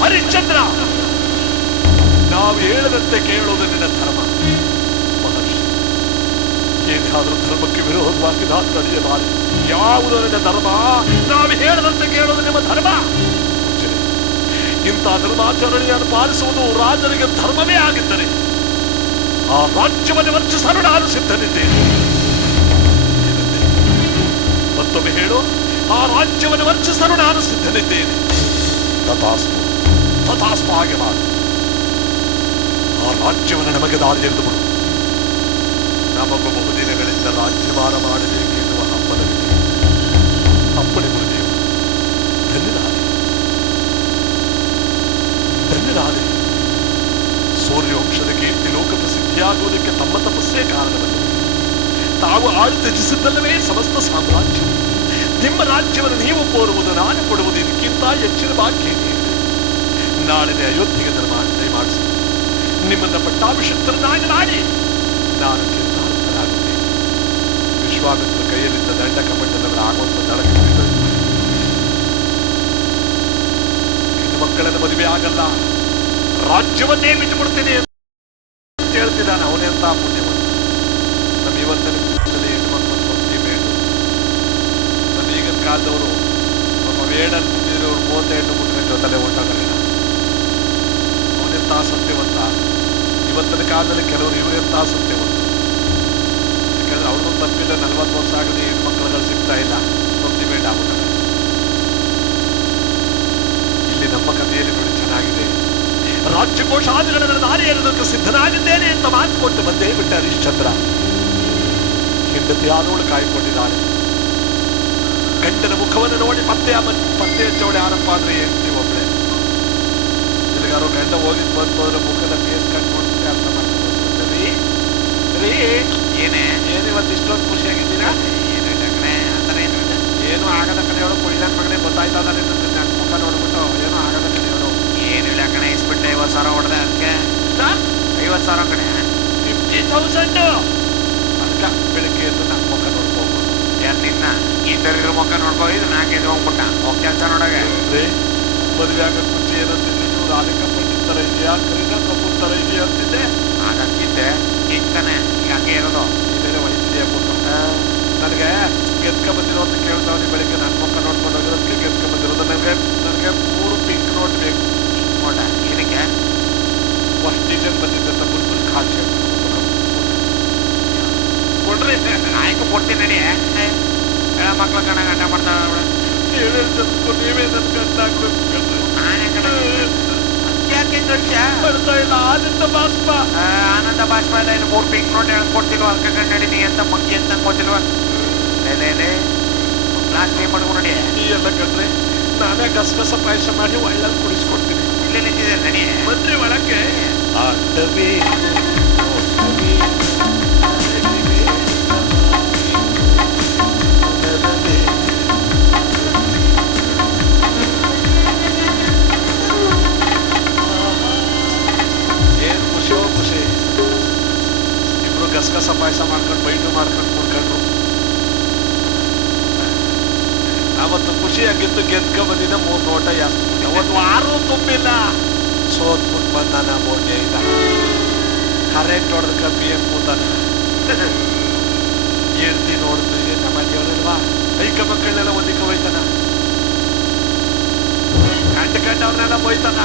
ಹರಿಶ್ಚಂದ್ರ, ನಾವು ಹೇಳದಂತೆ ಕೇಳೋದು ನಿನ್ನ ಧರ್ಮ. ಮಹರ್ಷಿ, ಏನಾದರೂ ಧರ್ಮಕ್ಕೆ ವಿರೋಧವಾಗಿ ನಾನು ನಡೆಯಲಾರೆ. ಯಾವುದು ನನ್ನ ಧರ್ಮ? ನಾವು ಹೇಳದಂತೆ ಕೇಳೋದು ನಿಮ್ಮ ಧರ್ಮ. ಇಂಥ ಧರ್ಮಾಚರಣೆಯನ್ನು ಪಾಲಿಸುವುದು ರಾಜರಿಗೆ ಧರ್ಮವೇ ಆಗಿದ್ದರೆ ಆ ರಾಜ್ಯವನ್ನು ವರ್ಚಿಸಲು ನಾನು ಸಿದ್ಧನಿದ್ದೇನೆ. ಮತ್ತೊಮ್ಮೆ ಹೇಳು, ಆ ರಾಜ್ಯವನ್ನು ವರ್ಚಿಸಲು ನಾನು ಸಿದ್ಧನಿದ್ದೇನೆ. ತಥಾಸ್ತು, ತಥಾಸ್ತು, ಹಾಗೆ ಮಾಡು. ಆ ರಾಜ್ಯವನ್ನು ನಮಗೆ ದಾರಿ ಎರೆದುಬಿಡು. ನಮಗ ಬಹುದಿನಗಳಿಂದ ರಾಜ್ಯಭಾರ ಮಾಡಬೇಕೆನ್ನುವ ಹಂಬಲವಿದೆ. ಅಪ್ಪಣೆ ಗುರುದೇವ, ಧನ್ಯನಾದೆ, ಧನ್ಯನಾದೆ. ಸೂರ್ಯವಂಶದ ಕೀರ್ತಿ ಲೋಕ ಪ್ರಸಿದ್ಧಿಯಾಗುವುದಕ್ಕೆ ತಮ್ಮ ತಪಸ್ಸೇ ಕಾರಣವಲ್ಲ. ತಾವು ಆಳು ತ್ಯಜಿಸಿದ್ದಲ್ಲವೇ ಸಮಸ್ತ ಸಾಮ್ರಾಜ್ಯವು. ನಿಮ್ಮ ರಾಜ್ಯವನ್ನು ನೀವು ಕೋರುವುದು, ನಾನು ಕೊಡುವುದು, ಇದಕ್ಕಿಂತ ಹೆಚ್ಚಿನ ಭಾಗ್ಯ ಇದೆ. ನಾಳೆ ಅಯೋಧ್ಯೆಗೆ ಮಾಡಿಸಿ ನಿಮ್ಮನ್ನ ಪಟ್ಟಾಭಿಷಿಕ್ತರನ್ನಾಗಿ ಮಾಡಿ ನಾನು ಚಿಂತಾರ್ಥನಾಗುತ್ತೇನೆ. ವಿಶ್ವಾಮಿತ್ರ ಕೈಯಲ್ಲಿದ್ದ ದಂಡ ಕಮಂಡಲವರ ಆಗುವಂತ ದಳಕ್ಕೆ ಬಿದ್ದೋಯ್ತು. ಹೆಣ್ಣು ಮಕ್ಕಳನ್ನು ಮದುವೆ ಆಗಲ್ಲ, ರಾಜ್ಯವನ್ನೇ ಬಿಟ್ಟುಬಿಡ್ತೀನಿ ಅಂತ ಹೇಳ್ತಿದ್ದಾನೆ. ಅವನೆಂತ ಪುಣ್ಯವಂತ. ನಮ್ಮ ಇವತ್ತಿನ ಕುಟುಂಬದಲ್ಲಿ ಹೆಣ್ಣು ಮಕ್ಕಳು ಸ್ವಂತ ಬೇಡು. ನಮ್ಮ ಈಗಿನ ಕಾಲದವರು ನಮ್ಮ ವೇಡಲ್ಲಿ ಮುಟ್ಟಿದ್ರೆ ಅವ್ರು 30 ಹೆಣ್ಣು ಮುಟ್ಟಿನ ಜೊತೆಲೆ ಹೊಂಟಾಗಲ್ಲ. ಅವನೆಂತ ಸತ್ಯವಂತ. ಇವತ್ತಿನ ಕಾಲದಲ್ಲಿ ಕೆಲವರು ಇವರೆಂತ ಸತ್ಯವಂತ. ಯಾಕಂದ್ರೆ ಅವ್ರಿಗೂ ತಪ್ಪಿಲ್ಲ. 40 ವರ್ಷ ಆಗದೆ ಹೆಣ್ಣು ಮಕ್ಕಳುಗಳು ಸಿಗ್ತಾ ಇಲ್ಲ, ಸ್ವಂತ ಬೇಡ ಆಗ್ಬಿಟ್ಟಾರೆ. ಇಲ್ಲಿ ನಮ್ಮ ಕಥೆಯಲ್ಲಿ ನೋಡಿ ಚೆನ್ನಾಗಿದೆ. ರಾಜ್ಯಕೋಶಾದಿಗಳನ್ನು ದಾರಿ ಎರೆದಕ್ಕೆ ಸಿದ್ಧನಾಗಿದ್ದೇನೆ ಅಂತ ಮಾತು ಕೊಟ್ಟು ಬಂದೇ ಬಿಟ್ಟ ಹರಿಶ್ಚಂದ್ರ. ಹೆಂಡತಿ ಆದವಳು ಕಾಯ್ಕೊಂಡಿದ್ದಾಳೆ. ಗಂಡನ ಮುಖವನ್ನು ನೋಡಿ ಪತ್ತೆ ಹಚ್ಚವಳೆ ಯಾರಪ್ಪ ಅಂದ್ರೆ ಹೆಂಡತಿ ಒಬ್ಬಳೆ. ಎಲ್ಲಿಗಾರು ಗಂಡ ಹೋಗಿದ್ ಬಂತು ಅಂದ್ರೆ ಮುಖದ ಫೇಸ್ ಕಟ್ ಮಾಡ್ಬಿಟ್ಟೆ ಅರ್ಥ ಮಾಡ್ಕೊಂಡು ರೀ ರೀ ಏನೇ ಏನಿವತ್ತು ಇಷ್ಟೊಂದು ಖುಷಿಯಾಗಿದ್ದೀರಾ? ಏನು ಇಲ್ಲ ಕಣೆ, ಆ ಥರ ಏನು ಇಲ್ಲ. ಏನು ಆಗದ ಕಡೆಯವಳು ಕುಡಿದಾನ ಮಗನೇ ಗೊತ್ತಾಯ್ತಾ ನನ್ನ ಮುಖ ನೋಡ್ಬಿಟ್ಟು ಏನೋ ಆಗದ ಕಡೆಯವಳು. ಏನು ಇಲ್ಲ ಕಣೆ, ಇಸ್ಬಿಟ್ಟೆ 50,000 ಹೊಡೆದೆ. ಅದಕ್ಕೆ ಇಷ್ಟ 50,000 ಕಣೆ. 50,000. ಅದಕ್ಕೆ ಬೆಳಿಗ್ಗೆ ಎದ್ದು ನನ್ನ ಮುಖ ನೋಡ್ಕೋಬೋದು. ಯಾರ ನಿನ್ನ ಈ ದರಿದ್ರ ಮುಖ ನೋಡ್ಕೋ ಇದು ನಾಲ್ಕು ಎದ್ಕೊಂಡ್ಬಿಟ್ಟ ಹೋಗ್ ಕೆಲ್ಸ ನೋಡಾಗ ರೇ ಮದುವೆ ಆಗಕ್ ಮುಂಚೆ ಏನಂತಿದ್ದೆ ನೀವು ರಾಧಿಕಾ ಪಂಡಿತ್ ತರ ಇದೆಯಾ ಕರೀನಾ ಕಪೂರ್ ತರ ಇದೆಯಾ ಅಂತಿದ್ದೆ ಆಗಕ್ಕಿದ್ದೆ ಈಗ ತಾನೆ ಈಗ ಹಂಗೆ ಇರೋದು ನೀನೇನೆ ಹೊಳಿತಿದ್ಯಾ ಬಿಟ್ಟು ನನಗೆ ಗೆದ್ಕ ಬಂದಿರೋ ಅಂತ ಕೇಳ್ತಾವ್ ನೀವು ಬೆಳಿಗ್ಗೆ ನನ್ನ ಮುಖ ನೋಡ್ಕೊಂಡು ಹೋಗಿರೋದಕ್ಕೆ ಗೆದ್ಕ ಬಂದಿರೋದು ನನಗೆ 3 ಪಿಂಕ್ ನೋಟ್ ಬೇಕು ನೋಡ ಏನಕ್ಕೆ ಫಸ್ಟ್ ಡಿಸೈನ್ ಬಂದಿದ್ದಂತ ಬುಲ್ಬುಲ್ ಖಾಸಿ ಕೊಡ್ರಿ ಆಯ್ತು ಕೊಡ್ತೀನಿ ನಡಿ ಹೇಳ ಮಕ್ಳ ಕಣ ಗಂಟ ಮಾಡ್ತಾಳ ಹೇಳಿ ನೀವೇ ನನ್ ಗಂಡ ಆಗ್ಬೇಕು ಕಣ್ರಿ. ನಾನೇ ಕಣ ಅದ್ಯಾಕೆ ದೋಷ ಬರ್ತಾ ಇಲ್ಲ ಆನಂದ ಬಾಷ್ಪ ಆನಂದ ಬಾಷ್ಪ ಇಲ್ಲ ಇನ್ನು 3 ಪಿಂಕ್ ನೋಟ್ ಹೇಳ್ಕೊಡ್ತಿಲ್ವ ಅಲ್ಕ ಕಣ್ಣಡಿ ನೀ ಅಂತ ಮಂಕಿ ಅಂತ ಗೊತ್ತಿಲ್ವ ಲೇ ಕ್ಲಾಸ್ ಟೈಮ್ ಮಾಡ್ಕೊಂಡು ನಡಿ ಈ ಎಲ್ಲ ಕಣ್ರಿ ನಾನೇ ಗಸಗಸ ಪಾಯಸ ಮಾಡಿ ಒಳ್ಳಲ್ಲಿ ಕುಡಿಸ್ಕೊಡ್ತೀನಿ ಇಲ್ಲೇ ನಿಂತಿದೆ ನಡಿ ಬಂದ್ರಿ ಒಳಕ್ಕೆ ಆಟವೇ ಏನ್ ಖುಷಿಯೋ ಖುಷಿ ಇಬ್ರು ಗಸಗಸ ಪಾಯಸ ಮಾಡ್ಕೊಂಡು ಬೈಟು ಮಾಡ್ಕೊಂಡು ಕುಡ್ಕೊಂಡ್ರು ಅವತ್ತು ಖುಷಿಯಾಗಿತ್ತು ಗೆದ್ಕ ಬಂದಿದ್ದ 3 ನೋಟ ಜಾಸ್ತಿ ಒಂದು ವಾರ ತುಂಬಿಲ್ಲ ಸೋತ್ಬಿಟ್ಟು ಬಂದಾನ ಬೋಂಡೆ ಇದ್ದ ಕರೆಂಟ್ ಹೊಡೆದಕ್ಕ ಪಿ ಎಂ ಕೂತಾನ ಹೇಳ್ತಿ ನೋಡಿದ್ವಿ ನಮ್ಮ ದೇವರಲ್ವಾ ಐಕ ಮಕ್ಕಳನ್ನೆಲ್ಲ ಒಂದಿಕ್ಕೆ ಹೋಯ್ತಾನ ಕಂಡು ಅವ್ರನ್ನೆಲ್ಲ ಹೋಯ್ತಾನ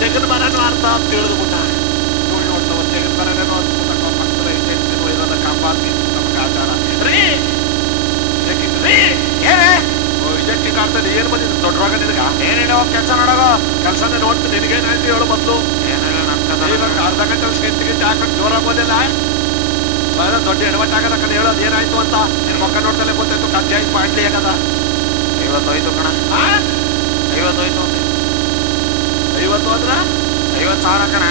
ತೆಗೆದು ಮರನು ಅರ್ಥ ಅಂತ ತಿಳಿದ್ಬಿಟ್ಟ ಇವಳು ನೋಡ್ತಾವ ತೆಗೆದು ಮರನೇನೋ ಅಂದ್ಬಿಟ್ಟ ಪಕ್ಕದ ಇಂಟೆನ್ಷನ್ ಇರೋದ ಕಾಪಾಡ್ತಿ ನಮಗೆ ಆಚಾರ ರೀ ಇದಕ್ಕಿಂಗ್ರಿ ಇದಕ್ಕೆ ಕಾಡ್ತದೆ ಏನ್ ಬಂದಿದ್ದು ದೊಡ್ಡವಾಗ ನಿನಗ ಏನೇನೋ ಕೆಲಸ ನೋಡೋದು ಕೆಲಸನೇ ನೋಡ್ತೀನಿ ನಿನಗೇನಾಯ್ತು ಹೇಳು ಮೊದಲು ಏನೇನೋ ನನ್ಕದ ಅರ್ಧ ಗಂಟೆ ಗಂಟೆ ಹಾಕೊಂಡು ಜೋರಾಗೋದಿಲ್ಲ ದೊಡ್ಡ ಎಡವಟ್ಟು ಆಗದ ಕಡೆ ಹೇಳೋದು ಏನಾಯ್ತು ಅಂತ ನಿನ್ ಮಕ್ಕ ನೋಡ್ದಲ್ಲೇ ಗೊತ್ತಾಯ್ತು ಕಜ್ಜೆ ಆಯ್ತು ಬಾಟ್ಲಿ ಆಗದ 50 ಹೋಯ್ತು ಕಣ 50 ಹೋಯ್ತು 50 ಅಂದ್ರ 50,000 ಕಣ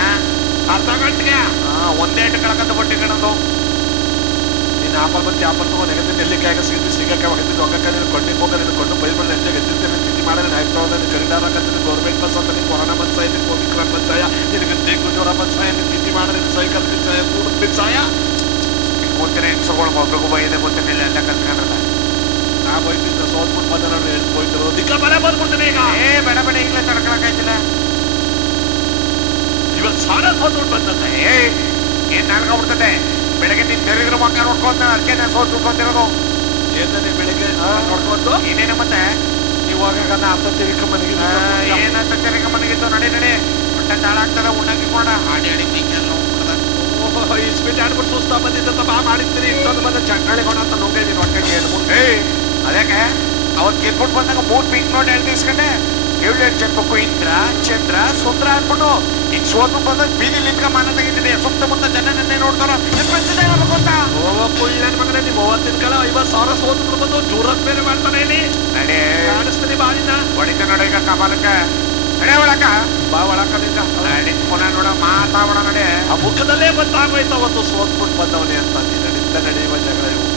ಅರ್ಧ ಗಂಟೆಗೆ ಒಂದೇ ಇಟ್ಟು ಕಳಕತ್ತ ಬಟ್ಟಿ ಕಣದು ನೀನ್ ಆಪಲ್ ಬಂದು ಆಪಲ್ ತಗೋ ನೆಗದಿ ನೆಲ್ಲಿಕಾಯಿಗೆ ಸಿಗದಿ ಸಿಗಕ್ಕೆ ಹೋಗಿದ್ದು ಒಕ್ಕ ನೀನು ಕೊಂಡಿಗೆ ಹೋಗ ನೀನು ಕೊಂಡು ಬೈಬಲ್ ನೆಂಜೆ ಗೆದ್ದಿರ್ತೇನೆ ತಿಂಡಿ ಮಾಡಿದ್ರೆ ಆಯ್ತು ತಗೊಳ್ದ ನೀನು ಕರಿದಾರ ಹಾಕತ್ತೀನಿ ಗೌರ್ಮೆಂಟ್ ಬಸ್ ಅಂತ ನೀನು ಕೊರೋನಾ ಬಂದ್ಸಾಯ ನಿನ್ ಓಮಿಕ್ರಾನ್ ಬಂದ್ಸಾಯ ನಿನಗೆ ಡೆಂಗು ಜ್ವರ ಬಂದ್ಸಾಯ ನೀನು ತಿಂಡಿ ಮಾಡಿದ್ರೆ ನೀನು ಸೈಕಲ್ ಬಿಡ್ಸಾಯ ಸ್ಕೂಟರ್ ಬಿಡ್ಸಾಯ ಗೊತ್ತಿನ ಹೆಂಗ್ಸಗಳು ಮಗ್ಳಿಗೂ ಬೈದೆ ಗೊತ್ತಿರಲಿಲ್ಲ ಎಲ್ಲ ಕಲ್ತ್ಕೊಂಡ್ರಲ್ಲ ನಾ ಬೈತಿದ್ದ ಸೋತ್ಬಿಟ್ಟು ಬಂದ ನಾನು ಹೇಳ್ತು ಹೋಯ್ತಿರೋದು ದಿಕ್ಕ ಬರ ಬಂದ್ಬಿಡ್ತೀನಿ ಈಗ ಬೇಡ ಈಗಲೇ ತಡ್ಕೊಳಕಾಯ್ತಿಲ್ಲ ಇವತ್ತು ಸಾಲ ಸೋತ್ಬಿಟ್ಟು ಬಂದಂತೆ ಏನ್ ನಾಲ್ಕಾಗ್ಬಿಡ್ತದೆ ಬೆಳಗ್ಗೆ ನೀನ್ ತೆರೆದ್ರ ಮಕ್ಕ ನೋಡ್ಕೊಂತ ಅದಕ್ಕೆ ನಾನು ಸೋತ್ಬಿಟ್ಟು ಬಂದಿರೋದು ಏನೇ ಬೆಳಿಗ್ಗೆ ನೋಡ್ಕೊಂಡು ಏನೇನು ಮತ್ತೆ ನೀವು ಹೋಗಾಗ ನಾ ಅತ್ತ ತಿರ್ಕೊಂಬನಿಗೆ ಏನಂತ ತೆರಿಗೆ ಮನೆಗಿತ್ತು ನಡಿ ಹೊಟ್ಟೆ ತಾಳ ಆಗ್ತದೆ ಉಣ್ಣಾಕಿ ಕೊಡ ಹಾಡಿ ಮೈಕೆಲ್ಲ ಹೋಗ್ಬಿಡ್ದ ಈ ಸ್ಪೀಟ್ ಆಡ್ಬಿಟ್ಟು ಸುಸ್ತಾ ಬಂದಿದ್ದಂತ ಬಾ ಮಾಡಿರ್ತೀನಿ ಇಷ್ಟೊಂದು ಬಂದ ಚಂಗಾಳಿ ಕೊಡ ಅಂತ ನುಂಗ ಇದೀನಿ ಹೊಟ್ಟೆಗೆ ಅದಕ್ಕೆ ಅವತ್ತು ಗೆದ್ಬಿಟ್ಟು ಬಂದಾಗ 3 ಪಿಂಕ್ ನೋಟ್ ಹೇಳ್ತಿಸ್ಕೊಂಡೆ 7 ಚೆಕ್ಬೇಕು ಇಂದ್ರ ಚಂದ್ರ ಸುಂದ್ರ ಅಂದ್ಬಿಟ್ಟು ಈಗ ಸೋತು ಬಂದಾಗ ಬೀದಿ ನಿಂತ್ಕ ಮಾನ ತೆಗಿತಿದೆ ಸುತ್ತಮುತ್ತ ಜನ ನನ್ನೇ ನೋಡ್ತಾರ ಗೊತ್ತಾ ನನ್ನ ಮಗನೇ ನೀವು 30 ಕಲ 50,000 ಸೋತು ಬಂದು ಜೂರತ್ ಬೇರೆ ಮಾಡ್ತಾನೆ ಇಲ್ಲಿ ನಡೆ ಕಾಣಿಸ್ತೀನಿ ಬಾಳಿನ ಹೊಡಿತ ನೋಡ ಈಗ ಕಪಾಲಕ್ಕ ನಡೆ ಒಳಕ ಬಾ ಒಳಕ ನಿಂಗ ನಡಿ ಪುನಃ ನೋಡ ಮಾತಾಡೋಣ ನಡೆ ಆ ಮುಖದಲ್ಲೇ ಬಂದಾಗೋಯ್ತು ಅವತ್ತು ಸೋತ್ಬಿಟ್ಟು ಬಂದವನೇ ಅಂತ ನಡೀತ ನಡೆಯುವ ಜಗಳ ಇವು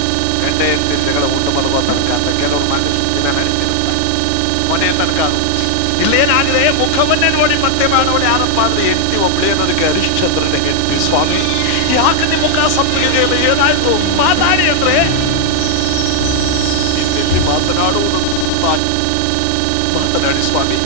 ಗಂಡ ಹೆಂಡತಿ ಜಗಳ ಉಂಟು ಮಲಗುವ ತನಕ ಅಂತ ಕೆಲವ್ರು ಮನೆ ಸುದ್ದಿನ ನಡೀತಿರುತ್ತ ಮನೆ ತನಕ ಅದು ಇಲ್ಲೇನಾಗಿದೆ ಮುಖವನ್ನೇ ನೋಡಿ ಮತ್ತೆ ಮಾಡೋಳು ಯಾರಪ್ಪ ಅಂದ್ರೆ ಹೆಂಡತಿ ಒಬ್ಳೆ ಅನ್ನೋದಕ್ಕೆ ಹರಿಶ್ಚಂದ್ರನ ಹೆಂಡತಿ ಸ್ವಾಮಿ ಯಾಕೆ ನಿಮ್ಮ ಮುಖ ಸಪ್ಪಗಿದೆಯಲ್ಲ ಏನಾಯ್ತು ಮಾತಾಡಿ ಅಂದ್ರೆ ಇನ್ನೆಲ್ಲಿ ಮಾತನಾಡುವುದು ಮಾತನಾಡಿ ಸ್ವಾಮಿ